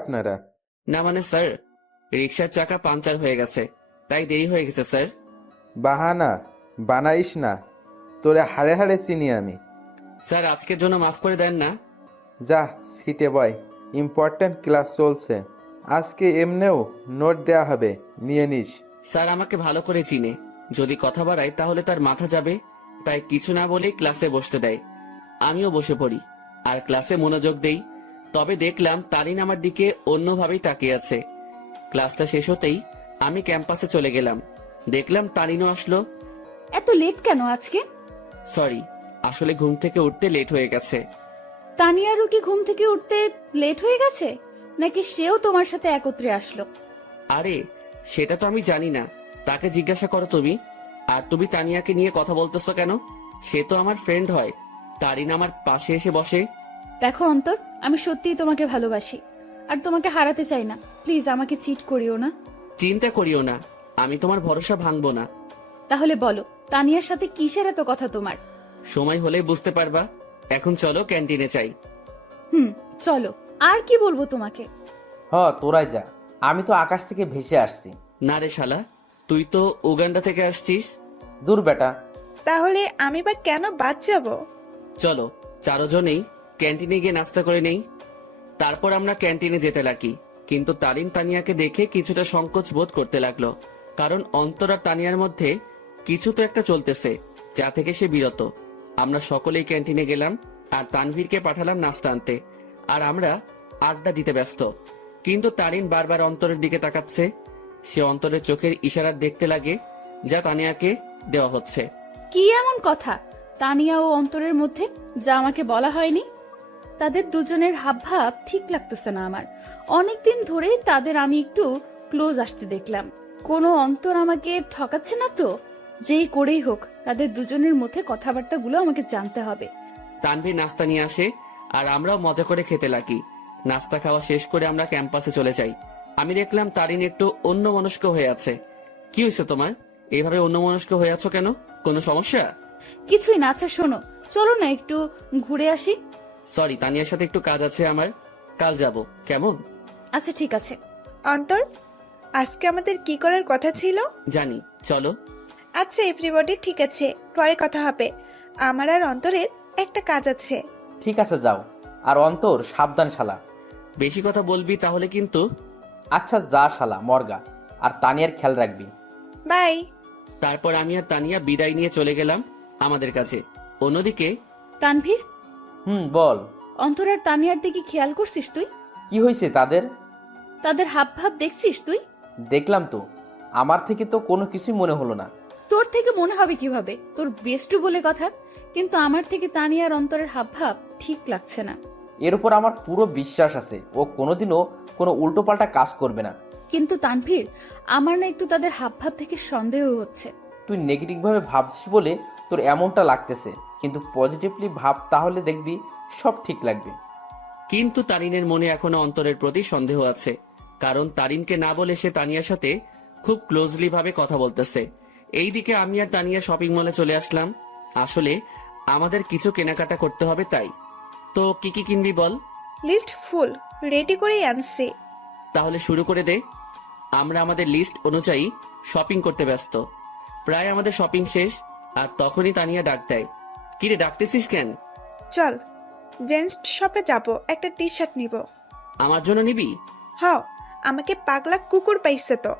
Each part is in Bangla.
আপনারা? না মানে স্যার, রিক্সার চাকা পাংচার হয়ে গেছে, তাই দেরি হয়ে গেছে স্যার। বাহানা বানাইস না, তোরে হাড়ে হাড়ে চিনি আমি। স্যার আজকের জন্য মাফ করে দেন না। যা সিটে বয়, ইম্পর্ট্যান্ট ক্লাস চলছে। আজকে এমনেও নোট দেয়া হবে, নিয়ে নিস। স্যার আমাকে ভালো করে চিনে, যদি কথা বাড়ায় তাহলে তার মাথা যাবে, তাই কিছু না বলেই ক্লাসে বসতে দেয়। আমিও বসে পড়ি আর ক্লাসে মনোযোগ দেই। তবে দেখলাম তারিন আমার দিকে অন্যভাবেই তাকিয়ে আছে। ক্লাসটা শেষ হতেই আমি ক্যাম্পাসে চলে গেলাম। দেখলাম তারিনও আসলো। এত লেট কেন আজকে? সরি, আসলে ঘুম থেকে উঠতে লেট হয়ে গেছে। তানিয়ারও কি ঘুম থেকে উঠতে লেট হয়ে গেছে, নাকি সেও তোমার সাথে একত্রে আসলো? আরে সেটা তো আমি জানি না, তাকে জিজ্ঞাসা করো তুমি। আর তুমি তানিয়াকে নিয়ে কথা বলতেছো কেন? সে তো আমার ফ্রেন্ড হয়। তারিন আমার পাশে এসে বসে। দেখো অন্তর, আমি সত্যিই তোমাকে ভালোবাসি আর তোমাকে হারাতে চাই না। প্লিজ আমাকে চিট করিও না। চিন্তা করিও না, আমি তোমার ভরসা ভাঙবো না। তাহলে বলো, তানিয়ার সাথে কিসের এত কথা তোমার? সময় হলেই বুঝতে পারবা। এখন চলো ক্যান্টিনে চাই। চলো। আর কি বলবো তোমাকে? তোরাই যা, আমি তো আকাশ থেকে ভেসে আসছি। না রে শালা, তুই তো উগান্ডা থেকে আসছিস। দূর বেটা। তাহলে আমি বা কেন বাদ যাব? চলো চারজনেই ক্যান্টিনে গিয়ে নাস্তা করে নেই। তারপর আমরা ক্যান্টিনে যেতে লাগি, কিন্তু তারিন তানিয়াকে দেখে কিছুটা সংকোচ বোধ করতে লাগলো, কারণ অন্তর আর তানিয়ার মধ্যে কিছু তো একটা চলতেছে, যা থেকে সে বিরত। আমরা সকলেই ক্যান্টিনে গেলাম আর তানভীরকে পাঠালাম নাস্তা আনতে, আর আমরা আড্ডা দিতে ব্যস্ত। কিন্তু তারিন বারবার অন্তরের দিকে তাকাচ্ছে। সে অন্তরের চোখের ইশারা দেখতে লাগে, যা তানিয়াকে দেওয়া হচ্ছে। কি এমন কথা তানিয়া ও অন্তরের মধ্যে, যা আমাকে বলা হয়নি? তাদের দুজনের হাবভাব ঠিক লাগতেছে না আমার। অনেকদিন ধরেই তাদের আমি একটু ক্লোজ আসতে দেখলাম। কোনো অন্তর আমাকে ঠকাচ্ছে না তো? যেই করেই হোক, তাদের দুজনের মধ্যে কথাবার্তাগুলো আমাকে জানতে হবে। তানভীর নাস্তা নিয়ে আসে আর আমরাও মজা করে খেতে লাগি। নাস্তা খাওয়া শেষ করে আমরা ক্যাম্পাসে চলে যাই। আমি দেখলাম তারিন একটু অন্যমনস্ক হয়ে আছে। কি হয়েছে তোমার? এইভাবে অন্যমনস্ক হয়ে আছো কেন? কোনো সমস্যা? কিছুই না। আচ্ছা শোনো, চলো না একটু ঘুরে আসি। সরি, তানিয়ার সাথে একটু কাজ আছে আমার, কাল যাব। কেমন? আচ্ছা ঠিক আছে। অন্তর, আজকে আমাদের কি করার কথা ছিল? জানি, চলো। আচ্ছা এভরিবডি, ঠিক আছে, পরে কথা হবে। আমার আর অন্তরের একটা কাজ আছে। ঠিক আছে যাও। আর অন্তর সাবধান শালা। বেশি কথা বলবি তাহলে কিন্তু। আচ্ছা যা শালা মর্গা, আর তানিয়ার খেয়াল রাখবি। বাই। তারপর আমি আর তানিয়া বিদায় নিয়ে চলে গেলাম আমাদের কাছে। অন্যদিকে তানভীর, বল। অন্তর আর তানিয়ার দিকে খেয়াল করছিস তুই? কি হয়েছে তাদের? তাদের হাবভাব দেখছিস তুই? দেখলাম তো, আমার থেকে তো কোনো কিছুই মনে হলো না। তোর থেকে মনে হবে কিভাবে? তোর বেস্টু বলে কথা। কিন্তু আমার থেকে তানিয়ার অন্তরের হাবভাব ঠিক লাগছে না। এর উপর আমার পুরো বিশ্বাস আছে, ও কোনোদিনও কোনো উল্টোপাল্টা কাজ করবে না। কিন্তু তানভীর, আমার না একটু তাদের হাবভাব থেকে সন্দেহ হচ্ছে। তুই নেগেটিভভাবে ভাবছিস বলে তোর এমনটা লাগতেছে, কিন্তু পজিটিভলি ভাব, তাহলে দেখবি সব ঠিক লাগবে। কিন্তু তারিনের মনে এখনো অন্তরের প্রতি সন্দেহ আছে, কারণ তারিনকে না বলে সে তানিয়ার সাথে খুব ক্লোজলি ভাবে কথা বলতেছে। এইদিকে আমি আর তানিয়া শপিং মলে চলে আসলাম। আসলে আমাদের কিছু কেনাকাটা করতে হবে, তাই। তো কি কি কিনবি বল? লিস্ট ফুল রেডি করেই আনছি। তাহলে শুরু করে দে। আমরা আমাদের লিস্ট অনুযায়ী শপিং করতে ব্যস্ত। প্রায় আমাদের শপিং শেষ, আর তখনই তানিয়া ডাক দেয়। কিরে, ডাকতেছিস কেন? চল জেন্টস শপে যাব, একটা টি শার্ট নিব। আমার জন্য নিবি? হ, আমাকে পাগলা কুকুর পাইছে তো।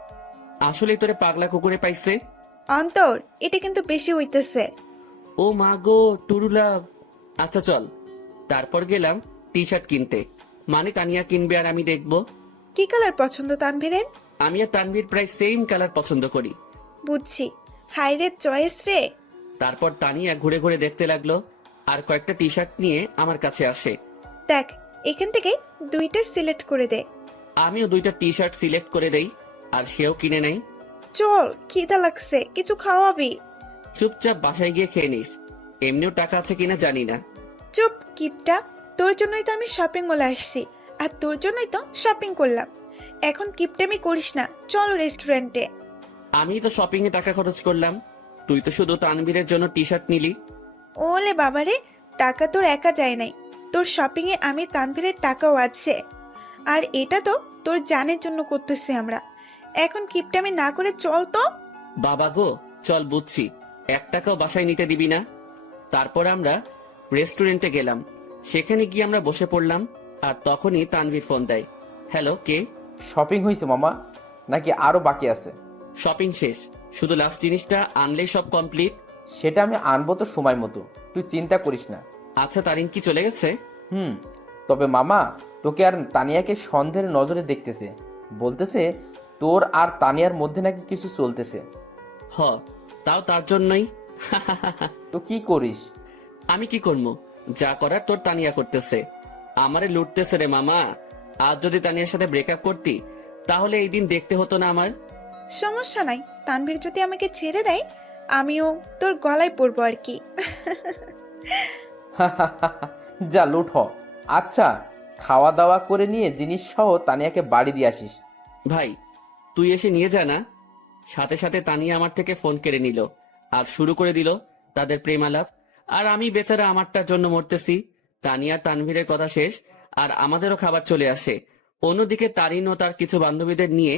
আসলেই তোরে পাগলা কুকুরে পাইছে? অন্তর, এটা কিন্তু বেশি হইতেছে। ও মা গো, টুরুলা। আচ্ছা চল। তারপর গেলাম টি শার্ট কিনতে, মানে তানিয়া কিনবে আর আমি দেখবো। কি কালার পছন্দ তানভীরের? আমি আর তানভীর প্রায় সেম কালার পছন্দ করি। বুঝছি, হাই রে চয়েস রে। তারপর তানিয়া ঘুরে ঘুরে দেখতে লাগলো আর কয়েকটা টি শার্ট নিয়ে আমার কাছে আসে। দেখ, এখান থেকে দুইটা সিলেক্ট করে দে। আমিও দুইটা টি শার্ট সিলেক্ট করে দেই, আর সেও কিনে নেই। চল, খিদা লাগছে, কিছু খাওয়াবি? চুপচাপ বাসায় গিয়ে খেয়ে নিস, এমনিও টাকা আছে কিনা জানি না। চুপ কিপটা, তোর জন্যই তো আমি শপিং মলে আসছি, আর তোর জন্যই তো শপিং করলাম। এখন কিপটামি করিস না, চল রেস্টুরেন্টে। আমি তো শপিং এ টাকা খরচ করলাম, তুই তো শুধু তানভীরের জন্য টি শার্ট নিলি। ওলে বাবারে, টাকা তোর একা যায় নাই, তোর শপিং এ আমি তানভীরের টাকাও আছে। আর এটা তো তোর জানের জন্য করতেছি আমরা। এখন কিপটামি না করে চল তো। বাবা গো, চল বুঝছি, 1 টাকাও বাসায় নিতে দিবি না। তারপর আমরা রেস্টুরেন্টে গেলাম। সেখানে গিয়ে আমরা বসে পড়লাম, আর তখনই তানভীর ফোন দেয়। হ্যালো, কে? শপিং হয়েছে মামা, নাকি আরও বাকি আছে? শপিং শেষ, শুধু লাস্ট জিনিসটা আনলেই সব কমপ্লিট। সেটা আমি আনবো তো সময় মতো, তুই চিন্তা করিস না। আচ্ছা, তারিন কি চলে গেছে? তবে মামা, তোকে আর তানিয়াকে সন্দেহের নজরে দেখতেছে, বলতেছে তোর আর তানিয়ার মধ্যে নাকি কিছু চলতেছে। হ, তাও তার জন্যই। তো কি করিস? আমি কি করবো? যা করার তোর তানিয়া করতেছে, আমারে লুটতেছে রে মামা। আজ যদি তানিয়ার সাথে ব্রেকআপ করতি, তাহলে এই দিন দেখতে হতো না আমার। সমস্যা নাই, তানভীর যদি আমাকে ছেড়ে দেয় আমিও তোর গলায় পড়বো আর কি। যা লুট হ। আচ্ছা, খাওয়া দাওয়া করে নিয়ে জিনিস সহ তানিয়াকে বাড়ি দিয়ে আসিস। ভাই, তুই এসে নিয়ে যা না। সাথে সাথে তানিয়া আমার থেকে ফোন কেড়ে নিল আর শুরু করে দিল তাদের প্রেমালাপ। আর আমি বেচারা আমারটার জন্য মরতেছি। তানিয়া তানভীরের কথা শেষ, আর আমাদেরও খাবার চলে আসে। অন্যদিকে তারিন ও তার কিছু বান্ধবীদের নিয়ে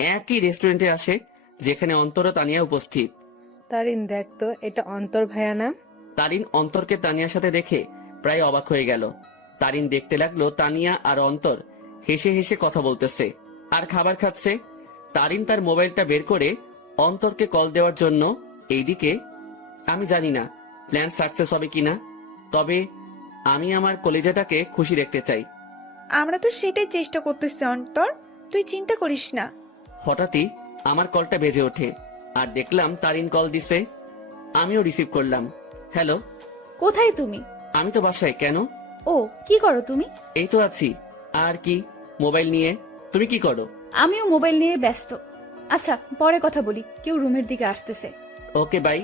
একই রেস্টুরেন্টে আসে, যেখানে অন্তর ও তানিয়া উপস্থিত। তারিন, দেখ তো, এটা অন্তর ভাইয়া না? তারিন অন্তরকে তানিয়ার সাথে দেখে প্রায় অবাক হয়ে গেল। তারিন দেখতে লাগলো তানিয়া আর অন্তর হেসে হেসে কথা বলতেছে আর খাবার খাচ্ছে। তারিন তার মোবাইলটা বের করে অন্তরকে কল দেওয়ার জন্য। এইদিকে আমি জানি না প্ল্যান সাকসেস হবে কিনা, তবে আমি আমার কলেজাটাকে খুশি দেখতে চাই। আমরা তো সেটাই চেষ্টা করতেছি অন্তর, তুই চিন্তা করিস না। হঠাৎই আমার কলটা বেজে ওঠে আর দেখলাম তারিন কল দিছে। আমিও রিসিভ করলাম। হ্যালো। কোথায় তুমি? আমি তো বাসায়। কেন? ও, কি করো তুমি? এই তো আছি। আর কি, মোবাইল নিয়ে। তুমি কি করো? আমিও মোবাইল নিয়ে ব্যস্ত। আচ্ছা, পরে কথা বলি, কেউ রুমের দিকে আসতেছে। Okay bye.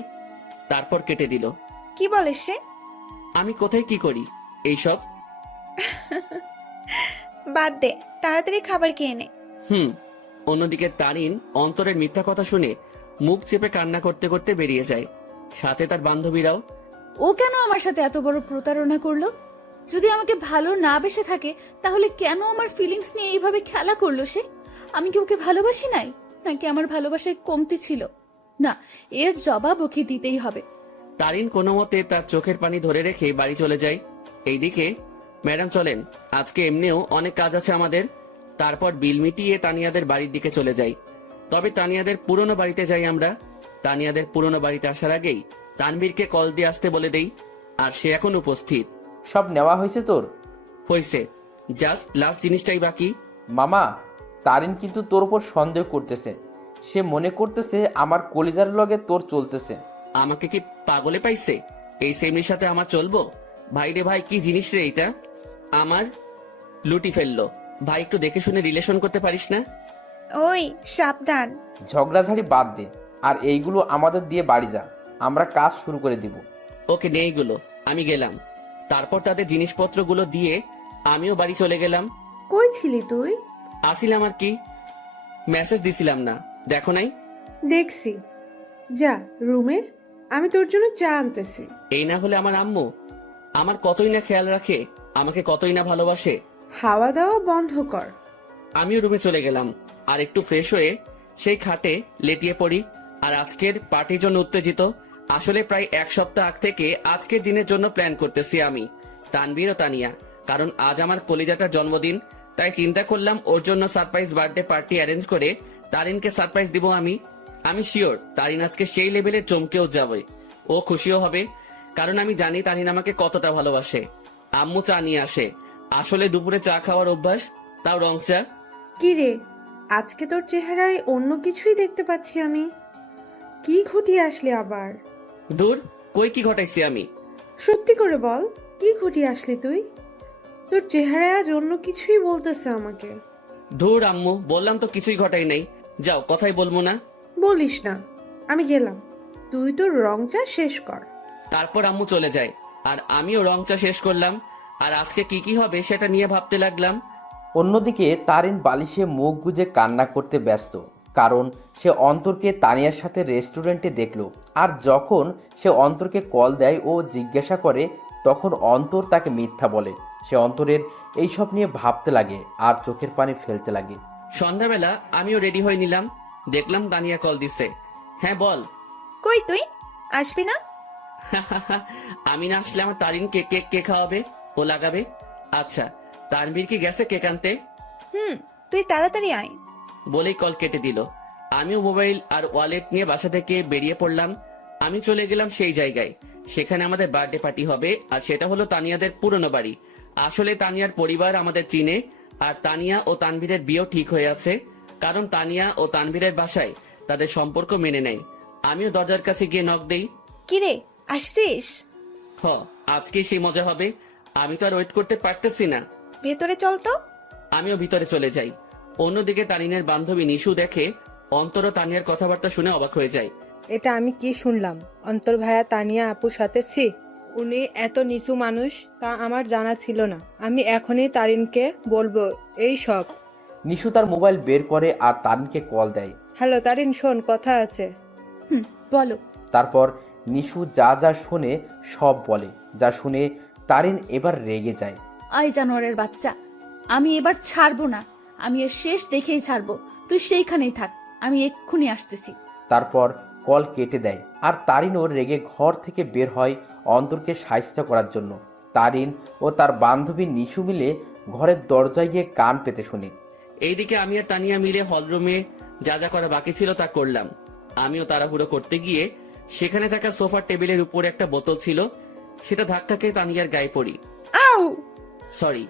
তারপর কেটে দিল। কি বলে সে? আমি কোথায় কি করি এইসব? বাদ দে, তাড়াতাড়ি খাবার খেয়ে নে। অন্যদিকে তারিন অন্তরের মিথ্যা কথা শুনে মুখ চেপে কান্না করতে করতে বেরিয়ে যায়, সাথে তার বান্ধবীরাও। ও কেন আমার সাথে এত বড় প্রতারণা করলো? যদি আমাকে ভালো না বেসে থাকে, তাহলে কেন আমার ফিলিংস নিয়ে এইভাবে খেলা করলো সে? আমি কি ওকে ভালোবাসি নাই, নাকি আমার ভালোবাসায় কমতি ছিল? না, এর জবাব ওকে দিতেই হবে। তারিন কোনো মতে তার চোখের পানি ধরে রেখে বাড়ি চলে যায়। এইদিকে, ম্যাডাম চলেন, আজকে এমনিও অনেক কাজ আছে আমাদের। তারপর বিল মিটিয়ে তানিয়াদের বাড়ির দিকে চলে যাই। তবে তানিয়াদের পুরনো বাড়িতে যাই আমরা। তানিয়াদের পুরনো বাড়িতে আসার আগেই তানভীরকে কল দিয়ে আসতে বলে দেই, আর সে এখন উপস্থিত। সব নেওয়া হয়েছে তোর? হয়েছে, জাস্ট লাস্ট জিনিসটাই বাকি। মামা, তারিন কিন্তু তোর উপর সন্দেহ করতেছে। সে মনে করতেছে আমার কলিজার লগে তোর চলতেছে। আমাকে কি পাগলে পাইছে? এই সেমনির সাথে আমার চলবো? ভাই রে ভাই, কি জিনিস রে এটা! আমার লুটি ফেললো। ভাই, একটু দেখে শুনে রিলেশন করতে পারিস না? ওই সাবধান। ঝগড়াঝাড়ি বাদ দে, আর এইগুলো আমাদের দিয়ে বাড়ি যা, আমরা কাজ শুরু করে দিব। ওকে, নে এইগুলো। আমি গেলাম। তারপর তাদের জিনিসপত্রগুলো দিয়ে আমিও বাড়ি চলে গেলাম। কই ছিলি তুই? আসিলাম আর কি, মেসেজ দিছিলাম না, দেখো নাই? দেখছি। যা রুমে, আমি তোর জন্য চা আনতেছি। এই না হলে আমার আম্মু আমার কতই না খেয়াল রাখে, আমাকে কতই না ভালোবাসে। হাওয়া দাওয়া বন্ধ কর। আমিও রুমে চলে গেলাম আর একটু ফ্রেশ হয়ে সেই খাটে লেটিয়ে পড়ি। আর আজকের পার্টির জন্য উত্তেজিত। আসলে প্রায় 1 সপ্তাহ আগ থেকে আজকের দিনের জন্য প্ল্যান করতেছি আমি, তানভীর ও তানিয়া। কারণ আজ আমার কলিজাটার জন্মদিন, তাই চিন্তা করলাম ওর জন্য সারপ্রাইজ বার্থডে পার্টি অ্যারেঞ্জ করে তারিনকে সারপ্রাইজ দিব আমি। আমি শিওর তারিন আজকে সেই লেভেলে চমকেও যাবে, ও খুশিও হবে, কারণ আমি জানি তারিন আমাকে কতটা ভালোবাসে। আম্মু চা নিয়ে আসে। আসলে দুপুরে চা খাওয়ার অভ্যাস, তাও রং চা। কি রে, আজকে তোর চেহারায় অন্য কিছুই দেখতে পাচ্ছি আমি। কি ঘটিয়ে আসলি আবার? দূর, কই কি ঘটাইছি আমি? সত্যি করে বল, কি ঘটিয়ে আসলি তুই? তোর চেহারায় আজ অন্য কিছুই বলতেছে আমাকে। ধুর আম্মু, বললাম তো কিছুই ঘটাই নাই। যাও, কথাই বলবো না। বলিস না, আমি গেলাম, তুই তোর রং চা শেষ কর। তারপর আম্মু চলে যায় আর আমিও রং চা শেষ করলাম। আর আজকে কি কি হবে সেটা নিয়ে ভাবতে লাগলাম। অন্যদিকে তারিন বালিশে মুখ গুজে কান্না করতে ব্যস্ত, কারণ সে অন্তরকে তানিয়ার সাথে রেস্টুরেন্টে দেখলো। আর যখন সে অন্তরকে কল দেয় ও জিজ্ঞাসা করে, তখন অন্তর তাকে মিথ্যা বলে। সে অন্তরের এইসব নিয়ে ভাবতে লাগে আর চোখের পানি ফেলতে লাগে। সন্ধ্যাবেলা আমিও রেডি হয়ে নিলাম, দেখলাম তানিয়া কল দিছে। হ্যাঁ বল। কই তুই আসবি না? আমি না আসলে আমার তারিন কেক কেক কে খাওয়াবে, ও লাগাবে। আচ্ছা, তানভীর কি গেছে কেক আনতে? তুই তাড়াতাড়ি আয়। বলেই কল কেটে দিল। আমিও মোবাইল আর ওয়ালেট নিয়ে বাসা থেকে বেরিয়ে পড়লাম। আমি চলে গেলাম সেই জায়গায়, সেখানে আমাদের বার্থডে পার্টি হবে, আর সেটা হলো তানিয়াদের পুরনো বাড়ি। আসলে তানিয়ার পরিবার আমাদের চিনে, আর তানিয়া ও তানভীরের বিয়েও ঠিক হয়ে আছে, কারণ তানিয়া ও তানভীরের বাসায় তাদের সম্পর্ক মেনে নেয়। আমিও দরজার কাছে গিয়ে নক দেই। কিরে আসছিস? আজকে সেই মজা হবে, আমি তো আর ওয়েট করতে পারতেছি না। ভেতরে চল তো। আমিও ভিতরে চলে যাই। অন্যদিকে তারিনের বান্ধবী নিশু দেখে অন্তর ও তানিয়ার কথাবার্তা শুনে অবাক হয়ে যায়। এটা আমি কি শুনলাম? অন্তর ভাইয়া তানিয়া আপুর সাথে ছি, উনি এত নিচু মানুষ তা আমার জানা ছিল না। আমি এখনই তারিনকে বলবো এই সব। নিশু তার মোবাইল বের করে আর তারিনকে কল দেয়। হ্যালো তারিন, শোন, কথা আছে। বলো। তারপর নিশু যা যা শোনে সব বলে, যা শুনে তারিন এবার রেগে যায়। আই জানোয়ারের বাচ্চা, আমি এবার ছাড়বো না, আমি এর শেষ দেখেই ছাড়বো। তুই সেইখানেই থাক, আমি এক্ষুনি আসতেছি। তারপর কল কেটে দেয় আর তারিনও রেগে ঘর থেকে বের হয় অন্তরকে সাহায্য করার জন্য। তারিন ও তার বান্ধবী নিশু মিলে ঘরের দরজায় গিয়ে কান পেতে শুনে। এইদিকে আমি আর তানিয়া মিলে হলরুমে যা যা করা বাকি ছিল তা করলাম। আমিও তাড়াহুড়ো করতে গিয়ে সেখানে থাকা সোফার টেবিলের উপরে একটা বোতল ছিল, সেটা ধাক্কা খেয়ে তানিয়ার গায়ে পড়ি। আউ! সরি।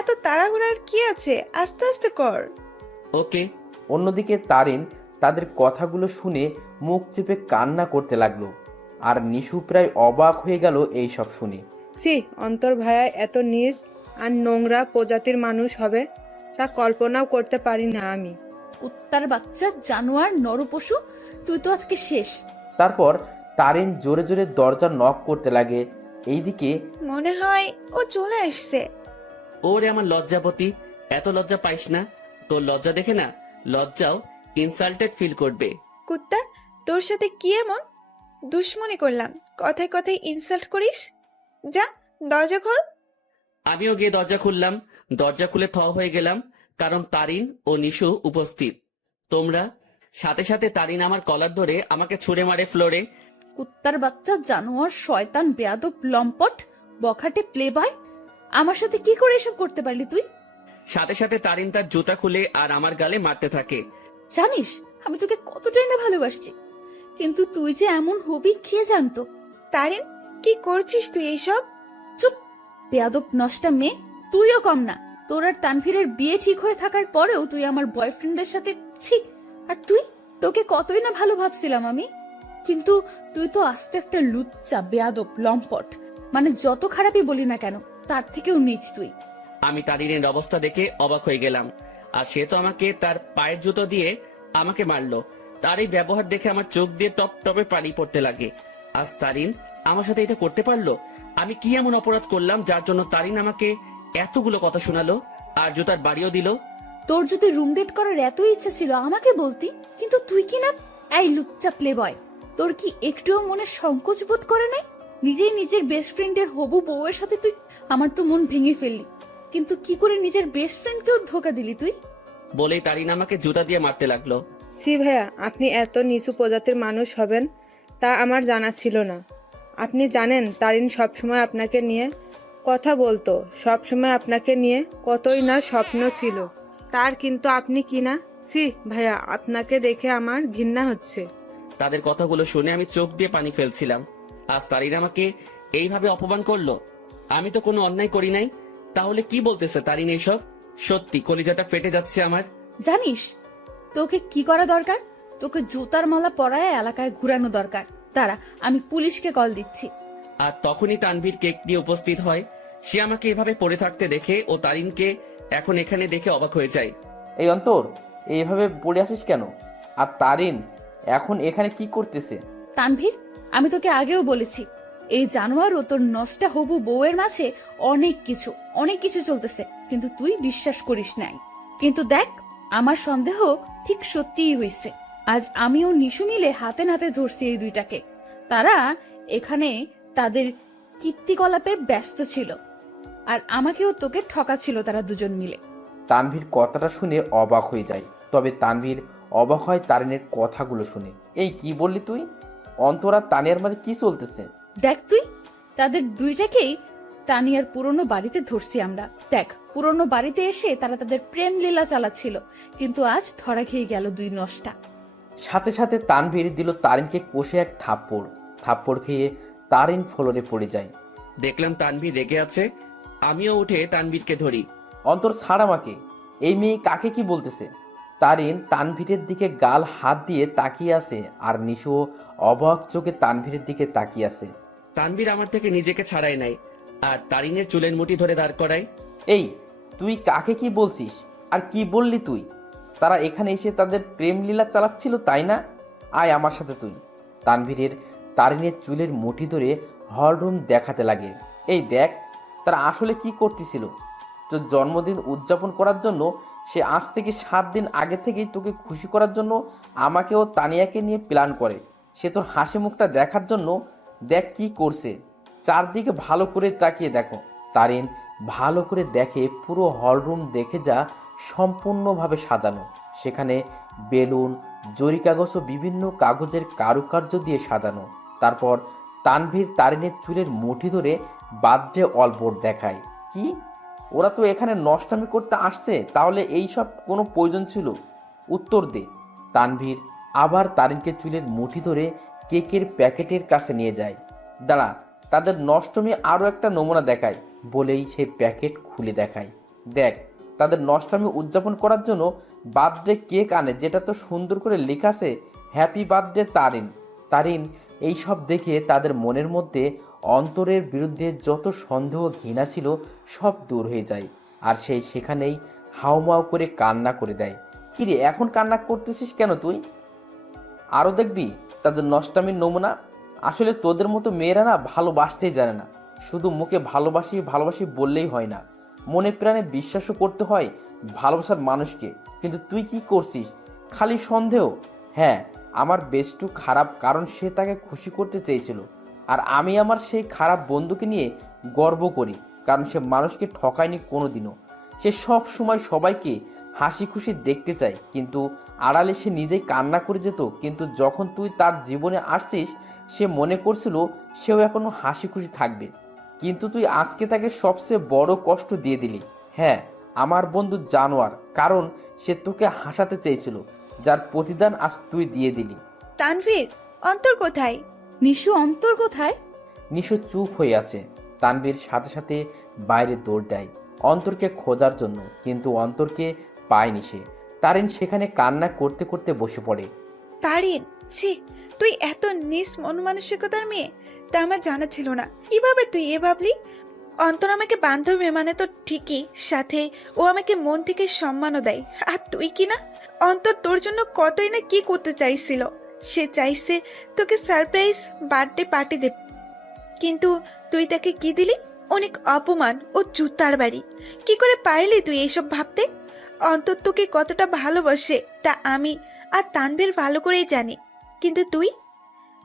এত তাড়াহুড়ার কি আছে, আস্তে আস্তে কর। ওকে। অন্যদিকে তারিন তাদের কথাগুলো শুনে মুখ চেপে কান্না করতে লাগলো, আর নিশু প্রায় অবাক হয়ে গেল এই সব শুনে। ছি, অন্তর ভাইয়া এত নিচ আর নোংরা প্রজাতির মানুষ হবে তা কল্পনাও করতে পারি না আমি। কুত্তার বাচ্চা, জানোয়ার, নরপশু, তুই তো আজকে শেষ। তারপর তারিন জোরে জোরে দরজা নক করতে লাগে। এইদিকে মনে হয় ও চলে আসছে। ওরে আমার লজ্জাপতি, এত লজ্জা পাইস না। তোর লজ্জা দেখে না লজ্জাও ইনসাল্টেড ফিল করবে। কুত্তা, তোর সাথে কি এমন দুশ্মনী করলাম, কথায় কথায় ইনসাল্ট করিস? যা দরজা খোল। আমিও গিয়ে দরজা খুললাম। দরজা খুলে থ হয়ে গেলাম, কারণ তারিন ও নিশু উপস্থিত। তোমরা সাথে সাথে তারিন আমার কলার ধরে আমাকে ছুঁড়ে মারে ফ্লোরে। কুত্তার বাচ্চা, জানোয়ার, শয়তান, বেয়াদব, লম্পট, বখাটে, প্লে বয়, আমার সাথে কি করে এসব করতে পারলি তুই? সাথে সাথে তারিন তার জুতা খুলে আর আমার গালে মারতে থাকে। জানিস আমি তোকে কতটাই না ভালোবাসছি, কিন্তু তুই যে এমন হবি কে জানতো? তারিন, কি করছিস তুই এইসব? চুপ, বেয়াদব নষ্টা মেয়ে। তুইও কম না, তোর আর তানভীরের বিয়ে ঠিক হয়ে থাকার পরেও তুই আমার বয়ফ্রেন্ডের সাথে ছি। আর তুই, তোকে কতই না ভালো ভাবছিলাম আমি, কিন্তু তুই তো আস্তে একটা লুচ্চা, বেয়াদব, লম্পট, মানে যত খারাপই বলি না কেন তার থেকেও নিচ তুই। আমি তারিনের অবস্থা দেখে অবাক হয়ে গেলাম, আর সে তো আমাকে তার পায়ের জুতো দিয়ে আমাকে মারলো। তার এই ব্যবহার দেখে আমার চোখ দিয়ে টপ টপে পানি পড়তে লাগে। আজ তারিন আমার সাথে এটা করতে পারলো? আমি কি এমন অপরাধ করলাম যার জন্য তারিন আমাকে এতগুলো কথা শোনালো আর জুতার বাড়িও দিল? তোর যদি রুম ডেট করার এত ইচ্ছা ছিল আমাকে বলতি, কিন্তু তুই কি না। এই লুচ্চা প্লে বয়, তোর কি একটুও মনে সংকোচ বোধ করে নাই? নিজেই নিজের বেস্ট ফ্রেন্ডের হবু বউয়ের সাথে তুই। আমার তো মন ভেঙে ফেললি, কিন্তু কি করে নিজের বেস্ট ফ্রেন্ডকেও ধোকা দিলি তুই? বলেই তারিন আমাকে জুতা দিয়ে মারতে লাগলো। ছি ভাইয়া, আপনি এত নিচু প্রজাতির মানুষ হবেন তা আমার জানা ছিল না। আপনি জানেন তারিন সবসময় আপনাকে নিয়ে কথা বলতো, সবসময় আপনাকে নিয়ে কতই না স্বপ্ন ছিল তার, কিন্তু আপনি কি না। ছি ভাইয়া, আপনাকে দেখে আমার ঘৃণা হচ্ছে। তাদের কথাগুলো শুনে আমি চোখ দিয়ে পানি ফেলছিলাম। আজ তারিন আমাকে এইভাবে অপমান করলো। আমি তো কোনো অন্যায় করি নাই, তাহলে কি বলতেছে তারিন এইসব? সত্যি কলিজাটা ফেটে যাচ্ছে আমার। জানিস তোকে কি করা দরকার? তোকে জুতার মালা পরায় এলাকায় ঘুরানো দরকার। দাঁড়া, আমি পুলিশকে কল দিচ্ছি। আর তখনই তানভীর কেক নিয়ে উপস্থিত হয়। সে আমাকে এভাবে পড়ে থাকতে দেখে ও তারিনকে এখন এখানে দেখে অবাক হয়ে যায়। এই অন্তর, এইভাবে পড়ে আসিস কেন? আর তারিন এখন এখানে কি করতেছে? তানভীর, আমি তোকে আগেও বলেছি এই জানোয়ার ও তোর নষ্টা হবু বউয়ের মাঝে অনেক কিছু চলতেছে, কিন্তু তুই বিশ্বাস করিস নাই। কিন্তু দেখ, আমার সন্দেহ ঠিক সত্যিই হয়েছে। আজ আমিও নিশু মিলে হাতে নাতে ধরছি এই দুইটাকে। তারা এখানে তাদের কীর্তিকলাপে ব্যস্ত ছিল, আর আমাকেও তোকে ঠকাচ্ছিল তারা দুজন মিলে। তানভীর কথাটা শুনে অবাক হয়ে যায়, তবে তানভীর অবাক হয় তারিনের কথাগুলো শুনে। এই কি বললি তুই? অন্তর আর তানিয়ার মাঝে কি চলতেছে? দেখ তুই, তাদের দুইটাকেই তানিয়ার পুরনো বাড়িতে ধরছি আমরা। দেখ, পুরনো বাড়িতে এসে তারা তাদের প্রেম লীলা চালাচ্ছিল, কিন্তু আজ ধরা খেয়ে গেল দুই নষ্টা। সাথে সাথে তানভীর দিল তারিনকে কষে এক থাপ্পড় খেয়ে তারিন ফ্লোরে পড়ে যায়। দেখলাম তানভীর রেগে আছে, আমিও উঠে তানভীরকে ধরি। অন্তর ছাড় আমাকে, এই মেয়ে কাকে কি বলতেছে? তারিন তানভীরের দিকে গাল হাত দিয়ে তাকিয়ে আছে, আর নিশু অবাক চোখে তানভীরের দিকে তাকিয়ে আছে। তানভীর আমার থেকে নিজেকে ছাড়াই নাই, আর তারিনের চুলের মুঠি ধরে দাঁড় করাই। এই তুই কাকে কি বলছিস? আর কি বললি তুই? তারা এখানে এসে তাদের প্রেম লীলা চালাচ্ছিল, তাই না? আয় আমার সাথে তুই। তারিনের চুলের মুঠি ধরে হলরুম দেখাতে লাগে। এই দেখ, তারা আসলে কি করতেছিল। তোর জন্মদিন উদযাপন করার জন্য সে আজ থেকে 7 দিন আগে থেকেই তোকে খুশি করার জন্য আমাকে ও তানিয়াকে নিয়ে প্ল্যান করে। সে তোর হাসি মুখটা দেখার জন্য দেখ কি করছে। চারদিকে ভালো করে তাকিয়ে দেখো। তারিন ভালো করে দেখে পুরো হলরুম দেখে যা সম্পূর্ণভাবে সাজানো। সেখানে বেলুন, জরি কাগজ ও বিভিন্ন কাগজের কারুকার্য দিয়ে সাজানো। তারপর তানভীর তারিনের চুলের মুঠি ধরে বার্থডে অলবোর্ড দেখায়। কি, ওরা তো এখানে নষ্টামি করতে আসছে, তাহলে এই সব কোনো প্রয়োজন ছিল? উত্তর দে। তানভীর আবার তারিনকে চুলের মুঠি ধরে কেকের প্যাকেটের কাছে নিয়ে যায়। দাঁড়া, তাদের নষ্টমী আরও একটা নমুনা দেখায় বলেই সেই প্যাকেট খুলে দেখায়। দেখ, তাদের নষ্টামি উদযাপন করার জন্য বার্থডে কেক আনে, যেটা তো সুন্দর করে লেখা আছে হ্যাপি বার্থডে তারিন। তারিন এই সব দেখে তাদের মনের মধ্যে অন্তরের বিরুদ্ধে যত সন্দেহ ঘৃণা ছিল সব দূর হয়ে যায়, আর সেই সেখানেই হাউমাউ করে কান্না করে দেয়। কিরে, এখন কান্না করতেছিস কেন তুই? আরও দেখবি তাদের নষ্টামির নমুনা। আসলে তোদের মতো মেয়েরা না ভালোবাসতেই জানে না, শুধু মুখে ভালোবাসি ভালোবাসি বললেই হয় না, মনে প্রাণে বিশ্বাসও করতে হয় ভালোবাসার মানুষকে। কিন্তু তুই কি করছিস? খালি সন্দেহ। হ্যাঁ, আমার বেস্টু খারাপ, কারণ সে তাকে খুশি করতে চেয়েছিল, আর আমি আমার সেই খারাপ বন্ধুকে নিয়ে গর্ব করি, কারণ সে মানুষকে ঠকায়নি কোনো দিনও। সে সব সময় সবাইকে হাসি খুশি দেখতে চায়, কিন্তু আড়ালে সে নিজেই কান্না করে যেত। কিন্তু যখন তুই তার জীবনে আসছিস, সে মনে করছিল সেও এখনো হাসি খুশি থাকবে, কিন্তু তুই আজকে তাকে সবচেয়ে বড় কষ্ট দিয়ে দিলি। হ্যাঁ, আমার বন্ধু জানোয়ার, কারণ সে তোকে হাসাতে চেয়েছিল, যার প্রতিদান আজ তুই দিয়ে দিলি। তানভীর, অন্তর কোথায়? নিশু, অন্তর কোথায়? নিশু চুপ হয়ে আছে। তানভীর সাথে সাথে বাইরে দৌড় দেয় অন্তরকে খোঁজার জন্য, কিন্তু অন্তরকে পায়নি সে। তারিন সেখানে কান্না করতে করতে বসে পড়ে। তারিন, ছি, তুই এত নিস মন মানসিকতার মেয়ে, তা আমার জানা ছিল না। কিভাবে তুই এ ভাবলি? অন্তর আমাকে বান্ধবী মানে তো ঠিকই, সাথে ও আমাকে মন থেকে সম্মানও দেয়। আর তুই কি না, অন্তর তোর জন্য কতই না কি করতে চাইছিল। সে চাইছে তোকে সারপ্রাইজ বার্থডে পার্টি দেবে, কিন্তু তুই তাকে কি দিলি? অনেক অপমান ও জুতার বাড়ি। কি করে পারলি তুই এইসব ভাবতে? অন্তর তোকে কতটা ভালোবাসে তা আমি আর তানভীর ভালো করেই জানি, কিন্তু তুই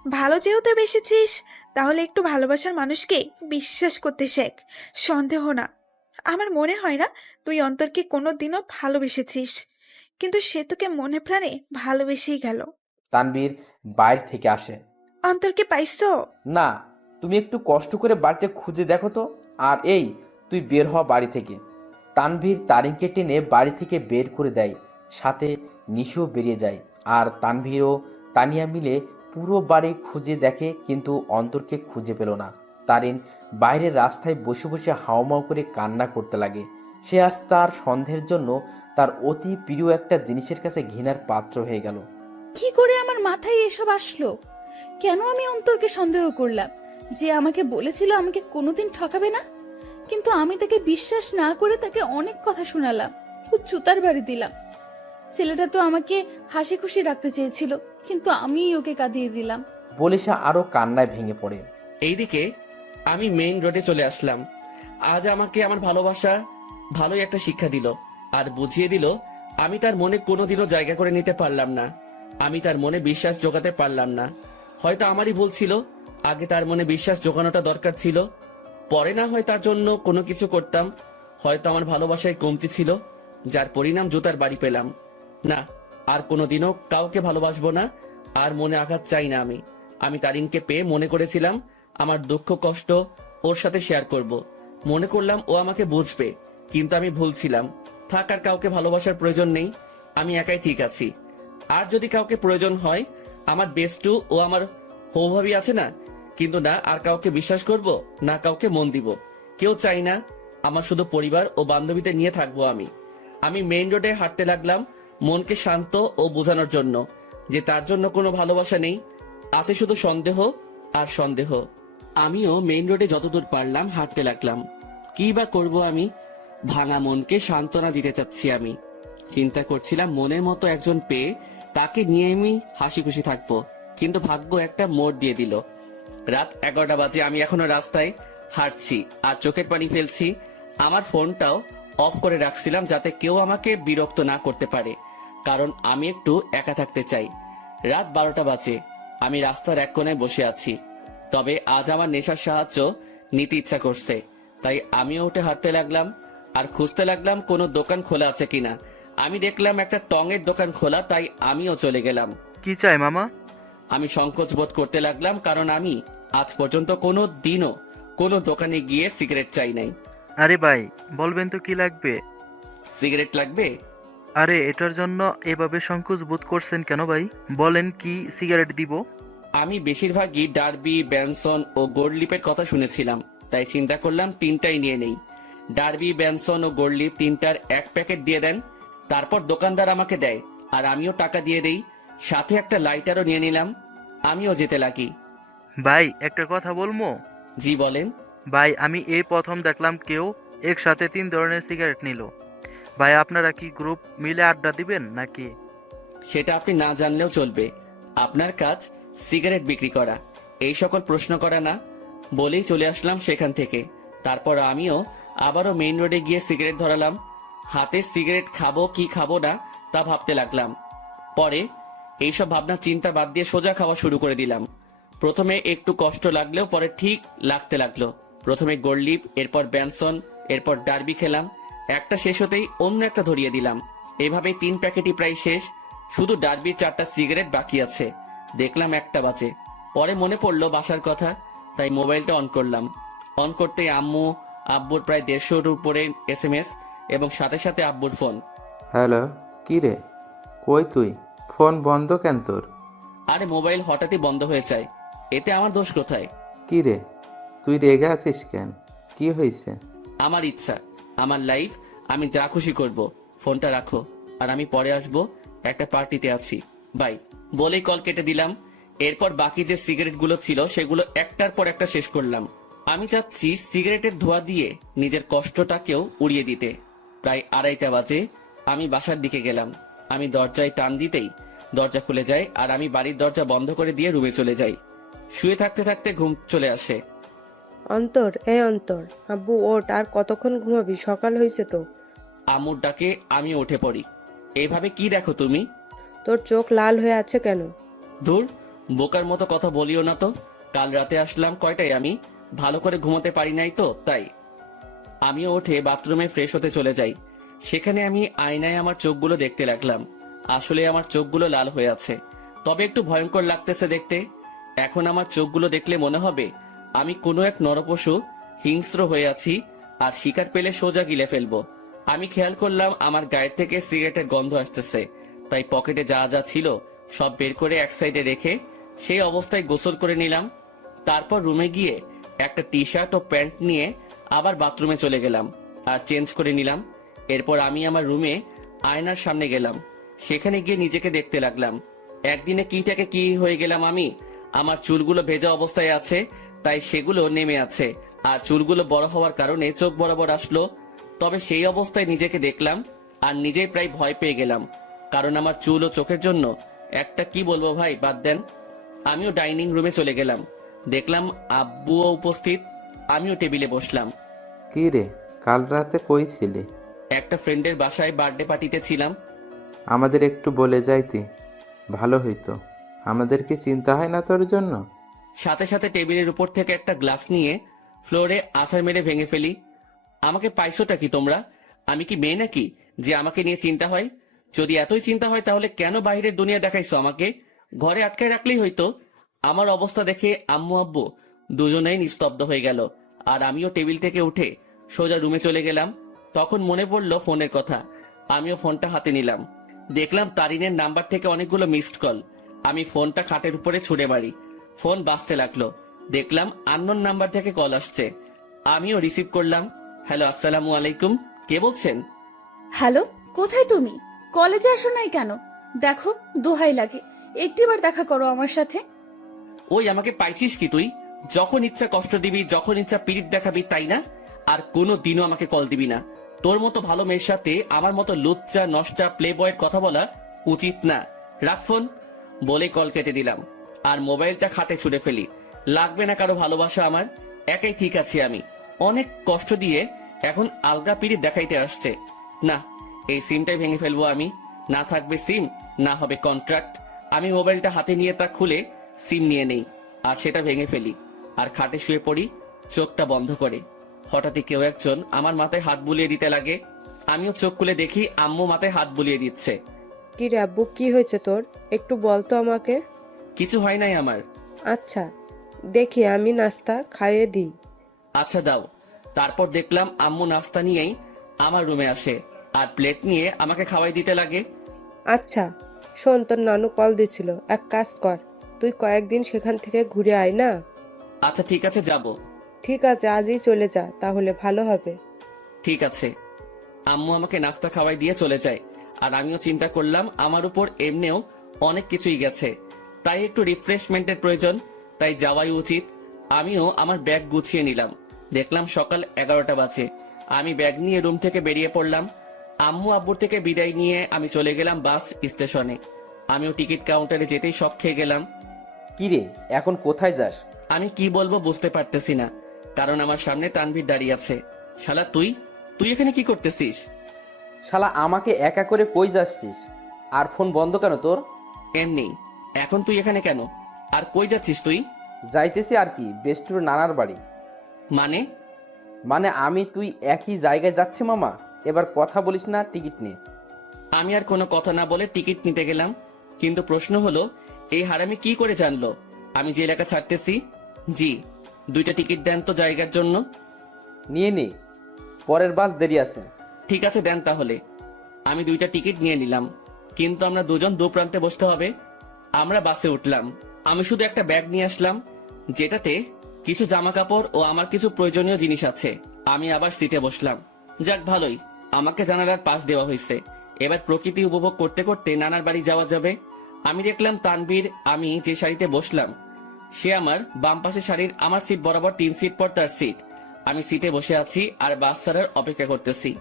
ভালো যেহেতু বেসেছিস, তাহলে একটু ভালোবাসার মানুষকে বিশ্বাস করতে শেখ, সন্দেহ না। আমার মনে হয় না তুই অন্তরকে কোনো দিনও ভালোবেসেছিস, কিন্তু সে তোকে মনে প্রাণে ভালোবেসেই গেল। তানভীর বাইরে থেকে আসে। অন্তরকে পাইছো? না, তুমি একটু কষ্ট করে বাড়িতে খুঁজে দেখো তো। আর এই, তুই বের হ বাড়ি থেকে। তানভীর তারিনকে টেনে বাড়ি থেকে বের করে দেয়, সাথে নিশিও বেরিয়ে যায়। আর তানভীর ও তানিয়া মিলে পুরো বাড়ি খুঁজে দেখে, কিন্তু অন্তরকে খুঁজে পেল না। তারিন বাইরের রাস্তায় বসে বসে হাওমাও করে কান্না করতে লাগে। সে আজ তার সন্দেহের জন্য তার অতি প্রিয় একটা জিনিসের কাছে ঘৃণার পাত্র হয়ে গেল। কি করে আমার মাথায় এসব আসলো? কেন আমি অন্তরকে সন্দেহ করলাম? যে আমাকে বলেছিল আমাকে কোনোদিন ঠকাবে না, কিন্তু আমি তাকে বিশ্বাস না করে তাকে অনেক কথা শোনালাম, খুব জুতার বাড়ি দিলাম। ছেলেটা তো আমাকে হাসি খুশি রাখতে চেয়েছিল, কিন্তু আমিই ওকে কাঁদিয়ে দিলাম। বলে সে আরো কান্নায় ভেঙে পড়ে। এইদিকে আমি মেইন রোডে চলে আসলাম। আজ আমাকে আমার ভালোবাসা ভালোই একটা শিক্ষা দিল, আর বুঝিয়ে দিল আমি তার মনে কোনোদিনও জায়গা করে নিতে পারলাম না, আমি তার মনে বিশ্বাস জোগাতে পারলাম না। হয়তো আমারই ভুল ছিল, আগে তার মনে বিশ্বাস জোগানোটা দরকার ছিল। পরে না হয় তার জন্য কোনো কিছু করতাম, হয়তো আমার ভালোবাসায় কমতি ছিল, যার পরিণাম জুতার বাড়ি পেলাম। না, আর কোনোদিনও কাউকে ভালোবাসবো না, আর মনে আঘাত চাই না। আমি তারিনকে পেয়ে মনে করেছিলাম আমার দুঃখ কষ্ট ওর সাথে শেয়ার করব। মনে করলাম ও আমাকে বুঝবে, কিন্তু আমি ভুল ছিলাম। থাক, আর কাউকে ভালোবাসার প্রয়োজন নেই, আমি একাই ঠিক আছি। আর যদি কাউকে প্রয়োজন হয়, আমার বেস্টু ও আমার হৌভাবি আছে না, কিন্তু না আর কাউকে বিশ্বাস করব, না কাউকে মন দিব। কেউ চাই না, আমার শুধু পরিবার ও বান্ধবীদের নিয়ে থাকবো আমি মেইন রোডে হাঁটতে লাগলাম, মনকে শান্ত ও বোঝানোর জন্য যে তার জন্য কোনো ভালোবাসা নেই, আছে শুধু সন্দেহ আর সন্দেহ। আমিও মেইন রোডে যতদূর পারলাম হাঁটতে লাগলাম। কি বা করবো আমি? ভাঙা মনকে সান্ত্বনা দিতে চাচ্ছি আমি। চিন্তা করছিলাম মনের মতো একজন পেয়ে তাকে নিয়ে আমি হাসি খুশি থাকবো, কিন্তু ভাগ্য একটা মোড় দিয়ে দিল। রাত 11টা বাজে, আমি এখনো রাস্তায় হাঁটছি আর চোখের পানি ফেলছি। আমার ফোনটাও অফ করে রাখছিলাম যাতে কেউ আমাকে বিরক্ত না করতে পারে, কারণ আমি একটু একা থাকতে চাই। রাত 12টা বাজে, আমি রাস্তার এক কোণায় বসে আছি। তবে আজ আমার নেশার সাহায্য নিতে ইচ্ছা করছে, তাই আমিও উঠে হাঁটতে লাগলাম আর খুঁজতে লাগলাম কোনো দোকান খোলা আছে কিনা। আমি দেখলাম একটা টঙের দোকান খোলা, তাই আমিও চলে গেলাম। কি চাই মামা? আমি সংকোচ বোধ করতে লাগলাম, কারণ আমি আজ পর্যন্ত কোনো দিনও কোনো দোকানে গিয়ে সিগারেট চাই নাই। আরে ভাই, বলবেন তো কি লাগবে? সিগারেট লাগবে? আরে এটার জন্য এভাবে সংকোচ বোধ করছেন কেন ভাই? বলেন কি সিগারেট দিব? আমি বেশিরভাগই ডার্বি, ব্যানসন ও গোল্ডলিপের কথা শুনেছিলাম, তাই চিন্তা করলাম তিনটাই নিয়ে নেই। ডার্বি, ব্যানসন ও গোল্ডলিপ তিনটার এক প্যাকেট দিয়ে দেন। তারপর দোকানদার আমাকে দেয় আর আমিও টাকা দিয়ে দেই, সাথে একটা লাইটারও নিয়ে নিলাম। আমিও যেতে লাগি। ভাই একটা কথা বলবো? জি বলেন। ভাই আমি এই প্রথম দেখলাম কেউ একসাথে 3 ধরনের সিগারেট নিল। ভাই আপনারা কি গ্রুপ মিলে আড্ডা দিবেন নাকি? সেটা আপনি না জানলেও চলবে, আপনার কাজ সিগারেট বিক্রি করা, এই সকল প্রশ্ন করা না। বলেই চলে আসলাম সেখান থেকে। তারপর আমিও আবারও মেইন রোডে গিয়ে সিগারেট ধরালাম। হাতে সিগারেট খাবো কি খাবো না তা ভাবতে লাগলাম। পরে এইসব ভাবনা চিন্তা বাদ দিয়ে সোজা খাওয়া শুরু করে দিলাম। প্রথমে একটু কষ্ট লাগলেও পরে ঠিক লাগতে লাগলো। প্রথমে গোল্ডলিপ, এরপর ব্যানসন, এরপর ডার্বি খেলাম। একটা শেষ হতেই অন্য একটা ধরিয়ে দিলাম। এভাবেই 3 প্যাকেটই প্রায় শেষ, শুধু ডার্বির 4টা সিগারেট বাকি আছে। দেখলাম 1টা বাজে। পরে মনে পড়লো বাসার কথা, তাই মোবাইলটা অন করলাম। অন করতেই আব্বুর প্রায় 150-র উপরে SMS এবং সাথে সাথে আব্বুর ফোন। হ্যালো, কি রে? কই তুই? ফোন বন্ধ কেন তোর? আরে মোবাইল হঠাৎই বন্ধ হয়ে যায়, এতে আমার দোষ কোথায়? কি রে, তুই রেগে আছিস কেন? কি হয়েছে? আমার ইচ্ছা, আমার লাইফ, আমি যা খুশি করব। ফোনটা রাখো, আর আমি পরে আসবো, একটা পার্টিতে আছি, বাই বলেই কল কেটে দিলাম। এরপর বাকি যে সিগারেট গুলো ছিল সেগুলো একটার পর একটা শেষ করলাম। আমি চাচ্ছি সিগারেটের ধোঁয়া দিয়ে নিজের কষ্টটাকেও উড়িয়ে দিতে। প্রায় 2:30টা বাজে, আমি বাসার দিকে গেলাম। আমি দরজায় টান দিতেই দরজা খুলে যায়, আর আমি বাড়ির দরজা বন্ধ করে দিয়ে রুমে চলে যাই। শুয়ে থাকতে থাকতে ঘুম চলে আসে। অন্তর, অন্তর, আব্বু ওঠ, আর কতক্ষণ ঘুমাবি? সকাল হয়েছে তো। আম্মুর ডাকে আমি উঠে পড়ি। এইভাবে কি দেখো তুমি? তোর চোখ লাল হয়ে আছে কেন? ধুর, বোকার মতো কথা বলিও না তো। কাল রাতে আসলাম কয়টায়, আমি ভালো করে ঘুমোতে পারি নাই তো, তাই। আমিও উঠে বাথরুমে ফ্রেশ হতে চলে যাই। সেখানে আমি আয়নায় আমার চোখগুলো দেখতে লাগলাম। আসলে আমার চোখগুলো লাল হয়ে আছে, তবে একটু ভয়ঙ্কর লাগতেছে দেখতে। এখন আমার চোখগুলো দেখলে মনে হবে আমি কোনো এক নরপশু হিংস্র হয়ে আছি, আর শিকার পেলে সোজা গিলে ফেলবো। আমি খেয়াল করলাম আমার গায়ের থেকে সিগারেটের গন্ধ আসতেছে, তাই পকেটে যা যা ছিল সব বের করে এক সাইডে রেখে সেই অবস্থায় গোসল করে নিলাম। তারপর রুমে গিয়ে একটা টি শার্ট ও প্যান্ট নিয়ে আবার বাথরুমে চলে গেলাম আর চেঞ্জ করে নিলাম। এরপর আমি আমার রুমে আয়নার সামনে গেলাম। সেখানে গিয়ে নিজেকে দেখতে লাগলাম। একদিনে কি থেকে কি হয়ে গেলাম আমি। আমার চুলগুলো ভেজা অবস্থায় আছে, তাই সেগুলো নেমে আছে, আর চুলগুলো বড় হওয়ার কারণে চোখ বরাবর আসলো। তবে সেই অবস্থায় নিজেকে দেখলাম আর নিজেই প্রায় ভয় পেয়ে গেলাম, কারণ আমার চুল ও চোখের জন্য একটা কি বলবো ভাই, বাদ দেন। আমিও ডাইনিং রুমে চলে গেলাম। দেখলাম আব্বুও উপস্থিত। আমিও টেবিলে বসলাম। কি রে, কাল রাতে কই ছিলি? একটা ফ্রেন্ডের বাসায় বার্থডে পার্টিতে ছিলাম। আমাদের একটু বলে যাইতি, ভালো হইতো। আমাদের কি চিন্তা হয় না তোর জন্য? সাথে সাথে টেবিলের উপর থেকে একটা গ্লাস নিয়ে ফ্লোরে আছাড় মেরে ভেঙে ফেলি। আমাকে পাইছোটা কি তোমরা? আমি কি মেয়ে নাকি যে আমাকে নিয়ে চিন্তা হয়? যদি এতই চিন্তা হয় তাহলে কেন বাইরের দুনিয়া দেখাইছো আমাকে? ঘরে আটকায় রাখলেই হইতো। আমার অবস্থা দেখে আম্মু আব্বু দুজনেই নিস্তব্ধ হয়ে গেল, আর আমিও টেবিল থেকে উঠে সোজা রুমে চলে গেলাম। তখন মনে পড়লো ফোনের কথা। আমিও ফোনটা হাতে নিলাম, দেখলাম তারিনের নাম্বার থেকে অনেকগুলো মিসড কল। আমি ফোনটা খাটের উপরে ছুঁড়ে মারি। ফোন বাজতে লাগলো, দেখলাম আননোন নাম্বার থেকে কল আসছে। আমিও রিসিভ করলাম। হ্যালো, আসসালামু আলাইকুম, কে বলছেন? হ্যালো, কোথায় তুমি? কলেজে আসো নাই কেন? দেখো, দোহাই লাগে, একটিবার দেখা করো আমার সাথে। ওই আমাকে পাইছিস কি তুই? যখন ইচ্ছা কষ্ট দিবি, যখন ইচ্ছা পিরিত দেখাবি, তাই না? আর কোনো দিনও আমাকে কল দিবি না। তোর মতো ভালো মেয়ের সাথে আমার মতো লুচ্চা নষ্টা প্লে বয়ের কথা বলা উচিত না। রাখ ফোন, বলে কল কেটে দিলাম আর মোবাইলটা খাটে ছুঁড়ে ফেলি। লাগবে না কারো ভালোবাসা আমার, একাই ঠিক আছি আমি। অনেক কষ্ট দিয়ে এখন আলগা পিরিত দেখাইতে আসছে। না, এই সিমটাই ভেঙে ফেলবো আমি। না থাকবে সিম, না হবে কন্ট্রাক্ট। আমি মোবাইলটা হাতে নিয়ে তা খুলে সিম নিয়ে নেই আর সেটা ভেঙে ফেলি আর খাটে শুয়ে পড়ি চোখটা বন্ধ করে। হঠাৎই কেউ একজন আমার মাথায় হাত বুলিয়ে দিতে লাগে। আমিও চোখ খুলে দেখি আম্মু মাথায় হাত বুলিয়ে দিচ্ছে। কি রে আব্বু, কি হয়েছে তোর? একটু বল তো আমাকে। কিছু হয় নাই আমার। আচ্ছা, দেখি আমি নাস্তা খাইয়ে দিই। আচ্ছা দাও। তারপর দেখলাম আম্মু নাস্তা নিয়েই আমার রুমে আসে আর প্লেট নিয়ে আমাকে খাওয়াই দিতে লাগে। আচ্ছা শোন, তোর নানু কল দিছিল, এক কাজ কর, তুই কয়েকদিন সেখান থেকে ঘুরে আয় না। আচ্ছা ঠিক আছে, যাব। ঠিক আছে, আজই চলে যা, তাহলে ভালো হবে। ঠিক আছে। আম্মু আমাকে নাস্তা খাওয়াই দিয়ে চলে যায় আর আমিও চিন্তা করলাম আমার উপর এমনিও অনেক কিছুই গেছে, তাই একটু রিফ্রেশমেন্টের প্রয়োজন, তাই যাওয়াই উচিত। আমিও আমার ব্যাগ গুছিয়ে নিলাম। দেখলাম সকাল 11টা বাজে। আমি ব্যাগ নিয়ে রুম থেকে বেরিয়ে পড়লাম। আম্মু আব্বুর থেকে বিদায় নিয়ে আমি চলে গেলাম বাস স্টেশনে। আমিও টিকিট কাউন্টারে যেতেই শক খেয়ে গেলাম। কি রে, এখন কোথায় যাস? আমি কি বলবো বুঝতে পারতেছি না, কারণ আমার সামনে তানভীর দাঁড়িয়ে আছে। শালা তুই তুই এখানে কি করতেছিস? শালা আমাকে একা করে কই যাচ্ছিস? আর ফোন বন্ধ কেন তোর? এমনি। এখন তুই এখানে কেন? আর কই যাচ্ছিস তুই? যাইতেছি আর কি, বেস্টুর নানার বাড়ি। মানে? মানে আমি তুই একই জায়গায় যাচ্ছে মামা। এবার কথা বলিস না, টিকিট নে। আমি আর কোনো কথা না বলে টিকিট নিতে গেলাম, কিন্তু প্রশ্ন হলো এই হারামি কি করে জানলো আমি যে এলাকা ছাড়তেছি? জি, 2টা টিকিট দেন তো জায়গার জন্য। নিয়ে নে, পরের বাস দেরি আছে। ঠিক আছে দেন তাহলে। আমি 2টা টিকিট নিয়ে নিলাম, কিন্তু আমরা দুজন দু প্রান্তে বসতে হবে। আমরা বাসে উঠলাম। আমি শুধু একটা ব্যাগ নিয়ে আসলাম, যেটাতে কিছু জামা কাপড় ও আমার কিছু প্রয়োজনীয় জিনিস আছে। আমি আবার সিটে বসলাম। যাক ভালোই, আমাকে জানালার পাশ দেওয়া হয়েছে। এবার প্রকৃতি উপভোগ করতে করতে নানার বাড়ি যাওয়া যাবে। আমি দেখলাম তানভীর, আমি যে শাড়িতে বসলাম সে আমার বাম পাশে শাড়ির আমার সিট বরাবর 3 সিট পর তার সিট। আমি সিটে বসে আছি আর বাস ছাড়ার অপেক্ষা করতেছি।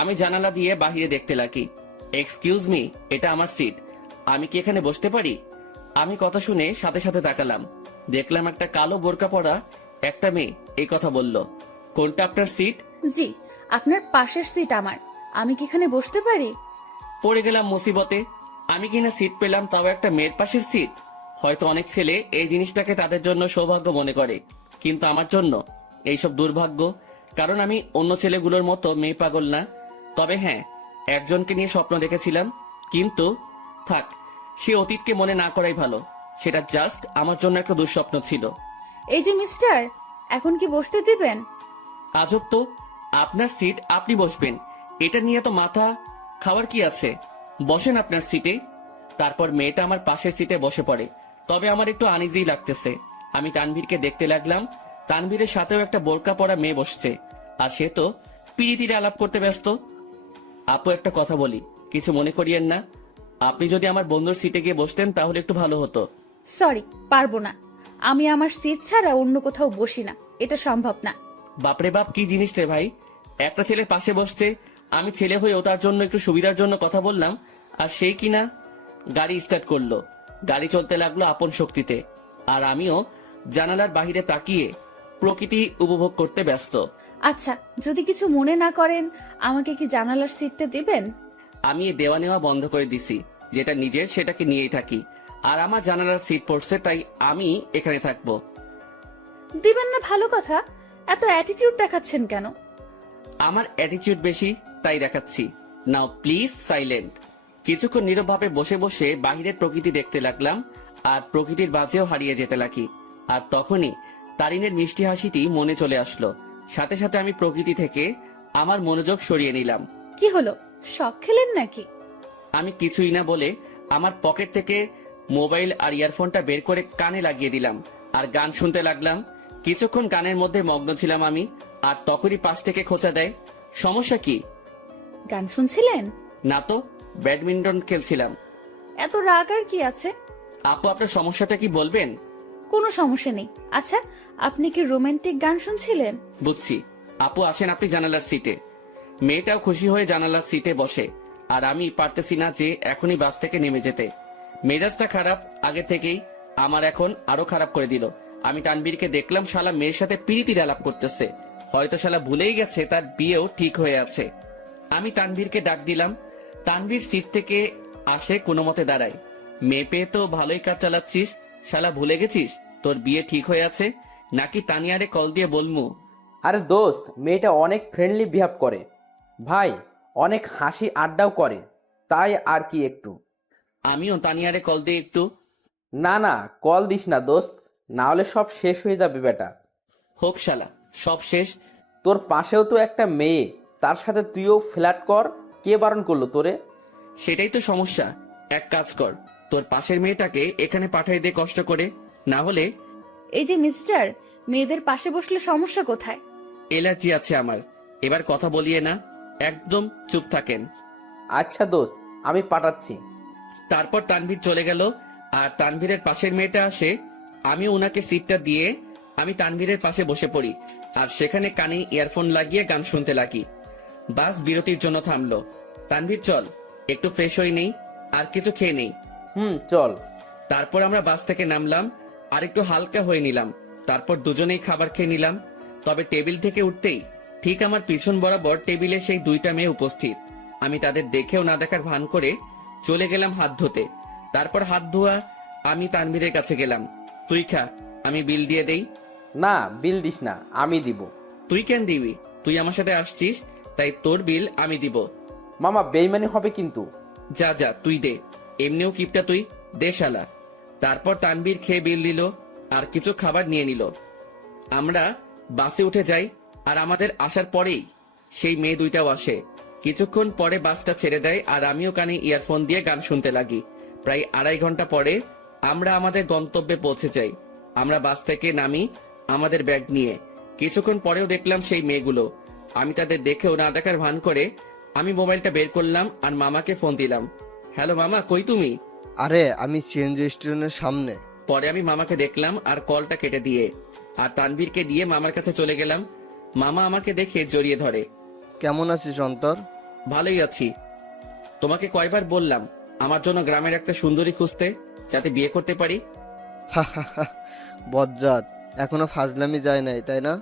আমি জানালা দিয়ে বাহিরে দেখতে লাগি। এক্সকিউজ মি, এটা আমার সিট, আমি কি এখানে বসতে পারি? আমি কথা শুনে সাথে সাথে তাকালাম। দেখলাম একটা কালো বোরকা পরা একটা মেয়ে এই কথা বলল। কোনটা আপনার সিট? জি, আপনার পাশের সিট আমার। আমি কি এখানে বসতে পারি? পড়ে গেলাম মুসিবতে। আমি কিনা সিট পেলাম, তাও একটা মেয়ের পাশের সিট। হয়তো অনেক ছেলে এই জিনিসটাকে তাদের জন্য সৌভাগ্য মনে করে, কিন্তু আমার জন্য এইসব দুর্ভাগ্য। কারণ আমি অন্য ছেলেগুলোর মতো মেয়ে পাগল না। তবে হ্যাঁ, একজনকে নিয়ে স্বপ্ন দেখেছিলাম, কিন্তু থাক, সে অতীতকে মনে না করাই ভালো। সেটা জাস্ট আমার জন্য একটা দুঃস্বপ্ন ছিল। এই যে মিস্টার, এখন কি বসতে দিবেন? আজব তো, আপনার সিট আপনি বসবেন, এটা নিয়ে তো মাথা খাওয়ার কি আছে? বসেন আপনার সিটে। তারপর মেয়েটা আমার পাশের সিটে বসে পড়ে। তবে আমার একটু আনইজি লাগতেছে। আমি তানভীরকে দেখতে লাগলাম। তানভীরের সাথেও একটা বোরকা পরা মেয়ে বসছে, আর সে তো পিড়িতিরে আলাপ করতে ব্যস্ত। আপু একটা কথা বলি, কিছু মনে করিয়েন না। আপনি যদি আমার বন্ধুর সিটে গিয়ে বসতেন তাহলে একটু ভালো হতো। সরি, পারবো না। আমি আমার সিট ছাড়া অন্য কোথাও বসি না, এটা সম্ভব না। বাপরে বাপ, কি জিনিস রে ভাই! একটা ছেলে পাশে বসছে, আমি ছেলে হয়েও তার জন্য একটু সুবিধার জন্য কথা বললাম, আর সেই কিনা গাড়ি স্টার্ট করলো। গাড়ি চলতে লাগলো আপন শক্তিতে, আর আমিও জানালার বাহিরে তাকিয়ে প্রকৃতি উপভোগ করতে ব্যস্ত। আচ্ছা, যদি কিছু মনে না করেন, আমাকে কি জানালার সিটটা দিবেন? আমি এই দেওয়া নেওয়া বন্ধ করে দিছি, যেটা নিজের সেটাকে নিয়েই থাকি। আর আমার জানালার সিট পড়ছে, তাই আমি এখানে থাকবো। দিবেন না ভালো কথা, এত অ্যাটিটিউড দেখাচ্ছেন কেন? আমার অ্যাটিটিউড বেশি তাই দেখাচ্ছি। নাও প্লিজ সাইলেন্ট। কিছুক্ষণ নীরবভাবে বসে বসে বাহিরের প্রকৃতি দেখতে লাগলাম আর প্রকৃতির বাজেও হারিয়ে যেতে লাগি। আর তখনই তারিনের মিষ্টি হাসিটি মনে চলে আসলো। সাথে সাথে আমি প্রকৃতি থেকে আমার মনোযোগ সরিয়ে নিলাম। কি হলো, শখ খেলেন নাকি? আমি কিছুই না বলে আমার পকেট থেকে মোবাইল আর ইয়ারফোনটা বের করে কানে লাগিয়ে দিলাম আর গান শুনতে লাগলাম। কিছুক্ষণ গানের মধ্যে মগ্ন ছিলাম আমি, আর তখনই পাশ থেকে খোঁচা দেয়, সমস্যা কি? গান শুনছিলেন? না তো, ব্যাডমিন্টন খেলছিলাম। এত রাগ আর কি আছে? আপু, আপনার সমস্যাটা কি বলবেন? কোনো সমস্যা নেই। আচ্ছা, আপনি কি রোমান্টিক গান শুনছিলেন? বুঝছি। আপু আসেন আপনি জানালার সিটে। মেয়েটাও খুশি হয়ে জানালার সিটে বসে, আর আমি পারতেছি না যে এখনই বাস থেকে নেমে যেতে। মেজাজটা খারাপ আগে থেকেই, আমার এখন আরো খারাপ করে দিল। আমি তানবীরকে দেখলাম শালা মেয়ের সাথে পিরিতির আলাপ করতেছে। হয়তো শালা ভুলেই গেছে তার বিয়েও ঠিক হয়ে আছে। আমি তানভীরকে ডাক দিলাম। তানভীর সিট থেকে আসে, কোনো মতে দাঁড়ায়। মেয়ে পেয়ে তো ভালোই কাজ চালাচ্ছিস, শালা ভুলে গেছিস তোর বিয়ে ঠিক হয়ে আছে? নাকি তানিয়ারে কল দিয়ে বলমু? আরে দোস্ত, মেয়েটা অনেক ফ্রেন্ডলি বিহেভ করে ভাই, অনেক হাসি আড্ডাও করে, তাই আর কি একটু। আমিও তানিয়ারে কল দিয়ে একটু। না না, কল দিস না দোস্ত, না হলে সব শেষ হয়ে যাবে বেটা। হোক শালা, সব শেষ। তোর পাশেও তো একটা মেয়ে, তার সাথে তুইও ফ্ল্যাট কর, কে বারণ করলো তোরে? সেটাই তো সমস্যা। এক কাজ কর, তোর পাশের মেয়েটাকে এখানে পাঠাই দে কষ্ট করে, না হলে। এই যে মিস্টার, মেয়েদের পাশে বসলে সমস্যা কোথায়? এলার্জি আছে আমার। এবার কথা বলিয়ে না, একদম চুপ থাকেন। আচ্ছা দোস্ত, আমি পাঠাচ্ছি। তারপর তানভীর চলে গেল আর তানভীরের পাশের মেয়েটা আসে। আমি ওনাকে সিটটা দিয়ে আমি তানভীরের পাশে বসে পড়ি আর সেখানে কানে ইয়ারফোন লাগিয়ে গান শুনতে লাগি। বাস বিরতির জন্য থামলো। তানভীর চল একটু ফ্রেশ হয়ে নেই আর কিছু খেয়ে নেই। চল। তারপর আমরা বাস থেকে নামলাম আর একটু হালকা হয়ে নিলাম। তারপর দুজনেই খাবার খেয়ে নিলাম। তবে টেবিল থেকে উঠতেই ঠিক আমার পিছন বরাবর টেবিলে সেই দুইটা মেয়ে উপস্থিত। আমি তাদের দেখেও না দেখার ভান করে চলে গেলাম হাত ধুতে। তারপর হাত ধোয়া আমি তানভীরের কাছে গেলাম। তুই খা, আমি বিল দিয়ে দেই। না, বিল দিস না, আমি দিব। তুই কেন দিবি? তুই আমার সাথে আসছিস, তাই তোর বিল আমি দিব। মামা বেইমানি হবে কিন্তু। যা যা, তুই দে, এমনিও কিপটা তুই, দে শালা। তারপর তানভীর খেয়ে বিল দিল আর কিছু খাবার নিয়ে নিল। আমরা বাসে উঠে যাই আর আমাদের আসার পরেই সেই মেয়ে দুইটাও আসে। কিছুক্ষণ পরে বাসটা ছেড়ে দেয় আর আমিও কানে ইয়ারফোন দিয়ে গান শুনতে লাগি। প্রায় 2.5 ঘন্টা পরে আমরা আমাদের গন্তব্যে পৌঁছে যাই। আমরা বাস থেকে নামি আমাদের ব্যাগ নিয়ে। কিছুক্ষণ পরেও দেখলাম সেই মেয়েগুলো। আমি তাদের দেখেও না দেখার ভান করে আমি মোবাইলটা বের করলাম আর মামাকে ফোন দিলাম। হ্যালো মামা, কই তুমি? আরে আমি সিএনজি স্টেশনের সামনে। পরে আমি মামাকে দেখলাম আর কলটা কেটে দিয়ে আর তানভীরকে দিয়ে মামার কাছে চলে গেলাম। মামা আমাকে দেখে জড়িয়ে ধরে। কেমন আছিস অন্তর? ভালোই আছি। তোমাকে কয়বার বললাম আমার জন্য গ্রামের একটা সুন্দরী খুঁজতে, যাতে বিয়ে করতে পারি? বজ্জাত, এখনো ফাজলামি যায় নাই তাই না?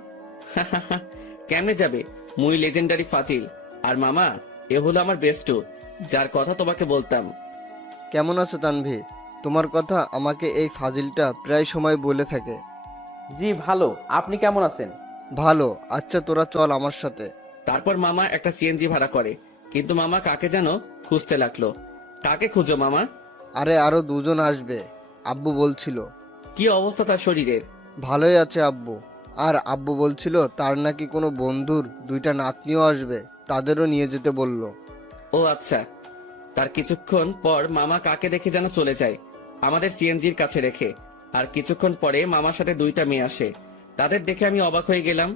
কেমনে যাবে? মুই লেজেন্ডারি ফাজিল। আর মামা, এ হলো আমার বেস্টু, যার কথা তোমাকে বলতাম। কেমন আছো তানভীর? তোমার কথা আমাকে এই ফাজিলটা প্রায় সময় বলে থাকে। জি ভালো, আপনি কেমন আছেন? ভালো। আচ্ছা তোরা চল আমার সাথে। তারপর মামা একটা সিএনজি ভাড়া করে, কিন্তু মামা কাকে যেন খুঁজতে লাগলো। কাকে খুঁজো মামা? আরে আরো দুজন আসবে, আব্বু বলছিল। কি অবস্থা তার শরীরের? ভালোই আছে আব্বু। আর আব্বু বলছিল তার নাকি কোনো বন্ধুর 2টা নাতনিও আসবে, তাদেরও নিয়ে যেতে বলল। ও আচ্ছা। তার কিছুক্ষণ পর মামা কাকে দেখে যেন চলে যায় আমাদের সিএনজির কাছে রেখে। আর কিছুক্ষণ পরে মামার সাথে 2টা মেয়ে আসে। তাদের দেখে আমি অবাক হয়ে গেলাম,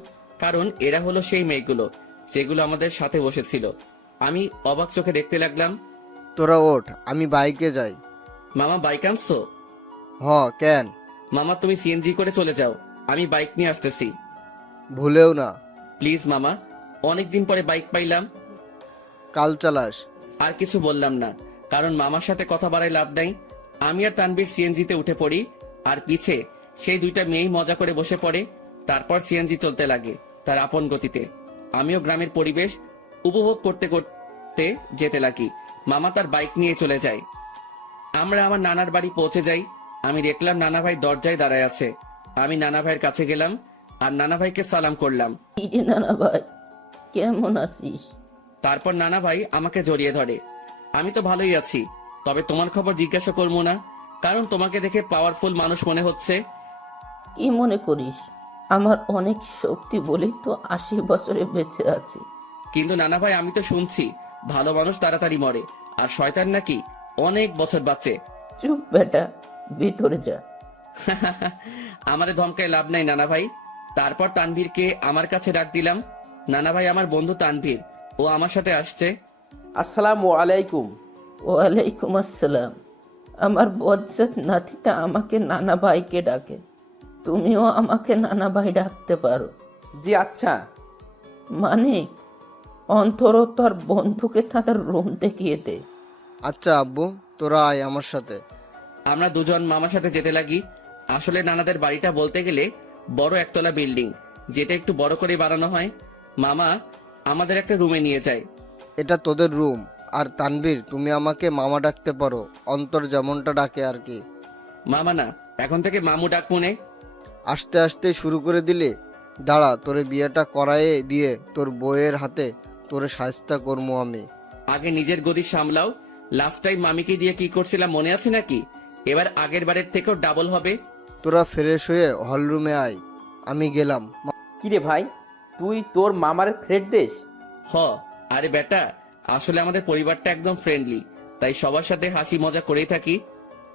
কারণ এরা হলো সেই মেয়েগুলো যেগুলো আমাদের সাথে বসেছিল। আমি অবাক চোখে দেখতে লাগলাম। তোরা ওঠ, আমি বাইকে যাই। মামা বাইক আনছো? কেন? মামা তুমি সিএনজি করে চলে যাও, আমি বাইক নিয়ে আসতেছি। ভুলেও না। প্লিজ মামা, অনেকদিন পরে বাইক পাইলাম। কাল চালাস। আর কিছু বললাম না, কারণ মামার সাথে কথা বাড়ায় লাভ নাই। আমি আর তানভীর সিএনজিতে উঠে পড়ি আর পিছে সেই 2টা মেয়েই মজা করে বসে পড়ে। তারপর সিএনজি চলতে লাগে তার আপন গতিতে। আমিও গ্রামের পরিবেশ উপভোগ করতে করতে যেতে লাগি। মামা তার বাইক নিয়ে চলে যায়। আমরা আমার নানার বাড়ি পৌঁছে যাই। আমি দেখলাম নানা ভাই দরজায় দাঁড়ায় আছে। আমি নানা ভাইয়ের কাছে গেলাম। আর নানা ভাইকে সালাম করলাম। কিরে নানা ভাই, কেমন আছিস? তারপর নানা ভাই আমাকে জড়িয়ে ধরে। আমি তো ভালোই আছি, তবে তোমার খবর জিজ্ঞাসা করবো না, কারণ তোমাকে দেখে পাওয়ারফুল মানুষ মনে হচ্ছে। কি মনে করিস? আমার অনেক শক্তি বলেই তো 80 বছরে বেঁচে আছি। কিন্তু নানা ভাই, আমি তো শুনছি ভালো মানুষ তাড়াতাড়ি মরে, আর শয়তান নাকি অনেক বছর বাঁচে। চুপ বেটা, ভিতরে যা। আমারে ধমকায় লাভ নাই নানা ভাই। তারপর তানভীরকে আমার কাছে ডাক দিলাম। নানা ভাই, আমার বন্ধু তানভীর, ও আমার সাথে আসছে। আসসালামু আলাইকুম। ওয়ালাইকুম আসসালাম। আমার বজ্জাত নাতিটা আমাকে নানা ভাইকে ডাকে, তুমিও আমাকে নানা ভাই ডাকতে পারো। জি আচ্ছা। মানিক, অন্তর তোর বন্ধুকে তাদের রুম দেখিয়ে দে। আচ্ছা আব্বু, তোরা আয় আমার সাথে। আমরা দুজন মামার সাথে যেতে লাগি। আসলে নানাদের বাড়িটা বলতে গেলে বড় একতলা বিল্ডিং, যেটা একটু বড় করে বানানো হয়। মামা আমাদের একটা রুমে নিয়ে যায়। এটা তোদের রুম। আর তানভীর, তুমি আমাকে মামা ডাকতে পারো, অন্তর যেমনটা ডাকে আর কি। মামা না, এখন থেকে মামু ডাক মনে। আস্তে আস্তে শুরু করে দিলে। দাঁড়া, তোরে বিয়েটা করায়ে দিয়ে তোর বউয়ের হাতে তোরে শায়েস্তা করবো আমি। আগে নিজের গদি সামলাও। লাস্ট টাইম মামিকে দিয়ে কি করছিলাম মনে আছে নাকি? এবার আগের বারের থেকেও ডাবল হবে। তোরা ফ্রেশ হয়ে হলরুমে আয়, আমি গেলাম। কিরে ভাই, তুই তোর মামার থ্রেট দেশ? হ, আরে বেটা, আসলে আমাদের পরিবারটা একদম ফ্রেন্ডলি, তাই সবার সাথে হাসি মজা করেই থাকি।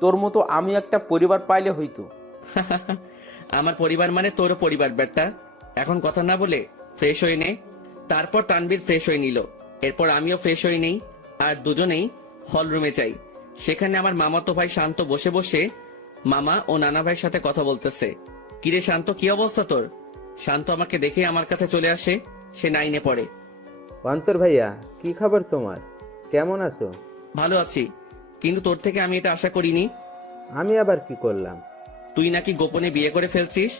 তোর মতো আমি একটা পরিবার পাইলে হইতো। আমার পরিবার মানে তোরও পরিবার বেটা। এখন কথা না বলে ফ্রেশ হয়ে নে। তারপর তানভীর ফ্রেশ হয়ে নিল। এরপর আমিও ফ্রেশ হয়ে নেই, আর দুজনেই হল রুমে যাই। সেখানে আমার মামাতো ভাই শান্ত বসে বসে মামা ও নানা ভাইয়ের সাথে কথা বলতেছে। কিরে শান্ত, কি অবস্থা তোর? শান্ত আমাকে দেখে আমার কাছে চলে আসে। সে 9-এ পড়ে। অন্তর ভাইয়া, কি খবর তোমার? কেমন আছো? ভালো আছি, কিন্তু তোর থেকে আমি এটা আশা করিনি। আমি আবার কি করলাম? তুই নাকি গোপনে বিয়ে করে ফেলছিস।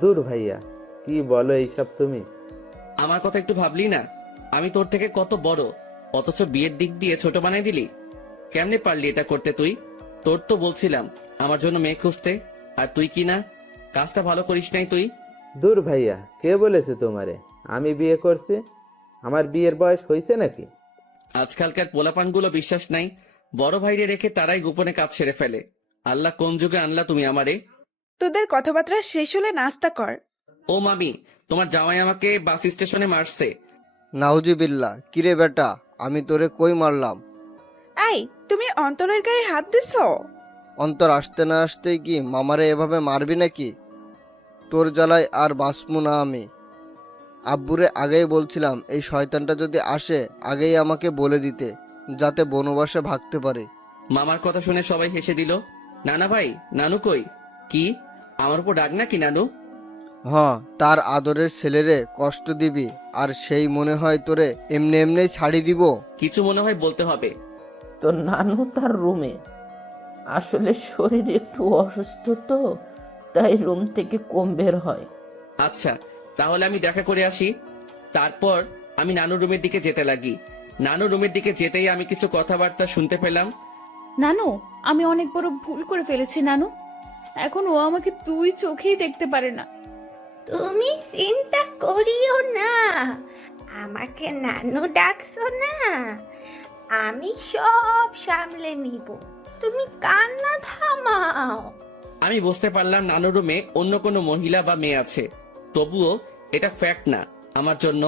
দূর ভাইয়া, কি বলো এইসব তুমি? আমার কথা একটু ভাবলি না? আমি তোর থেকে কত বড়, অথচ বিয়ের দিক দিয়ে ছোট বানাই দিলি। কেমনে পারলি এটা করতে তুই? তোর তো বলছিলাম আমার জন্য মেয়ে খুঁজতে, আর তুই কি না, কাজটা ভালো করিস নাই তুই। দূর ভাইয়া, কে বলেছে তোমারে আমি বিয়ে করছি? আমার বিয়ের বয়স হয়েছে নাকি? আজকালকার পোলাপানগুলো বিশ্বাস নাই, বড় ভাইরে রেখে তারাই গোপনে কাজ সেরে ফেলে। আল্লাহ কোন যুগে আনলা তুমি আমারে? তোদের কথাবার্তা শেষ হলে নাস্তা কর। ও মামি, তোমার জামাই আমাকে বাস স্টেশনে মারছে। নাউজুবিল্লাহ। কিরে বেটা, আমি তোরে কই মারলাম? এই, তুমি অন্তরের গায়ে হাত দিছো? অন্তর আসতে না আসতেই কি মামারে এভাবে মারবি নাকি? তোর জ্বালায় আর বাঁচবো না আমি। আব্বুরে আগেই বলছিলাম এই শয়তানটা যদি আসে আগেই আমাকে বলে দিতে, যাতে বনবাসে ভাগতে পারে। মামার কথা শুনে সবাই হেসে দিল। নানা ভাই, নানু কই? কি আমার উপর ডাক নাকি নানু? হ্যাঁ, তার আদরের ছেলেরে কষ্ট দিবি আর সেই মনে হয় তোরে এমনি এমনি ছাড়ি দিব? কিছু মনে হয় বলতে হবে। তো নানু তার রুমে, আসলে শরীর একটু অসুস্থ তো, তাই রুম থেকে কম বের হয়। আচ্ছা, তাহলে আমি দেখা করে আসি। তারপর আমি নানু রুমের দিকে যেতে লাগি। নানু রুমের দিকে যেতেই আমি কিছু কথাবার্তা শুনতে পেলাম। নানু, আমি অনেক বড় ভুল করে ফেলেছি নানু। এখন ও আমাকে দুই চোখেই দেখতে পারে না। তুমি চিন্তা করিও না, আমাকে নানু ডাকছো না, আমি সব সামলে নিব, তুমি কান্না থামাও। আমি বুঝতে পারলাম নানু রুমে অন্য কোনো মহিলা বা মেয়ে আছে, তবুও এটা ফ্যাক্ট না আমার জন্য।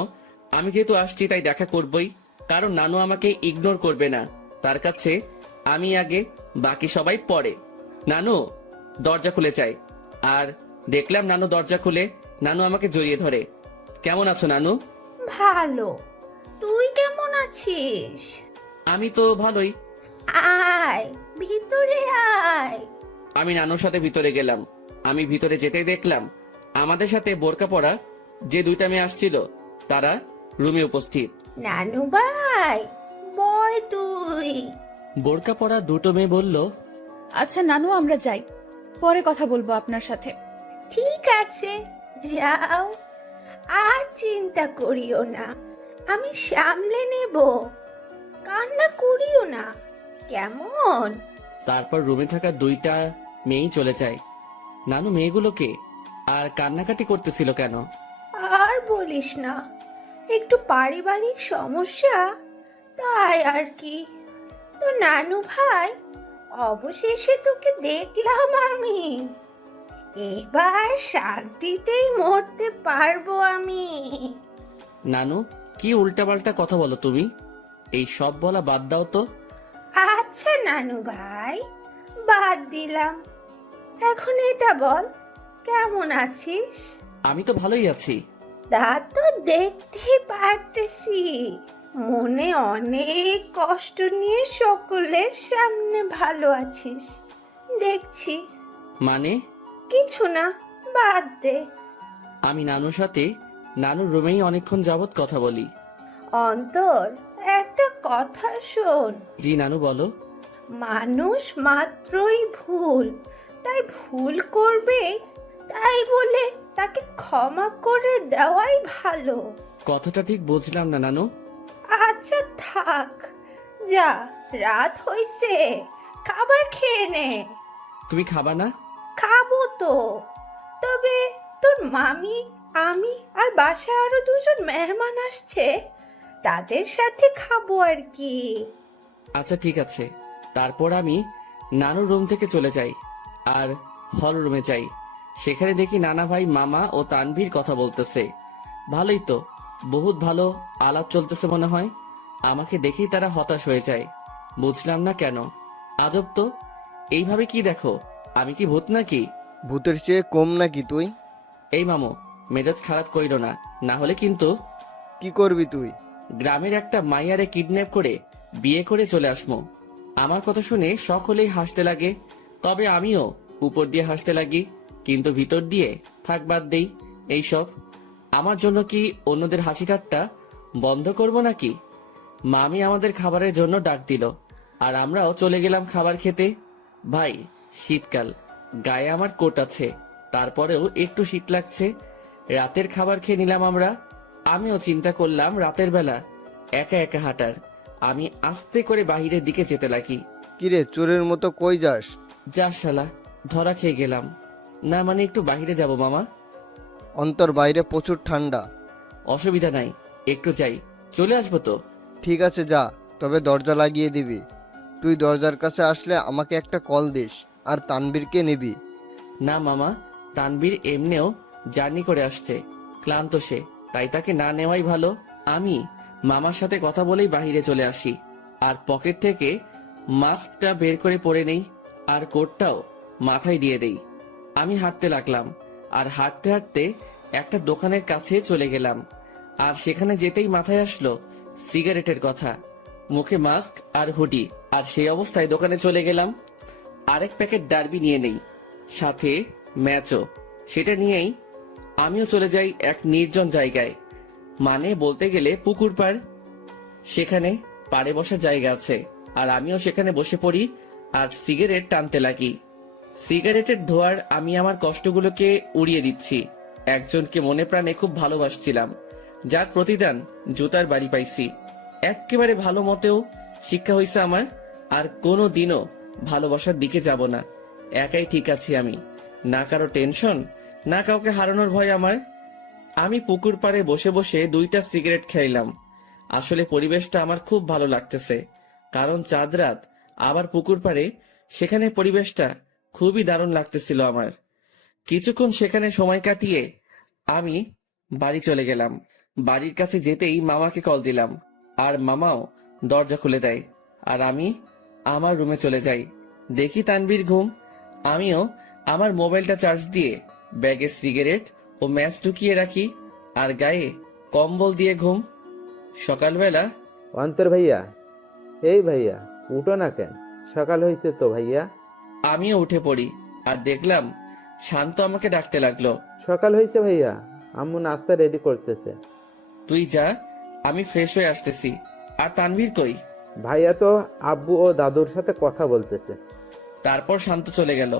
আমি যেহেতু আসছি তাই দেখা করবই, কারণ নানু আমাকে ইগনোর করবে না। তার কাছে আমি আগে, বাকি সবাই পরে। নানু, দরজা খুলে যায়। আর দেখলাম নানু দরজা খুলে নানু আমাকে জড়িয়ে ধরে। কেমন আছো নানু? ভালো, তুই কেমন আছিস? আমি তো ভালোই। আয় ভিতরে আয়। আমি নানুর সাথে ভিতরে গেলাম। আমি ভিতরে যেতেই দেখলাম আমাদের সাথে বোরকা পরা যে দুইটা মেয়ে আসছিল তারা রুমে উপস্থিত। নানু ভাই, বয় তুই। বোরকা পরা দুটো মেয়ে বলল, আচ্ছা নানু, আমরা যাই, পরে কথা বলবো আপনার সাথে। ঠিক আছে, যাও, আর চিন্তা করিও না, আমি সামলে নেব, কান্না করিও না, কেমন? তারপর রুমে থাকা দুইটা মেয়েই চলে যায়। নানু, মেয়েগুলোকে? আর কান্নাকাটি করতেছিল কেন? আর বলিস না, একটু পারিবারিক সমস্যা, তাই আর কি। তো নানু ভাই, অবশেষে তোকে দেখলাম আমি। এবার শান্তিতেই মরতে পারবো আমি। নানু, কি উল্টাপাল্টা কথা বলো তুমি? এই সব বলা বাদ দাও তো। আচ্ছা নানু ভাই, বাদ দিলাম। এখন এটা বল, কেমন আছিস? আমি তো ভালোই আছি। তা তো দেখতেই পারতেছি, মনে অনেক কষ্ট নিয়ে সকলের সামনে ভালো আছিস দেখছি। মানে? কিছু না, বাদ দে। আমি নানুর সাথে নানুর রুমেই অনেকক্ষণ যাবৎ কথা বলি। অন্তর, একটা কথা শোন। জি নানু, বলো। মানুষ মাত্রই ভুল, তাই ভুল করবে, তাই বলে তাকে ক্ষমা করে দেওয়াই ভালো। কথাটা ঠিক বুঝলাম না নানু। আচ্ছা থাক, যা, রাত হইছে, খাবার খেয়ে নে। তুমি খাবা না? খাবো তো, তবে তোর মামি, আমি আর বাসায় আরো দুজন মেহমান আসছে, তাদের সাথে খাবো আর কি। আচ্ছা ঠিক আছে। তারপর আমি নানুর রুম থেকে চলে যাই আর হল রুমে যাই। সেখানে দেখি নানা ভাই, মামা ও তানভীর কথা বলতেছে। ভালোই তো, বহুত ভালো আলাপ চলতেছে মনে হয়। আমাকে দেখেই তারা হতাশ হয়ে যায়। বুঝলাম না কেন। আজব তো, এইভাবে কি দেখো? আমি কি ভূত নাকি? ভূতের চেয়ে কম নাকি তুই? এই মামু, মেজাজ খারাপ কইরো না, না হলে কিন্তু। কি করবি তুই? গ্রামের একটা মাইয়ারে কিডন্যাপ করে বিয়ে করে চলে আসমো। আমার কথা শুনে সকলেই হাসতে লাগে, তবে আমিও উপর দিয়ে হাসতে লাগি, কিন্তু ভিতর দিয়ে থাক বাদ দেই এইসব। আমার জন্য কি অন্যদের হাসি ঠাট্টা বন্ধ করব নাকি? মামি আমাদের খাবারের জন্য ডাক দিল আর আমরাও চলে গেলাম খাবার খেতে। ভাই, শীতকাল, গায়ে আমার কোট আছে, তারপরেও একটু শীত লাগছে। রাতের খাবার খেয়ে নিলাম আমরা। আমিও চিন্তা করলাম রাতের বেলা একা একা হাঁটার। আমি আস্তে করে বাহিরের দিকে যেতে লাগি। কিরে, চোরের মতো কই যাস? যা শালা, ধরা খেয়ে গেলাম। না মানে একটু বাহিরে যাব মামা। অন্তর, বাইরে প্রচুর ঠান্ডা। অসুবিধা নাই, একটু যাই, চলে আসবো তো। ঠিক আছে যা, তবে দরজা লাগিয়ে দিবি। তুই দরজার কাছে আসলে আমাকে একটা কল দিস, আর তানবীরকে নিবি। না মামা, তানবীর এমনিও জার্নি করে আসছে, ক্লান্ত সে, তাই তাকে না নেওয়াই ভালো। আমি মামার সাথে কথা বলেই বাহিরে চলে আসি আর পকেট থেকে মাস্কটা বের করে পরে নেই আর কোটটাও মাথায় দিয়ে দেই। আমি হাঁটতে লাগলাম আর হাঁটতে হাঁটতে একটা দোকানের কাছে চলে গেলাম। আর সেখানে যেতেই মাথায় আসলো সিগারেটের কথা। মুখে মাস্ক আর হুডি, আর সেই অবস্থায় দোকানে চলে গেলাম। আরেক প্যাকেট ডার্বি নিয়ে নেই, সাথে ম্যাচও। সেটা নিয়েই আমিও চলে যাই এক নির্জন জায়গায়, মানে বলতে গেলে পুকুর পাড়। সেখানে পাড়ে বসার জায়গা আছে আর আমিও সেখানে বসে পড়ি আর সিগারেট টানতে লাগি। সিগারেটের ধোঁয়ার আমি আমার কষ্টগুলোকে উড়িয়ে দিচ্ছি। একজনকে মনে প্রাণে খুব ভালোবাসছিলাম, যার প্রতিদান জুতার বাড়ি পাইছি। একেবারে ভালো মতেও শিক্ষা হয়েছে আমার, আর কোনো দিনও ভালোবাসার দিকে যাব না। একাই ঠিক আছি আমি, না কারো টেনশন, না কাউকে হারানোর ভয় আমার। আমি পুকুর পাড়ে বসে বসে 2টা সিগারেট খাইলাম। আসলে পরিবেশটা আমার খুব ভালো লাগতেছে, কারণ চাঁদ রাত, আবার পুকুর পাড়ে, সেখানে পরিবেশটা খুবই দারুণ লাগতেছিল আমার। কিছুক্ষণ সেখানে সময় কাটিয়ে আমি বাড়ি চলে গেলাম। বাড়ির কাছে যেতেই মামাকে কল দিলাম আর মামাও দরজা খুলে দেয় আর আমি আমার রুমে চলে যাই। দেখি তানবীর ঘুম। আমিও আমার মোবাইলটা চার্জ দিয়ে ব্যাগে সিগারেট ও ম্যাচ ঢুকিয়ে রাখি আর গায়ে কম্বল দিয়ে ঘুম। সকালবেলা অন্তর ভাইয়া, এই ভাইয়া, উঠো না কেন? সকাল হয়েছে তো ভাইয়া। আমিও উঠে পড়ি আর দেখলাম শান্ত আমাকে ডাকতে লাগলো। সকাল হয়েছে ভাইয়া, আম্মু নাস্তা রেডি করতেছে। তুই যা, আমি ফ্রেশ হয়ে আসতেছি। আর তানভীর কই? ভাইয়া তো আব্বু ও দাদুর সাথে কথা বলতেছে। তারপর শান্ত চলে গেল।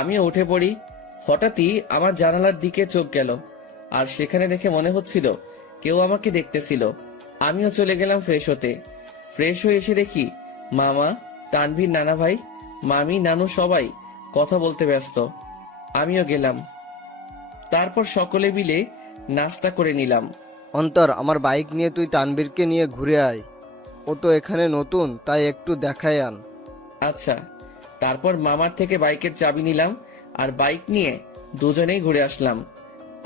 আমিও উঠে পড়ি। হঠাৎই আমার জানালার দিকে চোখ গেল আর সেখানে দেখে মনে হচ্ছিল কেউ আমাকে দেখতেছিল। আমিও চলে গেলাম ফ্রেশ হতে। ফ্রেশ হয়ে এসে দেখি মামা, তানভীর, নানা ভাই, মামি, নানু সবাই কথা বলতে ব্যস্ত। আমিও গেলাম। তারপর সকলে মিলে নাস্তা করে নিলাম। অন্তর, আমার বাইক নিয়ে তুই তানভীরকে নিয়ে ঘুরে আয়। ও তো এখানে নতুন, তাই একটু দেখায় আন। আচ্ছা। তারপর মামার থেকে বাইকের চাবি নিলাম আর বাইক নিয়ে দুজনেই ঘুরে আসলাম।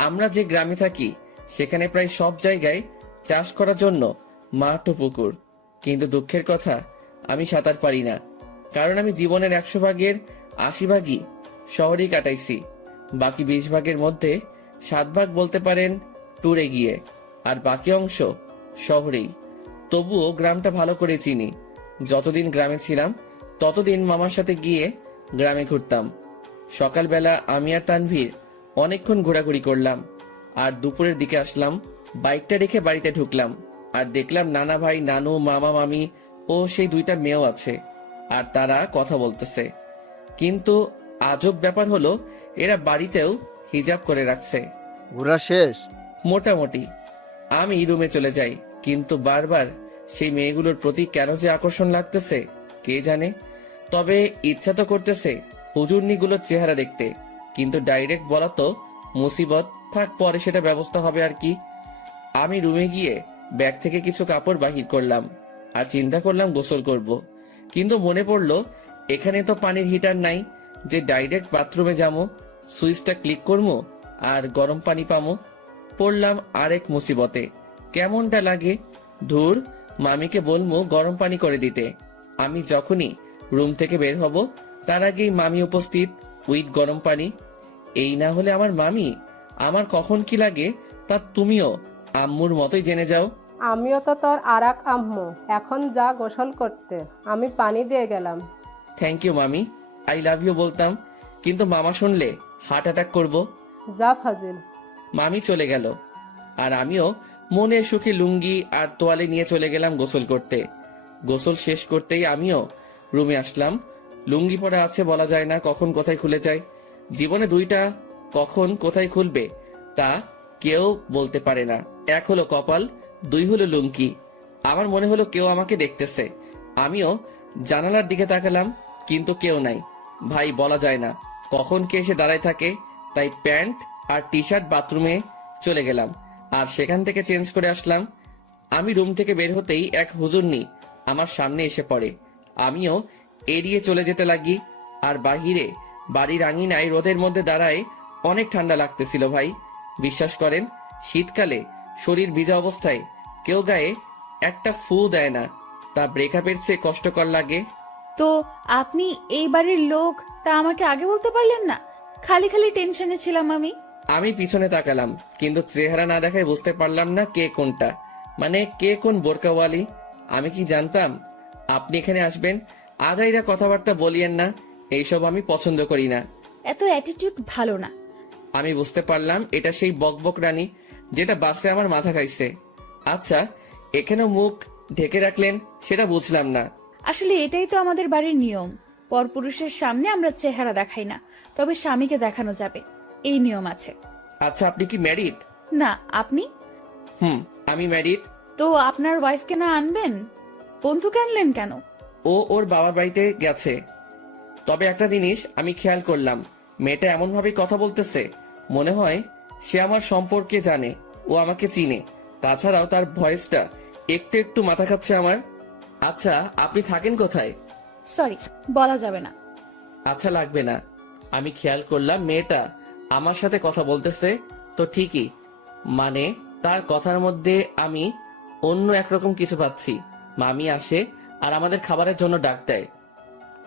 আমরা যে গ্রামে থাকি সেখানে প্রায় সব জায়গায় চাষ করার জন্য মাঠ ও পুকুর, কিন্তু দুঃখের কথা আমি সাঁতার পারি না। কারণ আমি জীবনের 100 ভাগের 80 ভাগই শহরেই কাটাইছি। বাকি 20 ভাগের মধ্যে 7 ভাগ বলতে পারেন ট্যুরে গিয়ে, আর বাকি অংশ শহরেই। তবুও গ্রামটা ভালো করে চিনি। যতদিন গ্রামে ছিলাম ততদিন মামার সাথে গিয়ে গ্রামে ঘুরতাম। সকালবেলা আমি আর তানভীর অনেকক্ষণ ঘোরাঘুরি করলাম, আর দুপুরের দিকে আসলাম। বাইকটা রেখে বাড়িতে ঢুকলাম আর দেখলাম নানা ভাই, নানু, মামা, মামি ও সেই 2টা মেয়েও আছে, আর তারা কথা বলতেছে। কিন্তু আজব ব্যাপার হলো, এরা বাড়িতেও হিজাব করে রাখছে। ঘোরা শেষ? মোটামুটি। আমি রুমে চলে যাই, কিন্তু বারবার সেই মেয়েগুলোর প্রতি কেন যে আকর্ষণ লাগতেছে কে জানে। তবে ইচ্ছা তো করতেছে হুজুরনিগুলোর চেহারা দেখতে, কিন্তু ডাইরেক্ট বলা তো মুসিবত। থাক, পরে সেটা ব্যবস্থা হবে আর কি। আমি রুমে গিয়ে ব্যাগ থেকে কিছু কাপড় বাহির করলাম আর চিন্তা করলাম গোসল করব। কিন্তু মনে পড়লো এখানে তো পানির হিটার নাই যে ডাইরেক্ট বাথরুমে যাবো, সুইচটা ক্লিক করবো আর গরম পানি পামো। পড়লাম আরেক মুসিবতে। কেমনটা লাগে, ধুর, মামিকে বলবো গরম পানি করে দিতে। আমি যখনই রুম থেকে বের হব তার আগেই মামি উপস্থিত উইথ গরম পানি। এই না হলে আমার মামি আমার কখন কি লাগে তা তুমিও আম্মুর মতোই জেনে যাও। আমিও তো তোর আরাক আম্মু, এখন যা গোসল করতে, আমি পানি দিয়ে গেলাম। থ্যাংক ইউ মামি, আই লাভ ইউ বলতাম, কিন্তু মামা শুনলে হার্ট অ্যাটাক করবো। যা ফাজিল। মামি চলে গেল আর আমিও মনের সুখে লুঙ্গি আর তোয়ালে নিয়ে চলে গেলাম গোসল করতে। গোসল শেষ করতেই আমিও রুমে আসলাম। লুঙ্গি পরা আছে, বলা যায় না কখন কোথায় খুলে যায়। জীবনে 2টা কখন কোথায় খুলবে তা কেউ বলতে পারে না। 1 হলো কপাল, 2 হলো লুঙ্গি। আমার মনে হলো কেউ আমাকে দেখতেছে। আমিও জানালার দিকে তাকালাম, কিন্তু কেউ নাই। ভাই, বলা যায় না কখন কে এসে দাঁড়ায় থাকে। তাই প্যান্ট আর টি শার্ট বাথরুমে চলে গেলাম আর সেখান থেকে চেঞ্জ করে আসলাম। আমি রুম থেকে বের হতেই এক হুজুরনি আমার সামনে এসে পড়ে। আমিও এড়িয়ে চলে যেতে লাগি। আর বাহিরে বাড়ির আঙিনায় রোদের মধ্যে দাঁড়ায় অনেক ঠান্ডা লাগতেছিল ভাই। বিশ্বাস করেন, শীতকালে শরীর ভিজা অবস্থায় কেউ গায়ে একটা ফু দেয় না, তা ব্রেকআপের চেয়ে কষ্টকর লাগে। তো আপনি এই বাড়ির লোক, তা আমাকে আগে বলতে পারলেন না? খালি খালি টেনশনে ছিলাম আমি। আমি পিছনে তাকালাম, কিন্তু চেহারা না দেখায় বুঝতে পারলাম না কে কোনটা, মানে কে কোন বোরকাওয়ালি। আমি কি জানতাম আপনি এখানে আসবেন? আজাইরা কথাবার্তা বলিয়েন না, এইসব আমি পছন্দ করি না। এত অ্যাটিটিউড ভালো না। আমি বুঝতে পারলাম এটা সেই বকবক রানী যেটা বাসে আমার মাথা খাইছে। আচ্ছা, এখানেও মুখ ঢেকে রাখলেন সেটা বুঝলাম না। আসলে এটাই তো আমাদের বাড়ির নিয়ম। পরপুরুষের সামনে আমরা চেহারা দেখাই না, তবে স্বামীকে দেখানো যাবে, এই নিয়ম আছে। আচ্ছা, আপনি কি ম্যারিড? না, আপনি? আমি ম্যারিড। তো আপনার ওয়াইফকে না আনবেন? বন্ধুকে আনলেন কেন? ও ওর বাবার বাড়িতে গেছে। তবে একটা জিনিস আমি খেয়াল করলাম, মেয়েটা এমন ভাবে কথা বলতেছে মনে হয় সে আমার সম্পর্কে জানে, ও আমাকে চিনে। তাছাড়াও তার ভয়েসটা একটু একটু মাথা খাচ্ছে আমার। আচ্ছা, আপনি থাকেন কোথায়? সরি, বলা যাবে না। আচ্ছা, লাগবে না। আমি খেয়াল করলাম মেয়েটা আমার সাথে কথা বলতেছে তো ঠিকই, মানে তার কথার মধ্যে আমি অন্য একরকম কিছু পাচ্ছি। মামি আসে আর আমাদের খাবারের জন্য ডাক দেয়।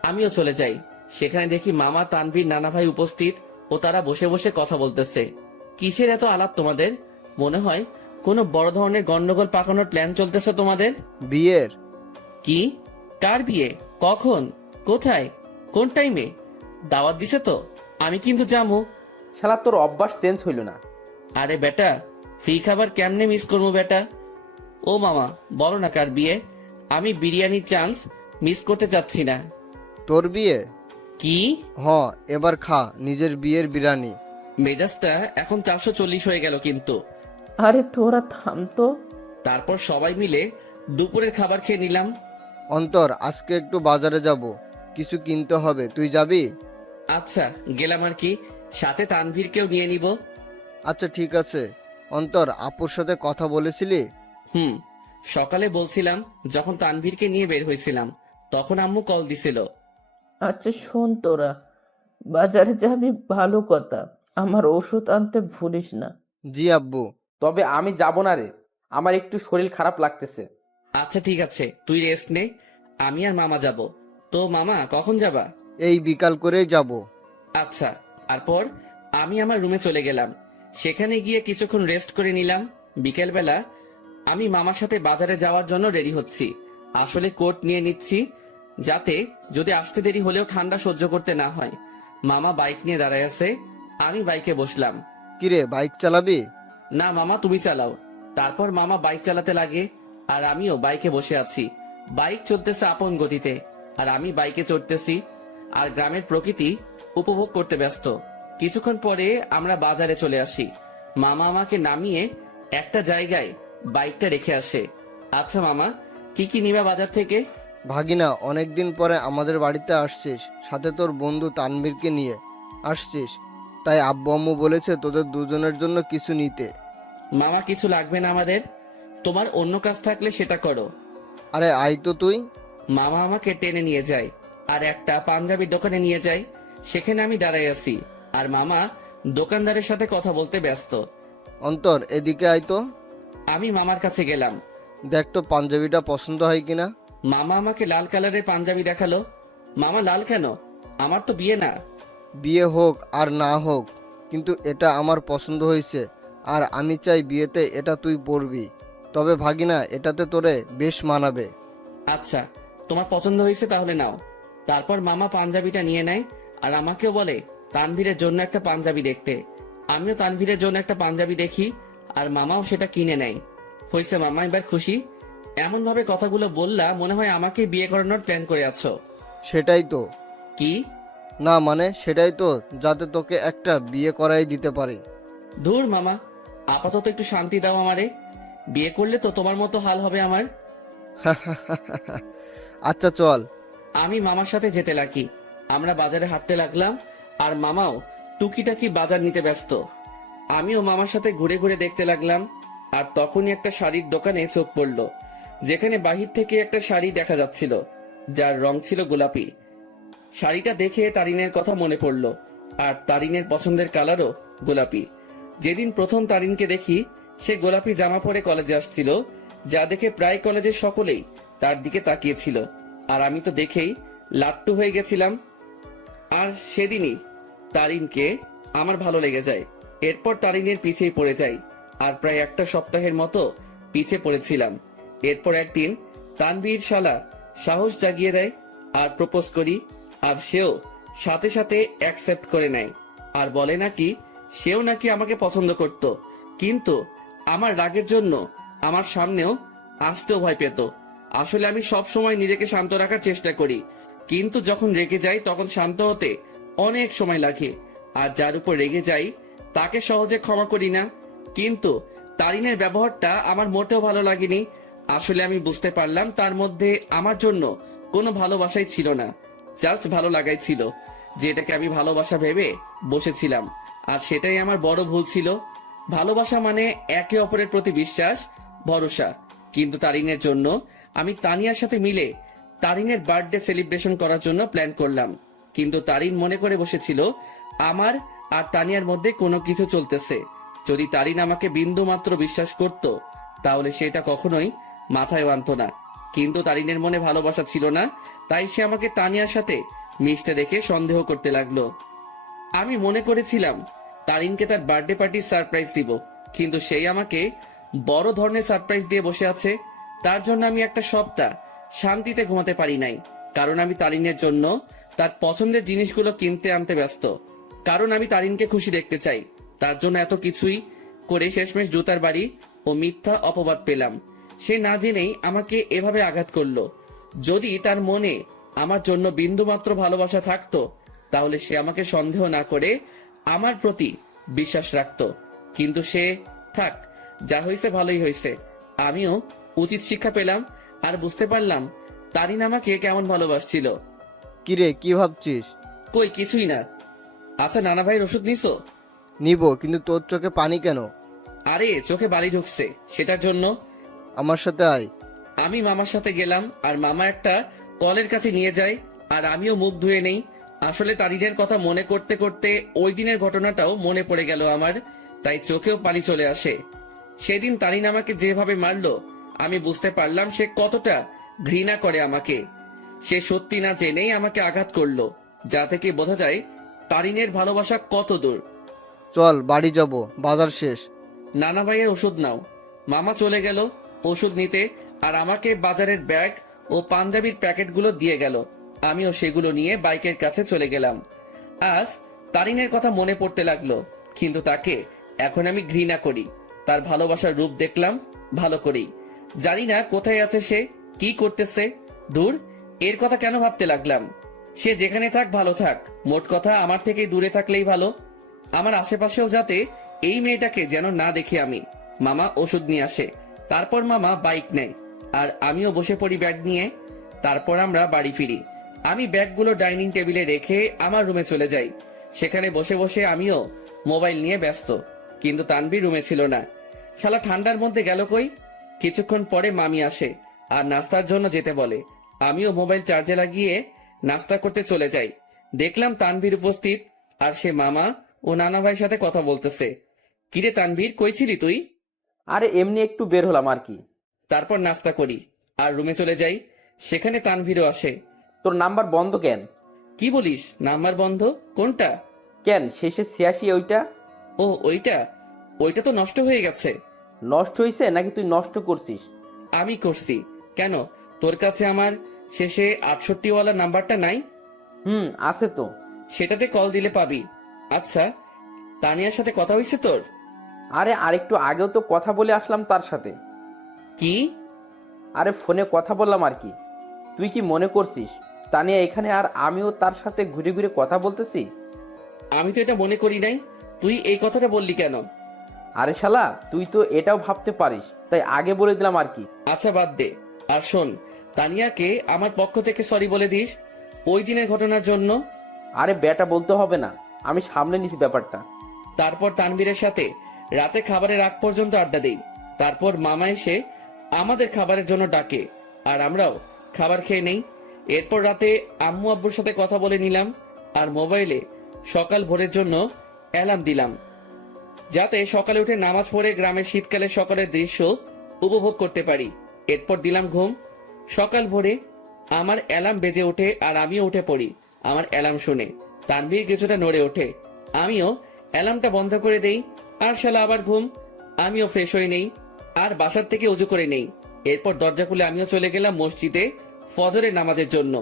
আমিও চলে যাই। সেখানে দেখি মামা, তানভীর, নানা ভাই উপস্থিত ও তারা বসে বসে কথা বলতেছে। কিসের এত আলাপ তোমাদের? মনে হয় কোনো বড় ধরনের গন্ডগোল পাকানোর প্ল্যান চলতেছে তোমাদের। বিয়ের? কি? কার বিয়ে? কখন? কোথায়? কোন টাইমে? দাওয়াত দিছে তো? আমি কিন্তু যাবো। শালা, তোর অভ্যাস চেঞ্জ হইল না। আরে বেটা, ফ্রি খাবার কেমনে মিস করবো বেটা? ও মামা, বলো না কার বিয়ে? আমি বিরিয়ানির চান্স মিস করতে চাচ্ছি না। তোর বিয়ে? কি? এবার খা নিজের বিয়ের বিরিয়ানি। মেজাজটা এখন 440 হয়ে গেল কিন্তু। আরে তোরা থাম তো। তারপর সবাই মিলে দুপুরের খাবার খেয়ে নিলাম। অন্তর, আজকে একটু বাজারে যাব, কিছু কিনতে হবে, তুই যাবি? আচ্ছা, গেলাম আর কি, সাথে তানভীরকেও নিয়ে নিব। আচ্ছা ঠিক আছে। অন্তর, আপুর সাথে কথা বলেছিলি? হুম, সকালে বলছিলাম যখন তানভীরকে নিয়ে বের হয়েছিলাম তখন আম্মু কল দিছিল। আচ্ছা শোন, তোরা বাজারে যাবি ভালো কথা, আমার ওষুধ আনতে ভুলিস না। জি আব্বু। তবে আমি যাব না রে, আমার একটু শরীর খারাপ লাগতেছে। আচ্ছা ঠিক আছে, তুই রেস্ট নে, আমি আর মামা যাব। তো মামা কখন যাবা? এই বিকাল করেই যাব। আচ্ছা। তারপর আমি আমার রুমে চলে গেলাম। সেখানে গিয়ে কিছুক্ষণ রেস্ট করে নিলাম। বিকেলবেলা আমি মামার সাথে বাজারে যাওয়ার জন্য রেডি হচ্ছি। আসলে কোট নিয়ে নিচ্ছি যাতে যদি আসতে দেরি হলেও ঠান্ডা সহ্য করতে না হয়। মামা বাইক নিয়ে দাঁড়ায় আছে, আমি বাইকে বসলাম। কিরে, বাইক চালাবি? না মামা, তুমি চালাও। তারপর মামা বাইক চালাতে লাগে আর আমিও বাইকে বসে আছি। বাইক চলতেছে আপন গতিতে আর আমি বাইকে চড়তেছি আর গ্রামের প্রকৃতি উপভোগ করতে ব্যস্ত। কিছুক্ষণ পরে আমরা বাজারে চলে আসি। মামা আমাকে নামিয়ে একটা জায়গায় বাইকটা রেখে আসে। আচ্ছা মামা, কি কি নিবা বাজার থেকে? ভাগিনা, অনেকদিন পরে আমাদের বাড়িতে আসছিস, সাথে তোর বন্ধু তানভীরকে নিয়ে আসছিস, তাই আব্বু আম্মু বলেছে তোদের দুজনের জন্য কিছু নিতে। মামা, কিছু লাগবে না আমাদের, তোমার অন্য কাজ থাকলে সেটা করো। আরে আয় তো তুই। মামা আমাকে টেনে নিয়ে যায় আর একটা পাঞ্জাবির দোকানে নিয়ে যায়। সেখানে আমি দাঁড়াই আছি আর মামা দোকানদারের সাথে কথা বলতে ব্যস্ত। অন্তর, এদিকে আয় তো। আমি মামার কাছে গেলাম। দেখ তো পাঞ্জাবিটা পছন্দ হয় কিনা। মামা আমাকে লাল কালারের পাঞ্জাবি দেখালো। মামা, লাল কেন? আমার তো বিয়ে না। বিয়ে হোক আর না হোক, কিন্তু এটা আমার পছন্দ হয়েছে আর আমি চাই বিয়েতে এটা তুই পরবি। তবে ভাগিনা, এটাতে তোরে বেশ মানাবে। আচ্ছা, তোমার পছন্দ হয়েছে তাহলে নাও। তারপর মামা পাঞ্জাবিটা নিয়ে নেয় আর আমাকেও বলে তানভীরের জন্য একটা পাঞ্জাবি দেখতে। আমিও তানভীরের জন্য একটা পাঞ্জাবি দেখি আর মামাও সেটা কিনে নেয়। হয়েছে মামা, এবার খুশি? এমন ভাবে কথাগুলো বললা মনে হয় আমাকে বিয়ে করানোর প্ল্যান করে আছো। সেটাই তো। কি? না মানে সেটাই তো, যাতে তোকে একটা বিয়ে করাই দিতে পারি। ধুর মামা, আপাতত একটু শান্তি দাও আমারে। বিয়ে করলে তো তোমার মতো হাল হবে আমার। আচ্ছা চল। আমি মামার সাথে যেতে লাগি। আমরা বাজারে হাঁটতে লাগলাম আর মামাও টুকিটাকি বাজার নিতে ব্যস্ত। আমিও মামার সাথে ঘুরে ঘুরে দেখতে লাগলাম। আর তখনই একটা শাড়ির দোকানে চোখ পড়লো, যেখানে বাহির থেকে একটা শাড়ি দেখা যাচ্ছিল যার রং ছিল গোলাপি। শাড়িটা দেখে তারিনের কথা মনে পড়লো আর তারিনের পছন্দের কালারও গোলাপি। যেদিন প্রথম তারিনকে দেখি সে গোলাপি জামা পরে কলেজে আসছিল, যা দেখে প্রায় কলেজের সকলেই তার দিকে তাকিয়েছিল আর আমি তো দেখেই লাট্টু হয়ে গেছিলাম। আর সেদিনই তারিনকে আমার ভালো লেগে যায়। এরপর তারিনের পিছেই পড়ে যাই আর প্রায় একটা সপ্তাহের মতো পিছে পড়েছিলাম। এরপর একদিন তানভীর শালা সাহস জাগিয়ে দেয় আর প্রপোজ করি আর সেও সাথে সাথে অ্যাকসেপ্ট করে নেয় আর বলে নাকি সেও নাকি আমাকে পছন্দ করত, কিন্তু আমার রাগের জন্য আমার সামনেও আসতেও ভয় পেত। আসলে আমি সব সময় নিজেকে শান্ত রাখার চেষ্টা করি, কিন্তু যখন রেগে যাই তখন শান্ত হতে অনেক সময় লাগে। আর যার উপর রেগে যাই তাকে সহজে ক্ষমা করি না। কিন্তু তারিনের ব্যবহারটা আমার মোটেও ভালো লাগেনি। আসলে আমি বুঝতে পারলাম তার মধ্যে আমার জন্য কোনো ভালোবাসাই ছিল না, জাস্ট ভালো লাগাই ছিল, যেটাকে আমি ভালোবাসা ভেবে বসেছিলাম। আর সেটাই আমার বড় ভুল ছিল। ভালোবাসা মানে একে অপরের প্রতি বিশ্বাস, ভরসা। কিন্তু তারিনের জন্য আমি তানিয়ার সাথে মিলে তারিনের বার্থডে সেলিব্রেশন করার জন্য প্ল্যান করলাম, কিন্তু তারিন মনে করে বসেছিল আমার আর তানিয়ার মধ্যে কোনো কিছু চলতেছে। যদি তারিন আমাকে বিন্দু মাত্র বিশ্বাস করত তাহলে সেটা কখনোই মাথায় আনতো না। কিন্তু তারিনের মনে ভালোবাসা ছিল না, তাই সে আমাকে তানিয়ার সাথে মিশতে দেখে সন্দেহ করতে লাগলো। আমি মনে করেছিলাম তারিনকে তার বার্থডে পার্টির সারপ্রাইজ দিব, কিন্তু সেই আমাকে বড় ধরনের সারপ্রাইজ দিয়ে বসে আছে। তার জন্য আমি একটা সপ্তাহ শান্তিতে ঘুমাতে পারি নাই, কারণ আমি তারিনের জন্য তার পছন্দের জিনিসগুলো কিনতে আনতে ব্যস্ত। কারণ আমি তারিনকে খুশি দেখতে চাই। তার জন্য এত কিছুই করে শেষমেশ জুতার বাড়ি ও মিথ্যা অপবাদ পেলাম। সে না জেনেই আমাকে এভাবে আঘাত করলো। যদি তার মনে আমার জন্য বিন্দুমাত্র ভালোবাসা থাকতো তাহলে সে আমাকে সন্দেহ না করে আমার প্রতি বিশ্বাস রাখতো। কিন্তু সে থাক, যা হয়েছে ভালোই হয়েছে। আমিও উচিত শিক্ষা পেলাম আর বুঝতে পারলাম তারিন আমাকে কেমন ভালোবাসছিল। কিরে, কি ভাবছিস? কই কিছুই না। আচ্ছা নানা ভাইয়ের ওষুধ নিছো? নিব, কিন্তু তোর চোখে পানি কেন? আরে চোখে বালি ঢুকছে, সেটার জন্য। আমার সাথে আয়। আমি মামার সাথে গেলাম আর মামা একটা কলের কাছে নিয়ে যায় আর আমিও মুখ ধুয়ে নেই। আসলে তারিনের কথা মনে করতে করতে ওই দিনের ঘটনাটাও মনে পড়ে গেল আমার, তাই চোখেও পানি চলে আসে। সেদিন তারিন আমাকে যেভাবে মারলো আমি বুঝতে পারলাম সে কতটা ঘৃণা করে আমাকে। সে সত্যি না জেনেই আমাকে আঘাত করলো, যা থেকে বোঝা যায় তারিনের ভালোবাসা কত দূর। চল বাড়ি যাব, বাজার শেষ। নানা ভাইয়ের ওষুধ নাও। মামা চলে গেল ওষুধ নিতে আর আমাকে বাজারের ব্যাগ ও পাঞ্জাবির প্যাকেটগুলো দিয়ে গেল। আমিও সেগুলো নিয়ে বাইকের কাছে চলে গেলাম। আজ তারিনের কথা মনে পড়তে লাগলো, কিন্তু তাকে এখন আমি ঘৃণা করি। তার ভালোবাসার রূপ দেখলাম ভালো করেই। জানি না কোথায় আছে সে, কি করতেছে। দূর, এর কথা কেন ভাবতে লাগলাম? সে যেখানে থাক ভালো থাক, মোট কথা আমার থেকে দূরে থাকলেই ভালো। আমার আশেপাশেও যাতে এই মেয়েটাকে যেন না দেখি আমি। মামা ওষুধ নিয়ে আসে, তারপর মামা বাইক নেয় আর আমিও বসে পড়ি ব্যাগ নিয়ে। তারপর আমরা বাড়ি ফিরি। আমি ব্যাগগুলো ডাইনিং টেবিলে রেখে আমার রুমে চলে যাই। সেখানে বসে বসে আমিও মোবাইল নিয়ে ব্যস্ত, কিন্তু তানভীর রুমে ছিল না। শালা ঠান্ডার মধ্যে গেল কই? কিছুক্ষণ পরে মামি আসে আর নাস্তার জন্য যেতে বলে। আমিও মোবাইল চার্জে লাগিয়ে নাস্তা করতে চলে যাই। দেখলাম তানভীর উপস্থিত আর সে মামা ও নানা ভাইয়ের সাথে কথা বলতেছে। কিরে তানভীর, কই ছিলি তুই? আরে এমনি একটু বের হলাম আর কি। তারপর নাস্তা করি আর রুমে চলে যাই। সেখানে তানভীরও আসে। তোর নাম্বার বন্ধ কেন? কি বলিস, নাম্বার বন্ধ? কোনটা? কেন, শেষে 86 ওইটা? ও ওইটা? ওইটা তো নষ্ট হয়ে গেছে। নষ্ট হয়েছে নাকি তুই নষ্ট করছিস? আমি করছি। কেন, তোর কাছে আমার শেষে 68 ওয়ালা নাম্বারটা নাই? আছে তো। সেটাতে কল দিলে পাবি। আচ্ছা, তানিয়ার সাথে কথা হয়েছে তোর? আরে আরেকটু আগেও তো কথা বলে আসলাম তার সাথে। কি? আরে ফোনে কথা বললাম আর কি। তুই কি মনে করছিস তানিয়া এখানে আর আমিও তার সাথে ঘুরে ঘুরে কথা বলতেছি? আমি তো এটা মনে করি নাই। তুই এই কথাটা বললি কেন? আরে শালা, তুই তো এটাও ভাবতে পারিস, তাই আগে বলে দিলাম আর কি। আচ্ছা বাদ দে। আর শোন, তানিয়াকে আমার পক্ষ থেকে সরি বলে দিস ওই দিনের ঘটনার জন্য। আরে বেটা বলতে হবে না, আমি সামলে নিছি ব্যাপারটা। তারপর তানবীরের সাথে রাতে খাবারের আগ পর্যন্ত আড্ডা দেই। তারপর মামা এসে আমাদের খাবারের জন্য ডাকে আর আমরাও খাবার খেয়ে নেই। এরপর রাতে আম্মু আব্বুর সাথে কথা বলে নিলাম আর মোবাইলে সকাল ভোরের জন্য অ্যালার্ম দিলাম, যাতে সকালে উঠে নামাজ পড়ে গ্রামের শীতকালে সকালের দৃশ্য উপভোগ করতে পারি। এরপর দিলাম ঘুম। সকাল ভোরে আমার অ্যালার্ম বেজে ওঠে আর আমিও উঠে পড়ি। আমার অ্যালার্ম শুনে তানভীর কিছুটা নড়ে ওঠে। আমিও অ্যালার্মটা বন্ধ করে দেই আর শালা আবার ঘুম। আমিও ফ্রেশ হয়ে নেই আর বাসার থেকে উজু করে নেই। এরপর দরজা খুলে আমিও চলে গেলাম মসজিদে ফজরের নামাজের জন্য।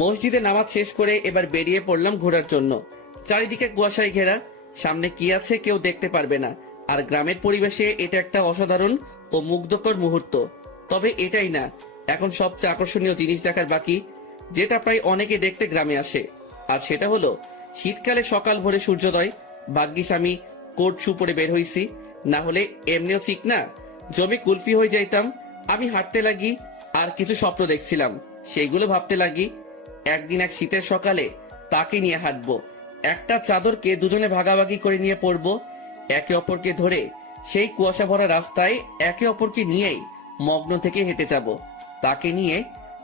মসজিদে নামাজ শেষ করে এবার বেরিয়ে পড়লাম ঘোরার জন্য। চারিদিকে কুয়াশায় ঘেরা, সামনে কি আছে কেউ দেখতে পারবে না। আর গ্রামের পরিবেশে এটা একটা অসাধারণ ও মুগ্ধকর মুহূর্ত। তবে এটাই না, এখন সবচেয়ে আকর্ষণীয় জিনিস দেখার বাকি, যেটা প্রায় অনেকে দেখতে গ্রামে আসে। আর সেটা হলো শীতকালে সকাল ভোরে সূর্যোদয়। ভাগ্যিস আমি কোট শু পরে বের হইছি, না হলে এমনিও ঠিক না জমে কুলফি হয়ে যাইতাম। আমি হাঁটতে লাগি আর কিছু স্বপ্ন দেখছিলাম, সেইগুলো ভাবতে লাগি। একদিন এক শীতের সকালে তাকে নিয়ে হাঁটবো, একটা চাদরকে দুজনে ভাগাভাগি করে নিয়ে পড়বো, একে অপরকে ধরে সেই কুয়াশা ভরা রাস্তায় একে অপরকে নিয়েই মগ্ন থেকে হেঁটে যাব। তাকে নিয়ে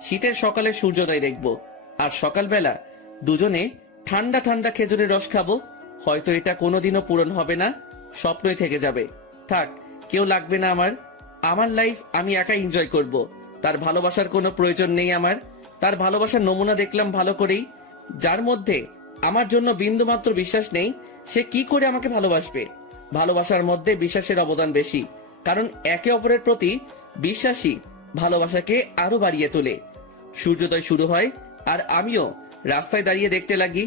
শীতের সকালে সূর্যোদয় দেখব আর সকালবেলা দুজনে ঠান্ডা ঠান্ডা খেজুরের রস খাবো। হয়তো এটা কোনোদিনও পূরণ হবে না, স্বপ্নই থেকে যাবে। থাক, কেউ লাগবে না আমার। আমার লাইফ আমি একা এনজয় করব। তার ভালোবাসার কোনো প্রয়োজন নেই আমার। তার ভালোবাসার নমুনা দেখলাম ভালো করেই, যার মধ্যে আমার জন্য বিন্দুমাত্র বিশ্বাস নেই, সে কি করে আমাকে ভালোবাসবে? ভালোবাসার মধ্যে বিশ্বাসের অবদান বেশি, কারণ একে অপরের প্রতি বিশ্বাসী ভালোবাসাকে আরো বাড়িয়ে তোলে। সূর্যোদয় শুরু হয় আর আমিও রাস্তায় দাঁড়িয়ে দেখতে লাগি।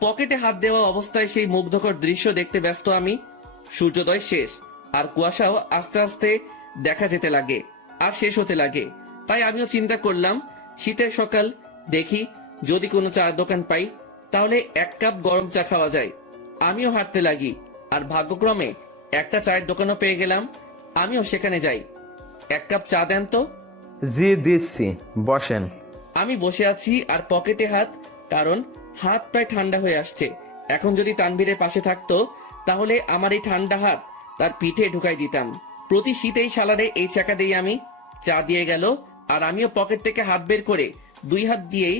পকেটে হাত দেওয়া অবস্থায় সেই মুগ্ধকর দৃশ্য দেখতে ব্যস্ত আমি। সূর্যোদয় শেষ আর কুয়াশাও আস্তে আস্তে দেখা যেতে লাগে আর শেষ হতে লাগে। তাই আমিও চিন্তা করলাম শীতের সকাল, দেখি যদি কোনো চায়ের দোকান পাই তাহলে এক কাপ গরম চা খাওয়া যায়। আমিও হাঁটতে লাগি আর ভাগ্যক্রমে একটা চায়ের দোকানও পেয়ে গেলাম। আমিও সেখানে যাই। এক কাপ চা দেন তো। জি দিচ্ছি, বসেন। আমি বসে আছি আর পকেটে হাত, কারণ হাত প্রায় ঠান্ডা হয়ে আসছে। এখন যদি তানভীরের পাশে থাকতো তাহলে আমার এই ঠান্ডা হাত তার পিঠে ঢুকাই দিতাম। প্রতি শীতেই শালারে এই চাকা দেই আমি। চা দিয়ে গেল আর আমিও পকেট থেকে হাত বের করে 2 হাত দিয়েই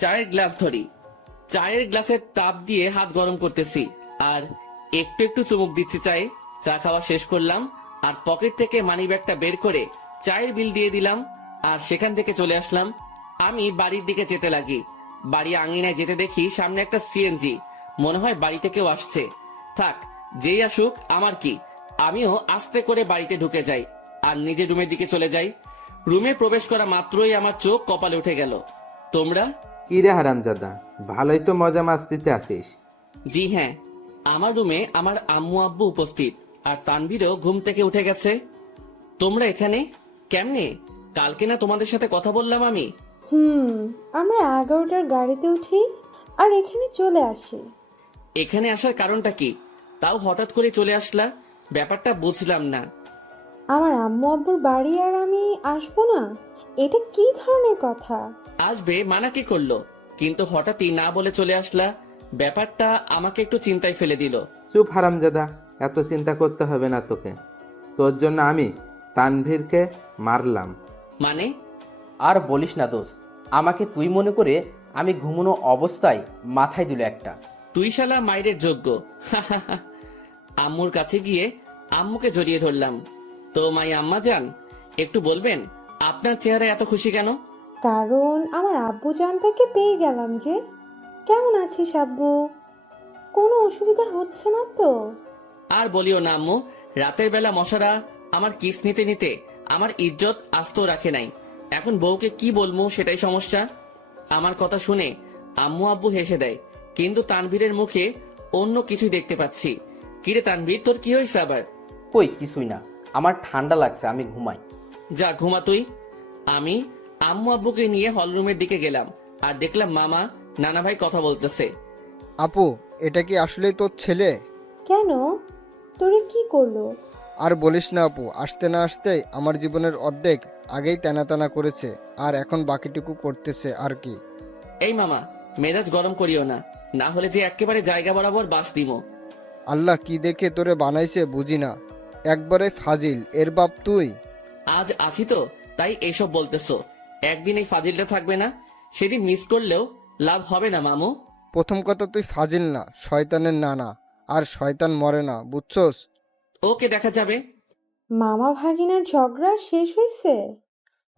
চায়ের গ্লাস ধরি। চায়ের গ্লাসের তাপ দিয়ে হাত গরম করতেছি আর একটু একটু চুমুক দিচ্ছি চায়ে। চা খাওয়া শেষ করলাম আর পকেট থেকে মানি ব্যাগটা বের করে চায়ের বিল দিয়ে দিলাম আর সেখান থেকে চলে আসলাম। আমি বাড়ির দিকে যেতে লাগি। বাড়ি আঙিনায় যেতে দেখি সামনে একটা সিএনজি। মনে হয় বাড়িতে কেউ আসছে। থাক, যেই আসুক আমার কি। আমিও আস্তে করে বাড়িতে ঢুকে যাই আর নিজের রুমের দিকে চলে যাই। রুমে প্রবেশ করা মাত্রই আমার চোখ কপালে উঠে গেল। তোমরা? কি রে হারামজাদা, ভালোই তো মজা মাস্তিতে আসিস। জি হ্যাঁ, আমার রুমে আমার আম্মু আব্বু উপস্থিত আর তানভীরও ঘুম থেকে উঠে গেছে। তোমরা এখানে কেমনে? কালকে না তোমাদের সাথে কথা বললাম আমি? আমরা 11টার গাড়িতে উঠি আর এখানে চলে আসি। এখানে আসার কারণটা কি? তাও হঠাৎ করে চলে আসলা, ব্যাপারটা বুঝলাম না। আমার আম্মু আব্বুর বাড়ি আর আমি আসবো না, এটা কি ধরনের কথা? আসবে মানা কি করলো, কিন্তু হঠাৎই না বলে চলে আসলা, ব্যাপারটা আমাকে একটু চিন্তায় ফেলে দিল। চুপ হারামজাদা, এত চিন্তা করতে হবে না তোকে। তোর জন্য আমি তানভীরকে মারলাম। মানে? আর বলিস না দোস্ত, আমাকে তুই মনে করে আমি ঘুমানো অবস্থায় মাথায় দিল একটা। তুই শালা মাইরের যোগ্য। আম্মুর কাছে গিয়ে আম্মুকে জড়িয়ে ধরলাম। তো মাই আম্মা যান, একটু বলবেন আপনার চেহারা এত খুশি কেন? কারণ আমার আব্বু জানতাকে পেয়ে গেলাম যে। কেমন আছিস আব্বু? কোনো অসুবিধা হচ্ছে না তো? আর বলিও না আম্মু, রাতের বেলা মশারা আমার কিস নিতে নিতে আমার ইজ্জত আস্ত রাখে নাই। এখন বউকে কি বলবো সেটাই সমস্যা। আমার কথা শুনে আম্মু আব্বু হেসে দেয়, কিন্তু তানভীরের মুখে অন্য কিছুই দেখতে পাচ্ছি। কিরে তানভীর, তোর কি হয়েছে আবার? কই কিছুই না, আমার ঠান্ডা লাগছে, আমি ঘুমাই। যা ঘুমা তুই। আমি আম্মু আব্বুকে নিয়ে হলরুমের দিকে গেলাম আর দেখলাম মামা নানা ভাই কথা বলতেছে। আপু, এটা কি আসলেই তোর ছেলে? কেন? তোরে কি করলো? আর বলিস না আপু, আসতে না আসতেই আমার জীবনের অর্ধেক আগেই তেনা করেছে আর এখন বাকিটুকু করতেছে আর কি। এই মামা, মেজাজ গরম করিও না, না হলে যে একেবারে জায়গা বরাবর বাস দিমো। আল্লাহ কি দেখে তোরে বানাইছে বুঝি না, একবারে ফাজিল এর বাপ তুই। আজ আছি তো তাই এসব বলতেছো, একদিন এই ফাজিলটা থাকবে না, সেদিন মিস করলেও লাভ হবে না মামু। প্রথম কথা, তুই ফাজিল না, শয়তানের নানা, আর শয়তান মরে না, বুঝছস? ওকে, দেখা যাবে। মামা ভাগিনার ঝগড়া শেষ হয়েছে?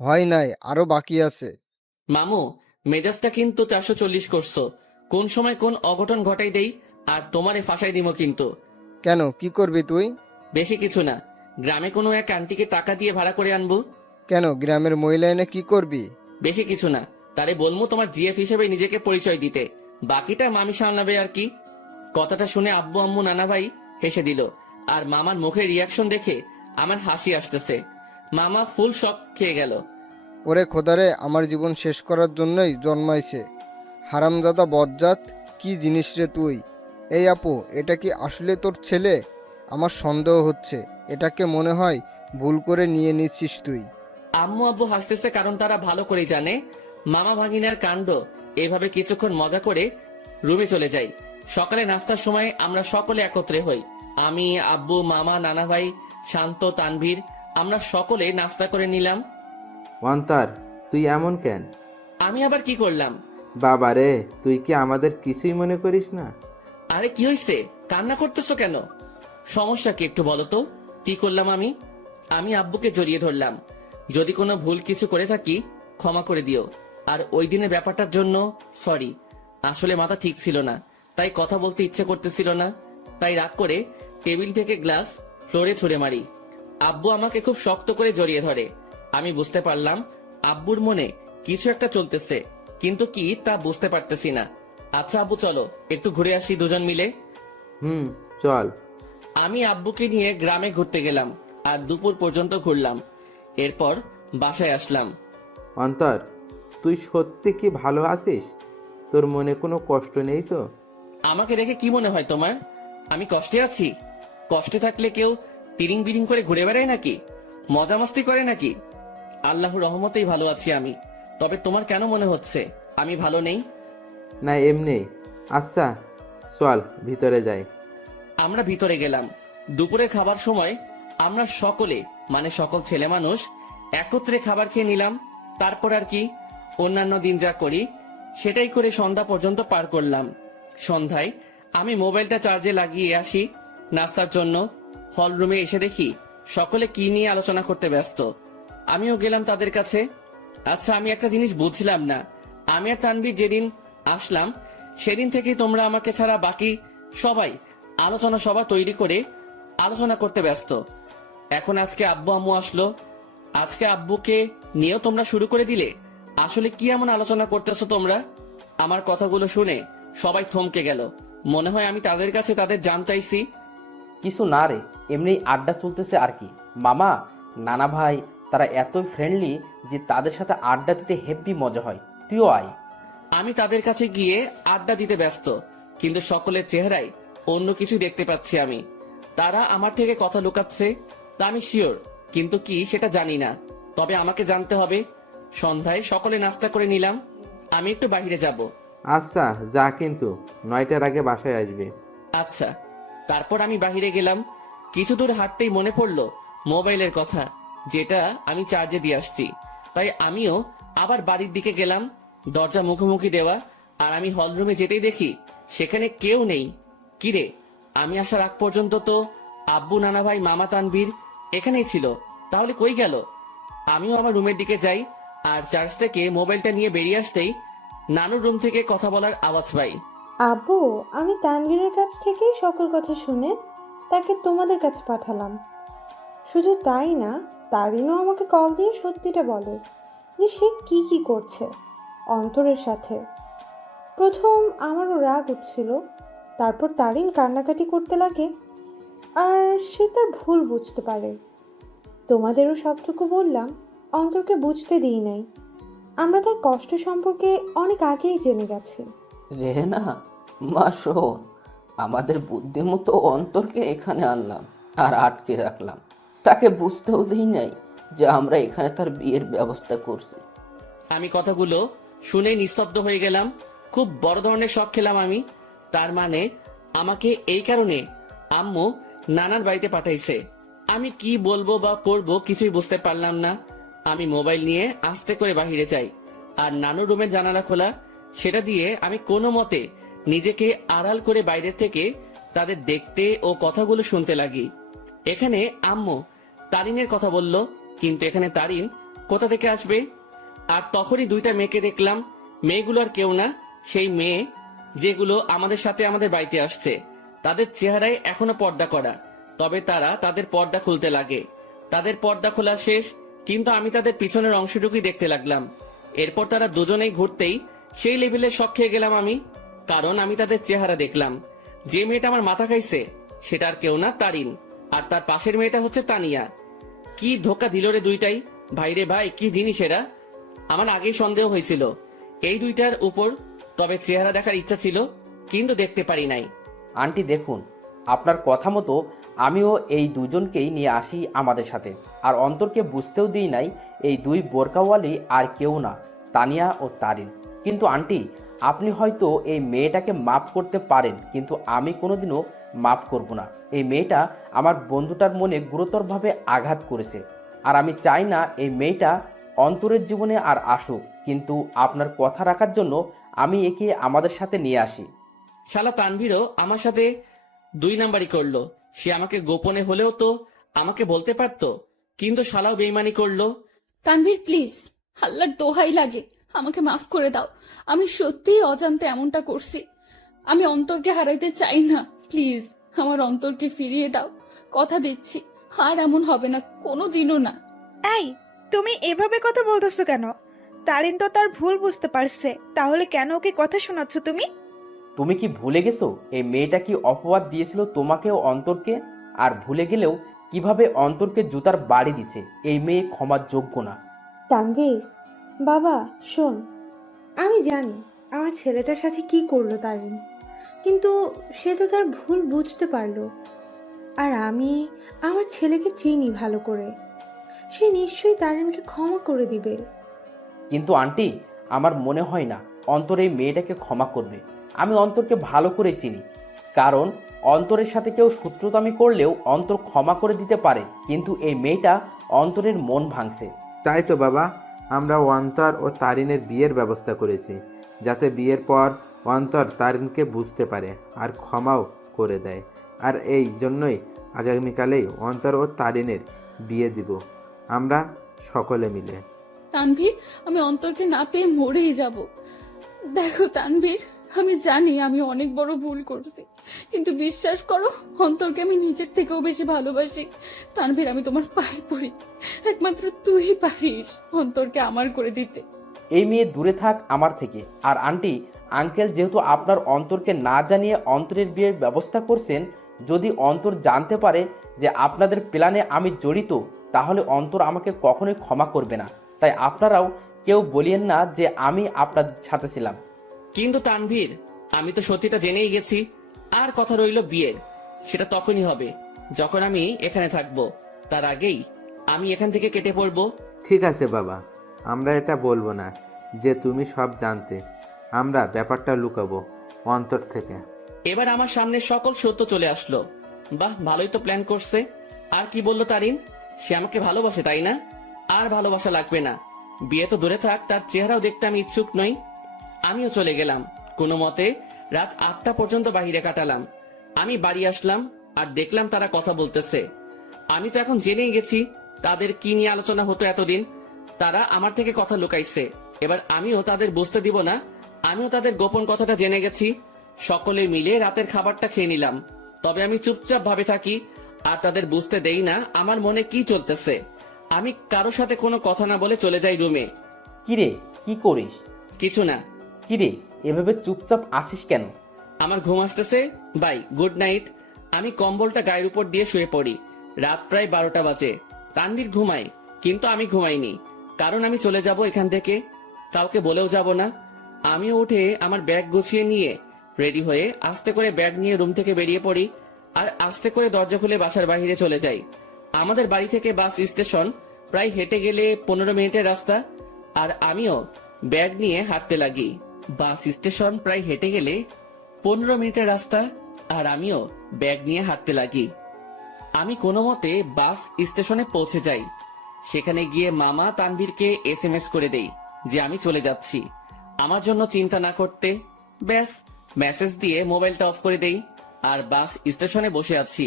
হয় নাই, আরো বাকি আছে। মামু, মেজাজটা কিন্তু 440 করছো। কোন সময় কোন অঘটন ঘটাই দেই আর তোমারে ফাঁসাই দিমো কিন্তু। কেন, কি করবি তুই? বেশি কিছু না, গ্রামে কোনো এক আন্টিকে টাকা দিয়ে ভাড়া করে আনবো। কেন, গ্রামের মহিলা এনে কি করবি? বেশি কিছু না, তারে বলবো তোমার জিএফ হিসেবে নিজেকে পরিচয় দিতে, বাকিটা মামি সামলাবে আর কি। কথাটা শুনে আব্বু আম্মু নানা ভাই হেসে দিল আর মামার মুখের রিয়াকশন দেখে আমার হাসি আসতেছে। মামা ফুল শক খেয়ে গেল। ওরে খোদারে, আমার জীবন শেষ করার জন্যই জন্মাইছে হারামজাদা বজ্জাত, কি জিনিস রে তুই? এই আপু, এটা কি আসলে তোর ছেলে? আমার সন্দেহ হচ্ছে, এটাকে মনে হয় ভুল করে নিয়ে নিচ্ছিস তুই। আম্মু আব্বু হাসতেছে কারণ তারা ভালো করে জানে মামা ভাগিনার কাণ্ড। এভাবে কিছুক্ষণ মজা করে রুমে চলে যাই। সকালে নাস্তার সময় আমরা সকলে একত্রে হই। আমি, আব্বু, মামা, নানা ভাই, শান্ত, তানভীর, আমরা সকলে নাস্তা করে নিলাম। অন্তর, তুই এমন কেন? আমি আবার কি করলাম? বাবা রে, তুই কি আমাদের কিছুই মনে করিস না? আরে কি হয়েছে, কান্না করতেছো কেন? সমস্যা কি একটু বলো তো, কি করলাম আমি? আমি আব্বুকে জড়িয়ে ধরলাম। যদি কোনো ভুল কিছু করে থাকি ক্ষমা করে দিও। আর ওই দিনের ব্যাপারটার জন্য সরি। আসলে মাথা ঠিক ছিল না, তাই কথা বলতে ইচ্ছে করতেছিল না, তাই রাগ করে টেবিল থেকে গ্লাস ফ্লোরে ছুঁড়ে মারি। আব্বু আমাকে খুব শক্ত করে জড়িয়ে ধরে। আমি বুঝতে পারলাম আব্বুর মনে কিছু একটা চলতেছে, কিন্তু কি তা বুঝতে পারতেছি না। আচ্ছা আব্বু, চলো একটু ঘুরে আসি দুজন মিলে। চল। আমি আব্বুকে নিয়ে গ্রামে ঘুরতে গেলাম আর দুপুর পর্যন্ত ঘুরলাম। এরপর বাসায় আসলাম। অন্তর, তুই সত্যি কি ভালো আছিস? তোর মনে কোনো কষ্ট নেই তো? আমাকে দেখে কি মনে হয় তোমার আমি কষ্টে আছি? কষ্টে থাকলে কেউ তিরিং বিরিং করে ঘুরে বেড়ায় নাকি? মজা মস্তি করে নাকি? আল্লাহর রহমতেই ভালো আছি আমি। তবে তোমার কেন মনে হচ্ছে আমি ভালো নেই? না, এমনি। আচ্ছা চল ভিতরে যাই। আমরা ভিতরে গেলাম। দুপুরে খাবার সময় আমরা সকলে মানে সকল ছেলে মানুষ একত্রে খাবার খেয়ে নিলাম। তারপর আর কি, অন্যান্য দিন যা করি সেটাই করে সন্ধ্যা পর্যন্ত পার করলাম। সন্ধ্যায় আমি মোবাইলটা চার্জে লাগিয়ে আসি নাস্তার জন্য। হল রুমে এসে দেখি সকলে কি নিয়ে আলোচনা করতে ব্যস্ত। আমিও গেলাম তাদের কাছে। আচ্ছা, আমি একটা জিনিস বুঝলাম না, আমি আর তানভীর যেদিন আসলাম সেদিন থেকেই তোমরা আমাকে ছাড়া বাকি সবাই আলোচনা সভা তৈরি করে আলোচনা করতে ব্যস্ত। এখন আজকে আব্বু আম্মু আসলো, আজকে আব্বুকে নিয়েও তোমরা শুরু করে দিলে। আসলে কি এমন আলোচনা করতেছো তোমরা? আমার কথাগুলো শুনে সবাই থমকে গেল। মনে হয় আমি তাদের কাছে তাদের জান চাইছি। কিছু না রে, এমনি আড্ডা চলতেছে আর কি। মামা, নানা ভাই তারা এতই ফ্রেন্ডলি যে তাদের সাথে আড্ডা দিতে হেব্বি মজা হয়, তুইও আয়। আমি তাদের কাছে গিয়ে আড্ডা দিতে ব্যস্ত, কিন্তু সকলের চেহারায় অন্য কিছু দেখতে পাচ্ছি আমি। তারা আমার থেকে কথা লুকাচ্ছে তা আমি শিওর, কিন্তু কি সেটা জানি না। তবে আমাকে জানতে হবে। সন্ধ্যায় সকলে নাস্তা করে নিলাম, আমি একটু বাইরে যাব। আচ্ছা যা, কিন্তু 9টার আগে বাসায় আসবে। আচ্ছা। তারপর আমি বাইরে গেলাম। কিছু দূর হাঁটতেই মনে পড়লো মোবাইলের কথা, যেটা আমি চার্জে দিয়ে আসছি। তাই আমিও আবার বাড়ির দিকে গেলাম। দরজা মুখোমুখি দেওয়া, আর আমি হলরুমে যেতেই দেখি সেখানে কেউ নেই। কিরে, আমি আসার আগ পর্যন্ত তো আব্বু, নানা ভাই, মামা, তানভীর এখানেই ছিল, তাহলে কই গেল? আমিও আমার রুমের দিকে যাই, আর চার্জ থেকে মোবাইলটা নিয়ে বেরিয়ে আসতেই নানুর রুম থেকে কথা বলার আওয়াজ পাই। আব্বু, আমি তানভীরের কাছ থেকেই সকল কথা শুনে তাকে তোমাদের কাছে পাঠালাম। শুধু তাই না, তারিনও আমাকে কল দিয়ে সত্যিটা বলে যে সে কি কি করছে অন্তরের সাথে। প্রথম আমারও রাগ উঠছিল, তারপর তারিন কান্নাকাটি করতে লাগে আর সে তার ভুল বুঝতে পারে। তোমাদেরও সবটুকু বললাম, অন্তরকে বুঝতে দিই নাই। আমরা তার কষ্ট সম্পর্কে অনেক আগেই জেনে গেছি। রেহেনা, মা শোন, আমাদের বুদ্ধিমতো অন্তরকে এখানে আনলাম আর আটকে রাখলাম। তাকে বুঝতেও দিই নাই যে আমরা এখানে তার বিয়ের ব্যবস্থা করছি। আমি কথাগুলো শুনে নিস্তব্ধ হয়ে গেলাম। খুব বড় ধরনের শখ খেলাম আমি। তার মানে আমাকে এই কারণে আম্মু নানার বাড়িতে পাঠাইছে। আমি কি বলবো বা করবো কিছুই বুঝতে পারলাম না। আমি মোবাইল নিয়ে আস্তে করে বাহিরে যাই, আর নানুর রুমের জানালা খোলা, সেটা দিয়ে আমি কোনো মতে নিজেকে আড়াল করে বাইরের থেকে তাদের দেখতে ও কথাগুলো শুনতে লাগি। এখানে আম্মু তারিনের কথা বলল, কিন্তু এখানে তারিন কোথা থেকে আসবে? আর তখনই দুইটা মেয়েকে দেখলাম। মেয়েগুলো আর কেউ না, সেই মেয়ে যেগুলো আমাদের সাথে আমাদের বাড়িতে আসছে। তাদের চেহারায় এখনো পর্দা করা, তবে তারা তাদের পর্দা খুলতে লাগে। তাদের পর্দা খোলা শেষ, কিন্তু আমি তাদের পিছনের অংশটুকুই দেখতে লাগলাম। এরপর তারা দুজনেই ঘুরতেই সেই লেভেলের শখ খেয়ে গেলাম আমি, কারণ আমি তাদের চেহারা দেখলাম। যে মেয়েটা আমার মাথা খাইছে সেটা আর কেউ না, তারিন। আর তার পাশের মেয়েটা হচ্ছে তানিয়া। কি ধোকা দিল রে দুইটাই! ভাইরে ভাই, কি জিনিস এরা! আমার আগেই সন্দেহ হয়েছিল এই দুইটার উপর, তবে চেহারা দেখার ইচ্ছা ছিল, কিন্তু দেখতে পারি নাই। আন্টি দেখুন, আপনার কথা মতো আমিও এই দুজনকেই নিয়ে আসি আমাদের সাথে, আর অন্তরকে বুঝতেও দিই নাই এই দুই বোরকাওয়ালি আর কেউ না, তানিয়া ও তারিন। কিন্তু আন্টি, আপনি হয়তো এই মেয়েটাকে মাফ করতে পারেন, কিন্তু আমি কোনোদিনও মাফ করব না। এই মেয়েটা আমার বন্ধুটার মনে গুরুতরভাবে আঘাত করেছে, আর আমি চাই না এই মেয়েটা অন্তরের জীবনে আর আসুক। কিন্তু আপনার কথা রাখার জন্য আমি একে আমাদের সাথে নিয়ে আসি। শালা তানভীরও আমার সাথে 2 নাম্বারই করলো। সে আমাকে গোপনে হলেও তো আমাকে বলতে পারতো, কিন্তু শালাও বেইমানি করলো। তানভীর প্লিজ, আল্লাহর দোহাই লাগে, আমাকে মাফ করে দাও। আমি সত্যিই অজান্তে এমনটা করছি। আমি অন্তরকে হারাইতে চাই না। প্লিজ আমার অন্তরকে ফিরিয়ে দাও। কথা দিচ্ছি আর এমন হবে না, কোনোদিনও না। এই, তুমি এভাবে কথা বলতেছো কেন? তারিন তো তার ভুল বুঝতে পারছে, তাহলে কেন ওকে কথা শোনাচ্ছ তুমি? তুমি কি ভুলে গেছো এই মেয়েটা কি অপবাদ দিয়েছিল তোমাকে ও অন্তরকে? আর ভুলে গেলেও কিভাবে অন্তরকে জুতার বাড়ি দিচ্ছে। এই মেয়ে ক্ষমার যোগ্য না। তানভীর বাবা শোন, আমি জানি আমার ছেলেটার সাথে কি করলো তারিন, কিন্তু সে তো তার ভুল বুঝতে পারলো। আর আমি আমার ছেলেকে চিনি ভালো করে, সে নিশ্চয়ই তারিনকে ক্ষমা করে দিবে। কিন্তু আন্টি, আমার মনে হয় না অন্তর এই মেয়েটাকে ক্ষমা করবে। আমি অন্তরকে ভালো করে চিনি, কারণ অন্তরের সাথে কেউ শত্রুতামি করলেও অন্তর ক্ষমা করে দিতে পারে, কিন্তু এই মেয়েটা অন্তরের মন ভাঙছে। তাই তো বাবা, আমরা অন্তর ও তারিনের বিয়ের ব্যবস্থা করেছি, যাতে বিয়ের পর অন্তর তারিনকে বুঝতে পারে আর ক্ষমাও করে দেয়। আর এই জন্যই আগামীকালেই অন্তর ও তারিনের বিয়ে দিব আমরা সকলে মিলে। তানভীর, আমি অন্তরকে না পেয়ে মরেই যাব। দেখো তানভীর, আমি জানি আমি অনেক বড় ভুল করছি, কিন্তু বিশ্বাস করো অন্তরকে আমি নিজের থেকেও বেশি ভালোবাসি। তানভীর, আমি তোমার পায়ে পড়ি, একমাত্র তুই পারিস অন্তরকে আমার করে দিতে। এই মেয়ে দূরে থাক আমার থেকে। আর আন্টি আঙ্কেল যেহেতু আপনার অন্তরকে না জানিয়ে অন্তরের বিয়ের ব্যবস্থা করছেন, যদি অন্তর জানতে পারে যে আপনাদের প্ল্যানে আমি জড়িত, তাহলে অন্তর আমাকে কখনোই ক্ষমা করবে না। তাই আপনারাও কেউ বলিয়েন না যে আমি আপনাদের সাথে ছিলাম। কিন্তু তানভীর, আমি তো সত্যিটা জেনেই গেছি। আর কথা রইল বিয়ের, সেটা তখনই হবে যখন আমি এখানে থাকবো। তার আগেই আমি এখান থেকে কেটে পড়বো। ঠিক আছে বাবা, আমরা এটা বলবো না যে তুমি সব জানতে। আমরা ব্যাপারটা লুকাবো অন্তর থেকে। এবার আমার সামনে সকল সত্য চলে আসলো। বাহ, ভালোই তো প্ল্যান করছে। আর কি বললো তারিন? সে আমাকে ভালোবাসে, তাই না? আর ভালোবাসা লাগবে না, বিয়ে তো দূরে থাক, তার চেহারাও দেখতে আমি ইচ্ছুক নই। আমিও চলে গেলাম। কোনো মতে রাত 8টা পর্যন্ত বাইরে কাটালাম। আমি বাড়ি আসলাম আর দেখলাম তারা কথা বলতেছে। আমি তো এখন জেনেই গেছি তাদের কি নিয়ে আলোচনা হতো এতদিন। তারা আমার থেকে কথা লুকাইছে। এবার আমিও তাদের বুঝতে দিব না আমিও তাদের গোপন কথাটা জেনে গেছি। সকলে মিলে রাতের খাবারটা খেয়ে নিলাম। তবে আমি চুপচাপ ভাবে থাকি আর তাদের বুঝতে দেই না আমার মনে কি চলতেছে। আমি কারোর সাথে কোনো কথা না বলে চলে যাই রুমে। কিরে, কি করিস? কিছু না। কিরে, এভাবে চুপচাপ আসিস কেন? আমার ঘুম আসতেছে। Bye, good night. আমি কম্বলটা গায়ের উপর দিয়ে শুয়ে পড়ি। রাত প্রায় 12টা বাজে। তানভীর ঘুমায়, কিন্তু আমি ঘুমাইনি, কারণ আমি চলে যাব এখান থেকে। কাউকে বলেও যাব না। আমিও উঠে আমার ব্যাগ গুছিয়ে নিয়ে রেডি হয়ে আস্তে করে ব্যাগ নিয়ে রুম থেকে বেরিয়ে পড়ি আর আস্তে করে দরজা খুলে বাসার বাইরে চলে যাই। আমাদের বাড়ি থেকে বাস স্টেশন প্রায় হেঁটে গেলে 15 মিনিটের রাস্তা। আর আমিও ব্যাগ নিয়ে হাঁটতে লাগি। বাস স্টেশন প্রায় হেঁটে গেলে 15 মিনিটের রাস্তা আর আমিও ব্যাগ নিয়ে হাঁটতে লাগি। আমি কোনো মতে বাস স্টেশনে পৌঁছে যাই। সেখানে গিয়ে মামা তানভীরকে SMS করে দেই যে আমি চলে যাচ্ছি, আমার জন্য চিন্তা না করতে। ব্যাস, মেসেজ দিয়ে মোবাইলটা অফ করে দেই আর বাস স্টেশনে বসে আছি।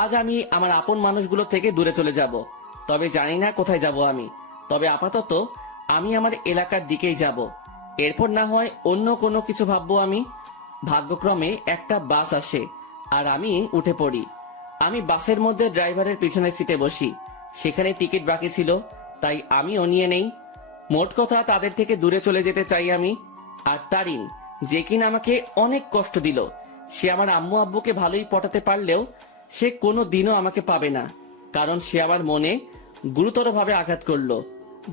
আজ আমি আমার আপন মানুষগুলো থেকে দূরে চলে যাব, তবে জানি না কোথায় যাব আমি। তবে আপাতত আমি আমার এলাকার দিকেই যাব, এরপর না হয় অন্য কোনো কিছু ভাববো আমি। ভাগ্যক্রমে একটা বাস আসে আর আমি উঠে পড়ি। আমি বাসের মধ্যে ড্রাইভারের পিছনের সিটে বসি। সেখানে টিকিট বাকি ছিল, তাই আমিও নিয়ে নেই। মোট কথা, তাদের থেকে দূরে চলে যেতে চাই আমি। আর তারিন, যে কিনা আমাকে অনেক কষ্ট দিল, সে আমার আম্মু আব্বুকে ভালোই পটাতে পারলেও সে কোনো দিনও আমাকে পাবে না, কারণ সে আমার মনে গুরুতরভাবে আঘাত করলো,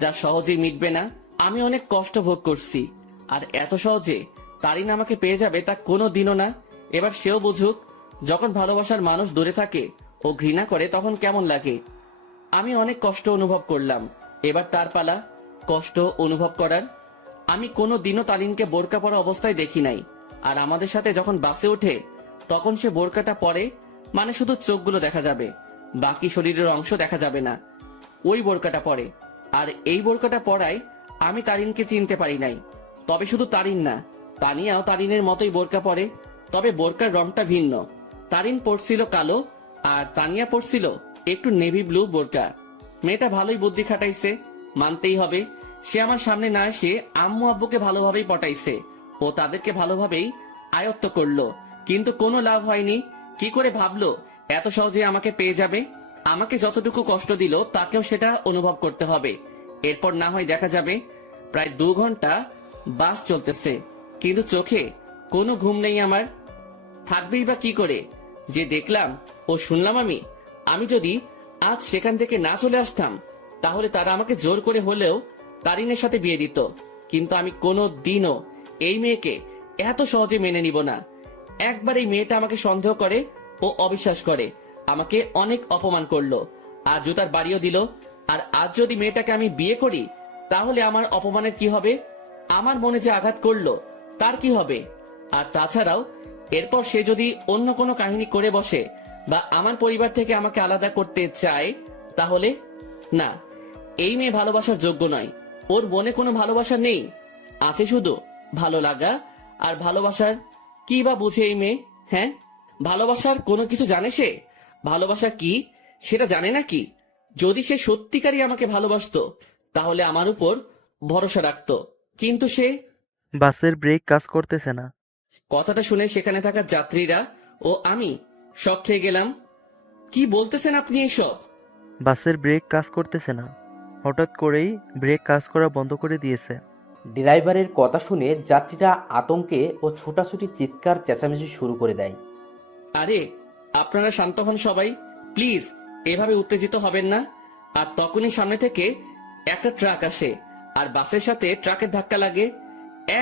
যা সহজেই মিটবে না। আমি অনেক কষ্ট ভোগ করছি, আর এত সহজে তারিন আমাকে পেয়ে যাবে তা কোনো দিনও না। এবার সেও বুঝুক, যখন ভালোবাসার মানুষ দূরে থাকে ও ঘৃণা করে তখন কেমন লাগে। আমি অনেক কষ্ট অনুভব করলাম, এবার তার পালা কষ্ট অনুভব করার। আমি কোনো দিনও তারিনকে বোরকা পরা অবস্থায় দেখি নাই। আর আমাদের সাথে যখন বাসে ওঠে তখন সে বোরকাটা পরে, মানে শুধু চোখগুলো দেখা যাবে, বাকি শরীরের অংশ দেখা যাবে না। ওই বোরকাটা পরে। আর এই বোরকাটা পরায় আমি তারিনকে চিনতে পারি নাই। তবে শুধু তারিন না, তানিয়াও তারিনের মতোই বোরকা পরে, তবে বোরকার রংটা ভিন্ন। তারিন পরছিল কালো আর তানিয়া পরছিল একটু নেভি ব্লু বোরকা। মেয়েটা ভালোই বুদ্ধি খাটাইছে, মানতেই হবে। সে আমার সামনে না এসে আম্মু আব্বুকে ভালোভাবেই পটাইছে ও তাদেরকে ভালোভাবেই আয়ত্ত করলো, কিন্তু কোনো লাভ হয়নি। কি করে ভাবলো এত সহজে আমাকে পেয়ে যাবে? আমাকে যতটুকু কষ্ট দিল তাকেও সেটা অনুভব করতে হবে। এরপর না হয় দেখা যাবে। প্রায় 2 ঘন্টা বাস চলতেছে, কিন্তু চোখে কোনো ঘুম নেই আমার। থাকবেই বা কি করে? যে দেখলাম ও শুনলাম আমি যদি আজ সেখান থেকে না চলে আসতাম, তাহলে তারা আমাকে জোর করে হলেও তারিনের সাথে বিয়ে দিত। কিন্তু আমি কোনো দিনও এই মেয়েকে এত সহজে মেনে নিব না। একবার এই মেয়েটা আমাকে সন্দেহ করে ও অবিশ্বাস করে, আমাকে অনেক অপমান করলো আর জুতার বাড়িও দিল। আর আজ যদি মেয়েটাকে আমি বিয়ে করি, তাহলে আমার অপমানের কি হবে? আমার মনে যে আঘাত করলো তার কি হবে? আর তাছাড়াও এরপর সে যদি অন্য কোনো কাহিনী করে বসে বা আমার পরিবার থেকে আমাকে আলাদা করতে চায়, তাহলে না, এই মেয়ে ভালোবাসার যোগ্য নয়। ওর মনে কোনো ভালোবাসা নেই, আছে শুধু ভালো লাগা। আর ভালোবাসার কি বা বুঝে এই মেয়ে? হ্যাঁ, ভালোবাসার কোনো কিছু জানে সে? ভালোবাসা কি সেটা জানে নাকি? যদি সে সত্যিকারই আমাকে ভালোবাসতো তাহলে আমার উপর ভরসা রাখতো, কিন্তু সে। বাসের ব্রেক কাজ করতেছে না। কথাটা শুনে সেখানে থাকা যাত্রীরা ও আমি শক খেয়ে গেলাম। কি বলতেছেন আপনি এসব? বাসের ব্রেক কাজ করতেছে না, হঠাৎ করেই ব্রেক কাজ করা বন্ধ করে দিয়েছে। ড্রাইভারের কথা শুনে যাত্রীরা আতঙ্কে ও ছোটাছুটি চিৎকার চেঁচামেচি শুরু করে দেয়। আরে আপনারা শান্ত হন সবাই, প্লিজ এভাবে উত্তেজিত হবেন না। আর তখনই সামনে থেকে একটা ট্রাক আসে আর বাসের সাথে ট্রাকের ধাক্কা লাগে।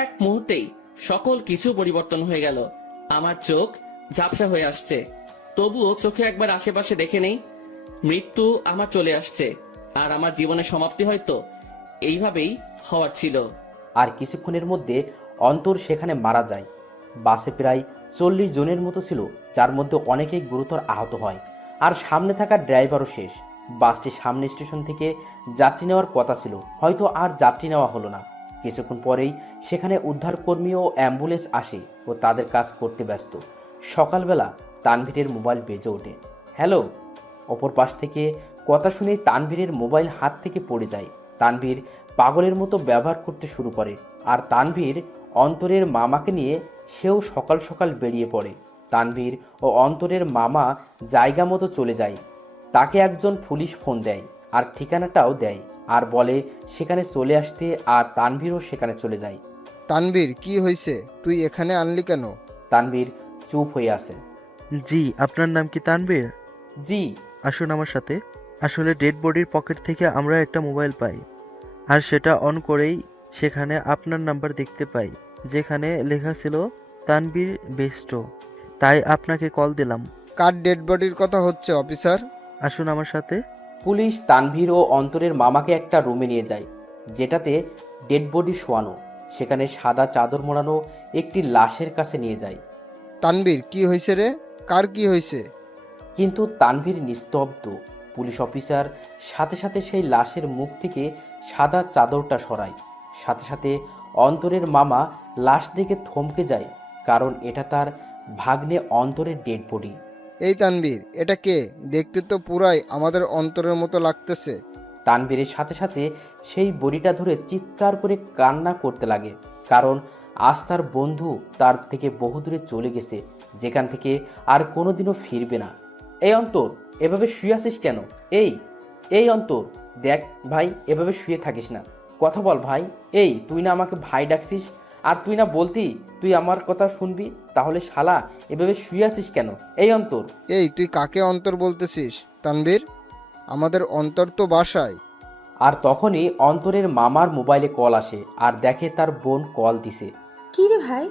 এক মুহূর্তেই সকল কিছু পরিবর্তন হয়ে গেল। আমার চোখ ঝাপসা হয়ে আসছে, তবুও চোখে একবার আশেপাশে দেখে নেই। মৃত্যু আমার চলে আসছে আর আমার জীবনের সমাপ্তি হয়তো এইভাবেই হওয়ার ছিল। আর কিছুক্ষণের মধ্যে অন্তর সেখানে মারা যায়। বাসে প্রায় 40 জনের মতো ছিল, যার মধ্যে অনেকেই গুরুতর আহত হয়। আর সামনে থাকা ড্রাইভারও শেষ। বাসটি সামনে স্টেশন থেকে যাত্রী নেওয়ার কথা ছিল, হয়তো আর যাত্রী নেওয়া হলো না। কিছুক্ষণ পরেই সেখানে উদ্ধারকর্মী ও অ্যাম্বুলেন্স আসে ও তাদের কাজ করতে ব্যস্ত। সকালবেলা তানভীরের মোবাইল বেজে ওঠে। হ্যালো। অপর পাশ থেকে কথা শুনেই তানভীরের মোবাইল হাত থেকে পড়ে যায়। তানভীর পাগলের মতো ব্যবহার করতে শুরু করে। আর তানভীর অন্তরের মামাকে নিয়ে সেও সকাল সকাল বেরিয়ে পড়ে। তানভীর ও অন্তরের মামা জায়গা মতো চলে যায়। তাকে একজন পুলিশ ফোন দেয় আর ঠিকানাটাও দেয় আর বলে সেখানে চলে আসতে, আর তানভীরও সেখানে চলে যায়। তানবীর, কি হয়েছে? তুই এখানে আনলি কেন? তানভীর চুপ হয়ে আছে। জি, আপনার নাম কি তানবীর? জি। আসুন আমার সাথে। আসলে ডেড বডির পকেট থেকে আমরা একটা মোবাইল পাই, আর সেটা অন করেই সেখানে আপনার নাম্বার দেখতে পাই, যেখানে লেখা ছিল তানবীর বেস্টো। তাই আপনাকে কল দিলাম। কার ডেড বডির কথা হচ্ছে অফিসার? আসুন আমার সাথে। পুলিশ তানভীর ও অন্তরের মামাকে একটা রুমে নিয়ে যায়, যেটাতে ডেড বডি শোয়ানো। সেখানে সাদা চাদর মোড়ানো একটি লাশের কাছে নিয়ে যায়। তানবীর, কি হয়েছে রে? কার কি হয়েছে? কিন্তু তানভীর নিস্তব্ধ। পুলিশ অফিসার সাথে সাথে সেই লাশের মুখ থেকে সাদা চাদরটা সরায়। সাথে সাথে অন্তরের মামা লাশ দেখে থমকে যায়, কারণ এটা তার ভাগ্নে অন্তরের ডেড বডি। এই তানবীর, এটা কে? দেখতে তো পুরাই আমাদের অন্তরের মতো লাগতেছে। তানভীরের সাথে সাথে সেই বডিটা ধরে চিৎকার করে কান্না করতে লাগে, কারণ আজ তার বন্ধু তার থেকে বহুদূরে চলে গেছে, যেখান থেকে আর কোনোদিনও ফিরবে না। এই অন্তর, এভাবে শুয়ে আছিস কেন? এই অন্তর, দেখ ভাই, এভাবে শুয়ে থাকিস না, কথা বল ভাই। এই তুই না আমাকে ভাই ডাকছিস, আর তুই না বলতি তুই আমার কথা শুনবি, তাহলে শালা এভাবে শুয়ে আছিস কেন? এই অন্তর। এই তুই কাকে অন্তর বলতেছিস তানবীর? আমাদের অন্তর তো বাসায়। আর তখনই অন্তরের মামার মোবাইলে কল আসে আর দেখে তার বোন কল দিছে। কি রে ভাই,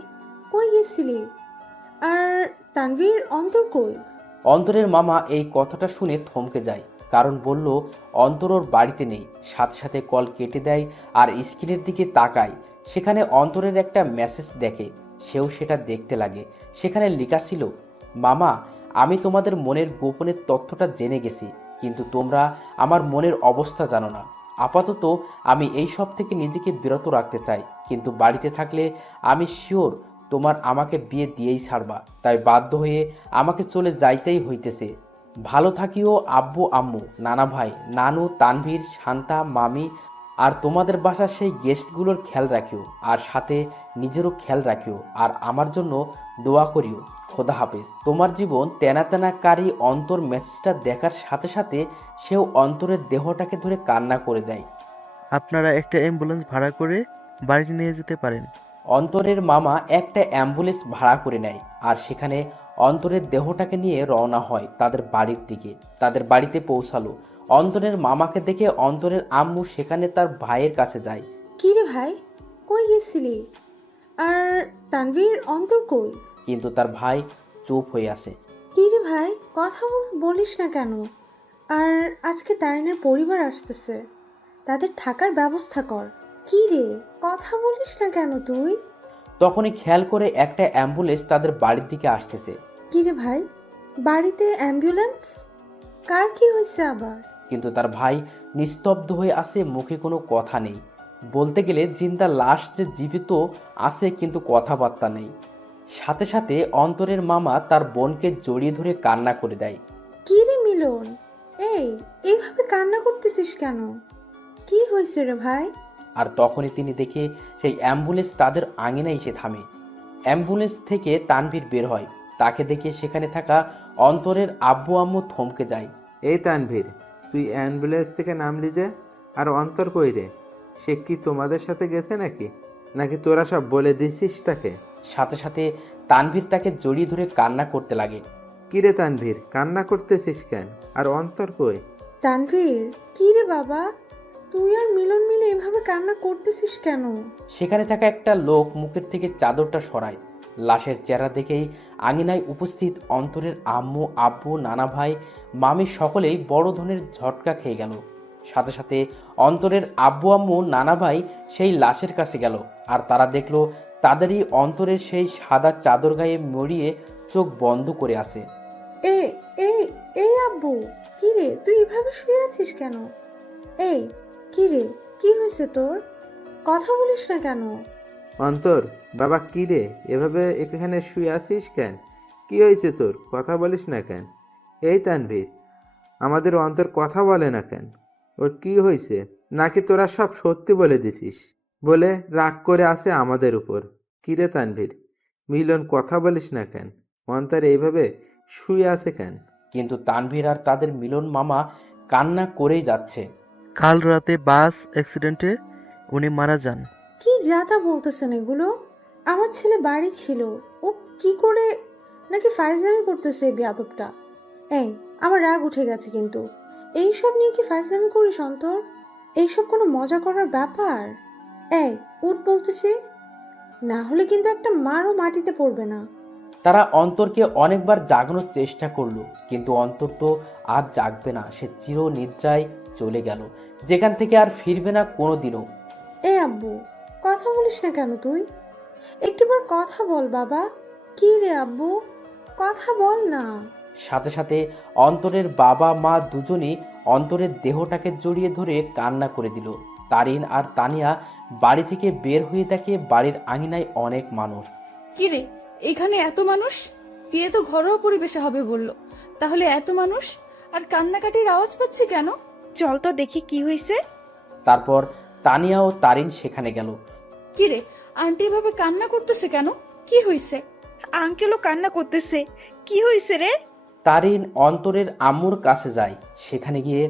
কই গেছিলি? আর তানভীর, অন্তর কই? অন্তরের মামা এই কথাটা শুনে থমকে যায়, কারণ বলল অন্তর ওর বাড়িতে নেই। সাথে সাথে কল কেটে দেয় আর স্ক্রিনের দিকে তাকায়। সেখানে অন্তরের একটা মেসেজ দেখে, সেও সেটা দেখতে লাগে। সেখানে লেখা ছিল, মামা, আমি তোমাদের মনের গোপনের তথ্যটা জেনে গেছি, কিন্তু তোমরা আমার মনের অবস্থা জানো না। আপাতত আমি এই সব থেকে নিজেকে বিরত রাখতে চাই, কিন্তু বাড়িতে থাকলে আমি শিওর তোমার আমাকে বিয়ে দিয়েই ছাড়বা, তাই বাধ্য হয়ে আমাকে চলে যাইতেই হইতেছে। ভালো থাকিও আব্বু আম্মু, নানা ভাই, নানু, তানভীর, শান্তা, মামি, আর তোমাদের বাসার সেই গেস্টগুলোর খেয়াল রাখিও, আর সাথে নিজেরও খেয়াল রাখিও, আর আমার জন্য দোয়া করিও। খোদা হাফেজ। তোমার জীবন তেনা তেনাকারী। অন্তর মেসেজটা দেখার সাথে সাথে সেও অন্তরের দেহটাকে ধরে কান্না করে দেয়। আপনারা একটা অ্যাম্বুলেন্স ভাড়া করে বাড়িতে নিয়ে যেতে পারেন। অন্তরের মামা একটা অ্যাম্বুলেন্স ভাড়া করে নেয় আর সেখানে অন্তরের দেহটাকে নিয়ে রওনা হয় তাদের বাড়ির দিকে। তাদের বাড়িতে পৌঁছালো। অন্তরের মামাকে দেখে অন্তরের আম্মু সেখানে তার ভাইয়ের কাছে যায়। কি রে ভাই, কই গেছিলি? আর তানভীর, অন্তর কই? কিন্তু তার ভাই চুপ হয়ে আছে। কি রে ভাই, কথা বলিস না কেন? আর আজকে তারিনের পরিবার আসতেছে, তাদের থাকার ব্যবস্থা কর। কি রে, কথা বলিস না কেন তুই? তখনই খেয়াল করে একটা অ্যাম্বুলেন্স তাদের বাড়ির দিকে আসতেছে। কিরে ভাই, বাড়িতে অ্যাম্বুলেন্স? কার কি হয়েছে আবার? কিন্তু তার ভাই নিস্তব্ধ হয়ে আছে, মুখে কোনো কথা নেই। বলতে গেলে জিন্দা লাশ যে জীবিত আছে কিন্তু কথাবার্তা নেই। সাথে সাথে অন্তরের মামা তার বোনকে জড়িয়ে ধরে কান্না করে দেয়। কি রে মিলন, এইভাবে কান্না করতেছিস কেন? কি হয়েছে রে ভাই? আর তখনই তিনি দেখে সেই অ্যাম্বুলেন্স তাদের আঙিনায় এসে থামে। অ্যাম্বুলেন্স থেকে তানভীর বের হয়। তাকে দেখে সেখানে থাকা অন্তরের আব্বু আম্মু থমকে যায়। এই তানভীর, তুই অ্যাম্বুলেন্স থেকে নামলি যে? আর অন্তর কই রে? সে কি তোমাদের সাথে গেছে নাকি তোরা সব বলে দিছিস তাকে? সাথে সাথে তানভীর তাকে জড়িয়ে ধরে কান্না করতে লাগে। কি রে তানভীর, কান্না করতেছিস কেন? আর অন্তর কই? তানভীর, কি রে বাবা, তুই আর মিলন মিলে এভাবে কান্না করতেছিস কেন? সেখানে থাকা একটা লোক মুখের থেকে চাদরটা সরায়। লাশের চেহারা দেখেই আঙিনায় উপস্থিত অন্তরের আম্মু, আব্বু, নানা ভাই, মামি সকলেই বড় ধরনের ঝটকা খেয়ে গেল। সাথে সাথে অন্তরের আব্বু আম্মু, নানা ভাই সেই লাশের কাছে গেল। আর তারা দেখলো তাদেরই অন্তরের সেই সাদা চাদর গায়ে মরিয়ে চোখ বন্ধ করে আছে। এই আব্বু, কি রে তুই এভাবে শুয়ে আছিস কেন? কি রে, কি হয়েছে তোর? কথা বলিস না কেন? অন্তর, বাবা কি রে, এভাবে এখানে শুয়ে আছিস কেন? কি হয়েছে তোর? কথা বলিস না কেন? এই তানভীর, আমাদের অন্তর কথা বলে না কেন? ওর কি হয়েছে? নাকি তোরা সব সত্যি বলে দিছিস বলে রাগ করে আছে আমাদের উপর? কি রে তানভীর, মিলন কথা বলিস না কেন? অন্তর এইভাবে শুয়ে আছে কেন? কিন্তু তানভীর আর তাদের মিলন মামা কান্না করেই যাচ্ছে। কাল রাতে বাস অ্যাক্সিডেন্টে উনি মারা যান। কি যাতা বলতেছেন এগুলো? আমার ছেলে বাড়ি ছিল, ও কি করে নাকি ফাইজলামি করতেছে এই বেয়াদবটা? আমার রাগ উঠে গেছে, কিন্তু এইসব নিয়ে কি ফাইজলামি করিস অন্তর? এইসব কোনো মজা করার ব্যাপার? উঠ বলতেছি, না হলে কিন্তু একটা মারও মাটিতে পড়বে না। তারা অন্তরকে অনেকবার জাগানোর চেষ্টা করলো, কিন্তু অন্তর তো আর জাগবে না। সে চির নিদ্রায় চলে গেল, যেখান থেকে আর ফিরবে না কোনোদিনও। আব্বু, কথা বলিস না কেন তুই? একটিবার কথা বল বাবা। কি রে আব্বু, কথা বল না। সাথে সাথে অন্তরের বাবা মা দুজনেই অন্তরের দেহটাকে জড়িয়ে ধরে কান্না করে দিল। তারিন আর তানিয়া বাড়ি থেকে বের হয়ে দেখে বাড়ির আঙিনায় অনেক মানুষ। কি রে, এখানে এত মানুষ? বিয়ে তো ঘরোয়া পরিবেশে হবে বললো, তাহলে এত মানুষ আর কান্নাকাটির আওয়াজ পাচ্ছি কেন? চল তো দেখি কি হয়েছে। তারপর তানিয়া ও তারিন সেখানে গেল। কি রে, আন্টি এভাবে কান্না করতেছে কেন? কি হয়েছে? আঙ্কেলও কান্না করতেছে। কি হয়েছে রে? তারিন অন্তরের আম্মুর কাছে যায়। সেখানে গিয়ে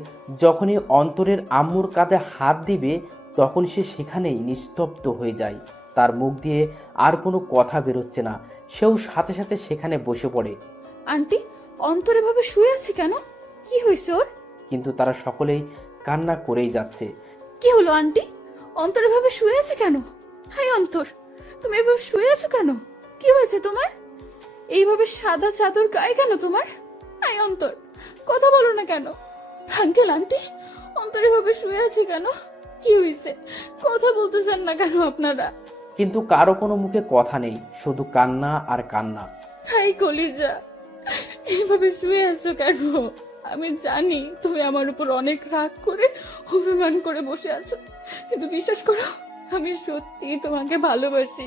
যখনই অন্তরের আম্মুর কাঁধে হাত দিবে, তখন সে সেখানেই নিস্তব্ধ হয়ে যায়। তার মুখ দিয়ে আর কোনো কথা বেরোচ্ছে না। সেও সাথে সাথে সেখানে বসে পড়ে। আন্টি, অন্তর এভাবে শুয়ে আছে কেন? কি হয়েছে ওর? কিন্তু তারা সকলেই কান্না করেই যাচ্ছে। কি হলো আন্টি? অন্তর এভাবে শুয়ে আছে কেন? হাই অন্তর, তুমি এভাবে শুয়ে আছো কেন? কি হয়েছে তোমার? এইভাবে সাদা চাদর গায়ে কেন তোমার? হাই অন্তর, কথা বলো না কেন? আঙ্কেল আন্টি, অন্তর এভাবে শুয়ে আছে কেন? কি হয়েছে? কথা বলতেছেন না কেন আপনারা? কিন্তু কারো কোনো মুখে কথা নেই, শুধু কান্না আর কান্না। হাই কলিজা, এইভাবে শুয়ে আছো কেন? আমি জানি তুমি আমার উপর অনেক রাগ করে অভিমান করে বসে আছো, কিন্তু বিশ্বাস করো, আমি সত্যি তোমাকে ভালোবাসি।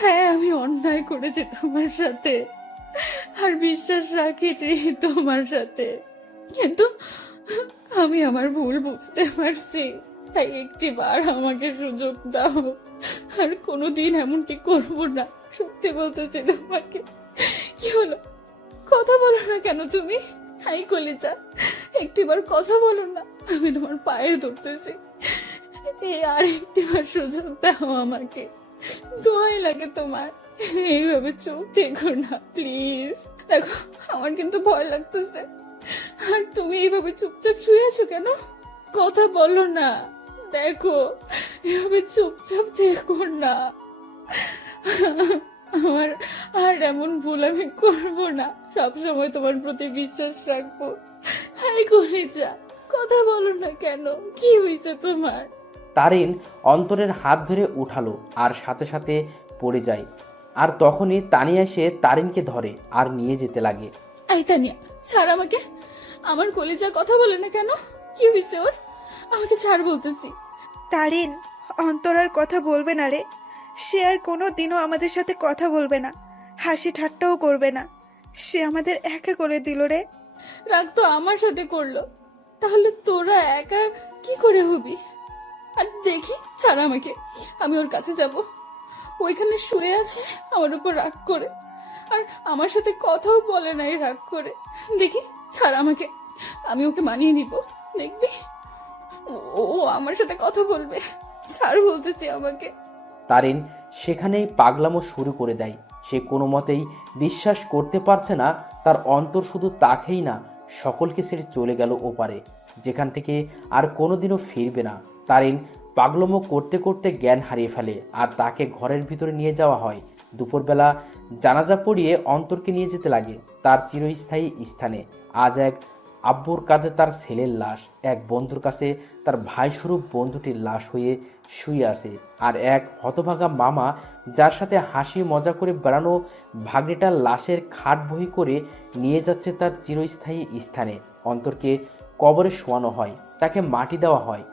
হ্যাঁ, আমি অন্যায় করেছি তোমার সাথে, আর বিশ্বাস রাখি তোমার সাথে, কিন্তু আমি আমার ভুল বুঝতে পারছি। তাই একটিবার আমাকে সুযোগ দাও, আর কোনোদিন এমনটি করব না। সত্যি বলতেছি তোমাকে। কি হলো, কথা বলো না কেন তুমি? হাই কলিজা, একটিবার কথা বলো না, আমি তোমার পায়ে ধরতেছি। এই আর একটিবার সুযোগ দাও আমাকে, দোয়াই লাগে তোমার। এইভাবে চুপ থেকো না প্লিজ। দেখো, আমার কিন্তু ভয় লাগতেছে। আর তুমি এইভাবে চুপচাপ শুয়ে আছো কেন? কথা বলো না। দেখো, এভাবে চুপচাপ থেকো না। আমার আর এমন ভুল আমি করবো না। সবসময় তোমার প্রতি বিশ্বাস রাখবো। হাই কলিজা, কথা বলো না কেন? কি হয়েছে তোমার? তারিন অন্তরের হাত ধরে উঠালো আর সাথে সাথে পড়ে যায়। আর তখনই তানিয়া এসে তারিনকে ধরে আর নিয়ে যেতে লাগে। এই তানিয়া, ছাড় আমাকে। আমার কলিজা কথা বলে না কেন? কি হয়েছে ওর? আমাকে ছাড় বলতেছি। তারিন, অন্তর আর কথা বলবে না রে। সে আর কোনো দিনও আমাদের সাথে কথা বলবে না, হাসি ঠাট্টাও করবে না। সে আমাদের একা করে দিল রে। রাগ তো আমার সাথে করলো, তাহলে তোরা একা কি করে হবি? আর দেখি, ছাড় আমাকে, আমি ওর কাছে যাব। ওইখানে শুয়ে আছে আমার উপর রাগ করে, আর আমার সাথে কথাও বলে নাই রাগ করে। দেখি, ছাড় আমাকে, আমি ওকে মানিয়ে নিব। দেখবি ও ও আমার সাথে কথা বলবে। ছাড় বলতেছি আমাকে। তারিন সেখানেই পাগলামো শুরু করে দেয়। সে কোনো মতেই বিশ্বাস করতে পারছে না তার অন্তর শুধু তাকেই না, সকলকে ছেড়ে চলে গেল ওপারে, যেখান থেকে আর কোনোদিনও ফিরবে না। তারিন পাগলামো করতে করতে জ্ঞান হারিয়ে ফেলে আর তাকে ঘরের ভিতরে নিয়ে যাওয়া হয়। দুপুরবেলা জানাজা পড়িয়ে অন্তরকে নিয়ে যেতে লাগে তার চিরস্থায়ী স্থানে। আজ এক আব্বুর কাঁধে তার ছেলের লাশ, এক বন্ধুর কাছে তার ভাইস্বরূপ বন্ধুটির লাশ হয়ে শুয়ে আছে, আর এক হতভাগা মামা যার সাথে হাসি মজা করে বেড়ানো ভাগ্নিটার লাশের খাট বহি করে নিয়ে যাচ্ছে তার চিরস্থায়ী স্থানে। অন্তরকে কবরে শোয়ানো হয়, তাকে মাটি দেওয়া হয়।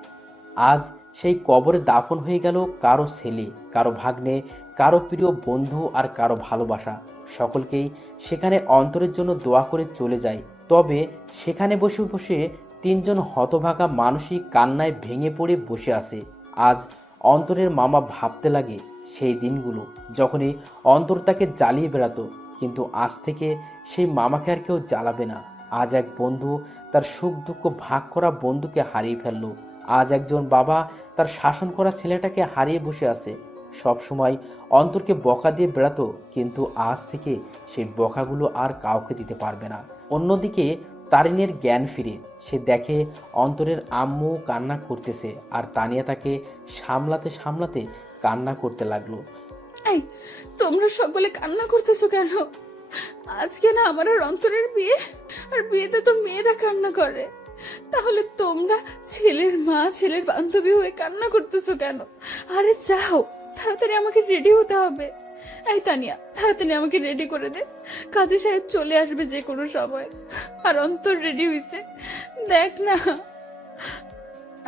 আজ সেই কবরে দাফন হয়ে গেল কারো ছেলে, কারো ভাগ্নে, কারো প্রিয় বন্ধু আর কারো ভালোবাসা। সকলকেই সেখানে অন্তরের জন্য দোয়া করে চলে যায়। তবে সেখানে বসে বসে তিনজন হতভাগা মানসিক কান্নায় ভেঙে পড়ে বসে আছে। আজ অন্তরের মামা ভাবতে লাগে সেই দিনগুলো যখনই অন্তর তাকে জ্বালিয়ে বেড়াতো, কিন্তু আজ থেকে সেই মামাকে আর কেউ জ্বালাবে না। আজ এক বন্ধু তার সুখ দুঃখ ভাগ করা বন্ধুকে হারিয়ে ফেললো। আজ একজন বাবা তার শাসন করা ছেলেটাকে হারিয়ে বসে আছে। সব সময় অন্তরকে বকা দিয়ে বেড়াতো, কিন্তু আজ থেকে সেই বকাগুলো আর কাউকে দিতে পারবে না। অন্যদিকে তারিনের জ্ঞান ফিরে, সে দেখে অন্তরের আম্মু কান্না করতেছে আর তানিয়া তাকে সামলাতে সামলাতে কান্না করতে লাগলো। এই, তোমরা সকলে কান্না করতেছো কেন? আজকে না আমার আর অন্তরের বিয়ে, আর বিয়েতে তো মেয়েরা কান্না করে। তাহলে তোমরা ছেলের মা, ছেলের বান্ধবী হয়ে কান্না করতেছো কেন? আরে যাও, তাড়াতাড়ি আমাকে রেডি হতে হবে। এই তানিয়া, তাড়াতাড়ি আমাকে রেডি করে দে। কাজী সাহেব চলে আসবে যে কোনো সময়। আর অন্তর রেডি হইছে, দেখ না।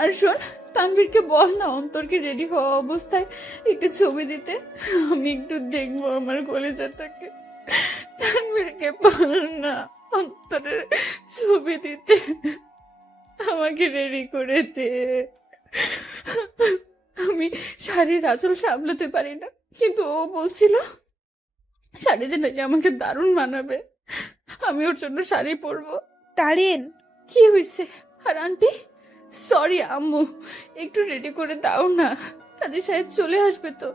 আর শোন, তানভীরকে বল না অন্তরকে রেডি হওয়া অবস্থায় একটু ছবি দিতে। আমি একটু দেখবো আমার কলেজাটাকে। তানভীরকে বল না অন্তরের ছবি দিতে, আমাকে রেডি করে দে। আমি শাড়ির আঁচল সামলাতে পারি না, কিন্তু ও বলছিল শাড়িতে নাকি আমাকে দারুণ মানাবে। আমি ওর জন্য শাড়ি পরবো। তারিন, কি হয়েছে? আর আন্টি, সরি আম্মু, একটু রেডি করে দাও না। কাজী সাহেব চলে আসবে তো,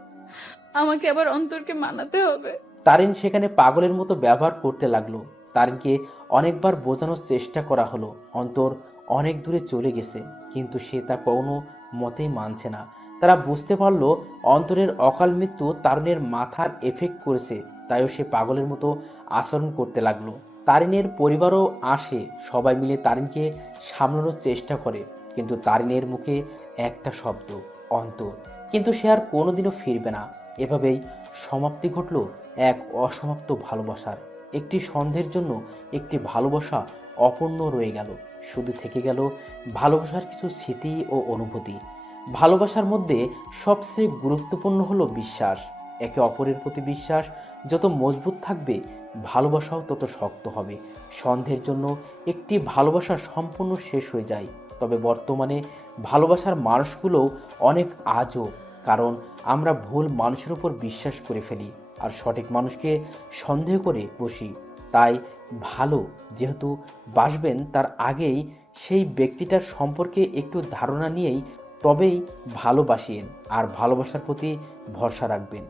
আমাকে আবার অন্তরকে মানাতে হবে। তারিন সেখানে পাগলের মতো ব্যবহার করতে লাগলো। তারিনকে অনেকবার বোঝানোর চেষ্টা করা হলো অন্তর অনেক দূরে চলে গেছে, কিন্তু সে তা কোনো মতেই মানছে না। তারা বুঝতে পারলো অন্তরের অকাল মৃত্যু তারিনের মাথার এফেক্ট করেছে, তাইও সে পাগলের মতো আচরণ করতে লাগলো। তারিনের পরিবারও আসে, সবাই মিলে তারিনকে সামলানোর চেষ্টা করে, কিন্তু তারিনের মুখে একটা শব্দ, অন্তর। কিন্তু সে আর কোনোদিনও ফিরবে না। এভাবেই সমাপ্তি ঘটল এক অসমাপ্ত ভালোবাসার। একটি সন্ধ্যের জন্য একটি ভালোবাসা অপূর্ণ রয়ে গেল, শুধু থেকে গেল ভালোবাসার কিছু স্মৃতি ও অনুভূতি। ভালোবাসার মধ্যে সবচেয়ে গুরুত্বপূর্ণ হলো বিশ্বাস। একে অপরের প্রতি বিশ্বাস যত মজবুত থাকবে, ভালোবাসাও তত শক্ত হবে। সন্ধ্যের জন্য একটি ভালোবাসা সম্পূর্ণ শেষ হয়ে যায়, তবে বর্তমানে ভালোবাসার মানুষগুলোও অনেক আজব, কারণ আমরা ভুল মানুষের উপর বিশ্বাস করে ফেলি আর সঠিক মানুষকে সন্দেহ করে বসি। তাই ভালো যেহেতু বাসবেন, তার আগেই সেই ব্যক্তিটার সম্পর্কে একটু ধারণা নিয়েই তবেই ভালোবাসিয়েন আর ভালোবাসার প্রতি ভরসা রাখবেন।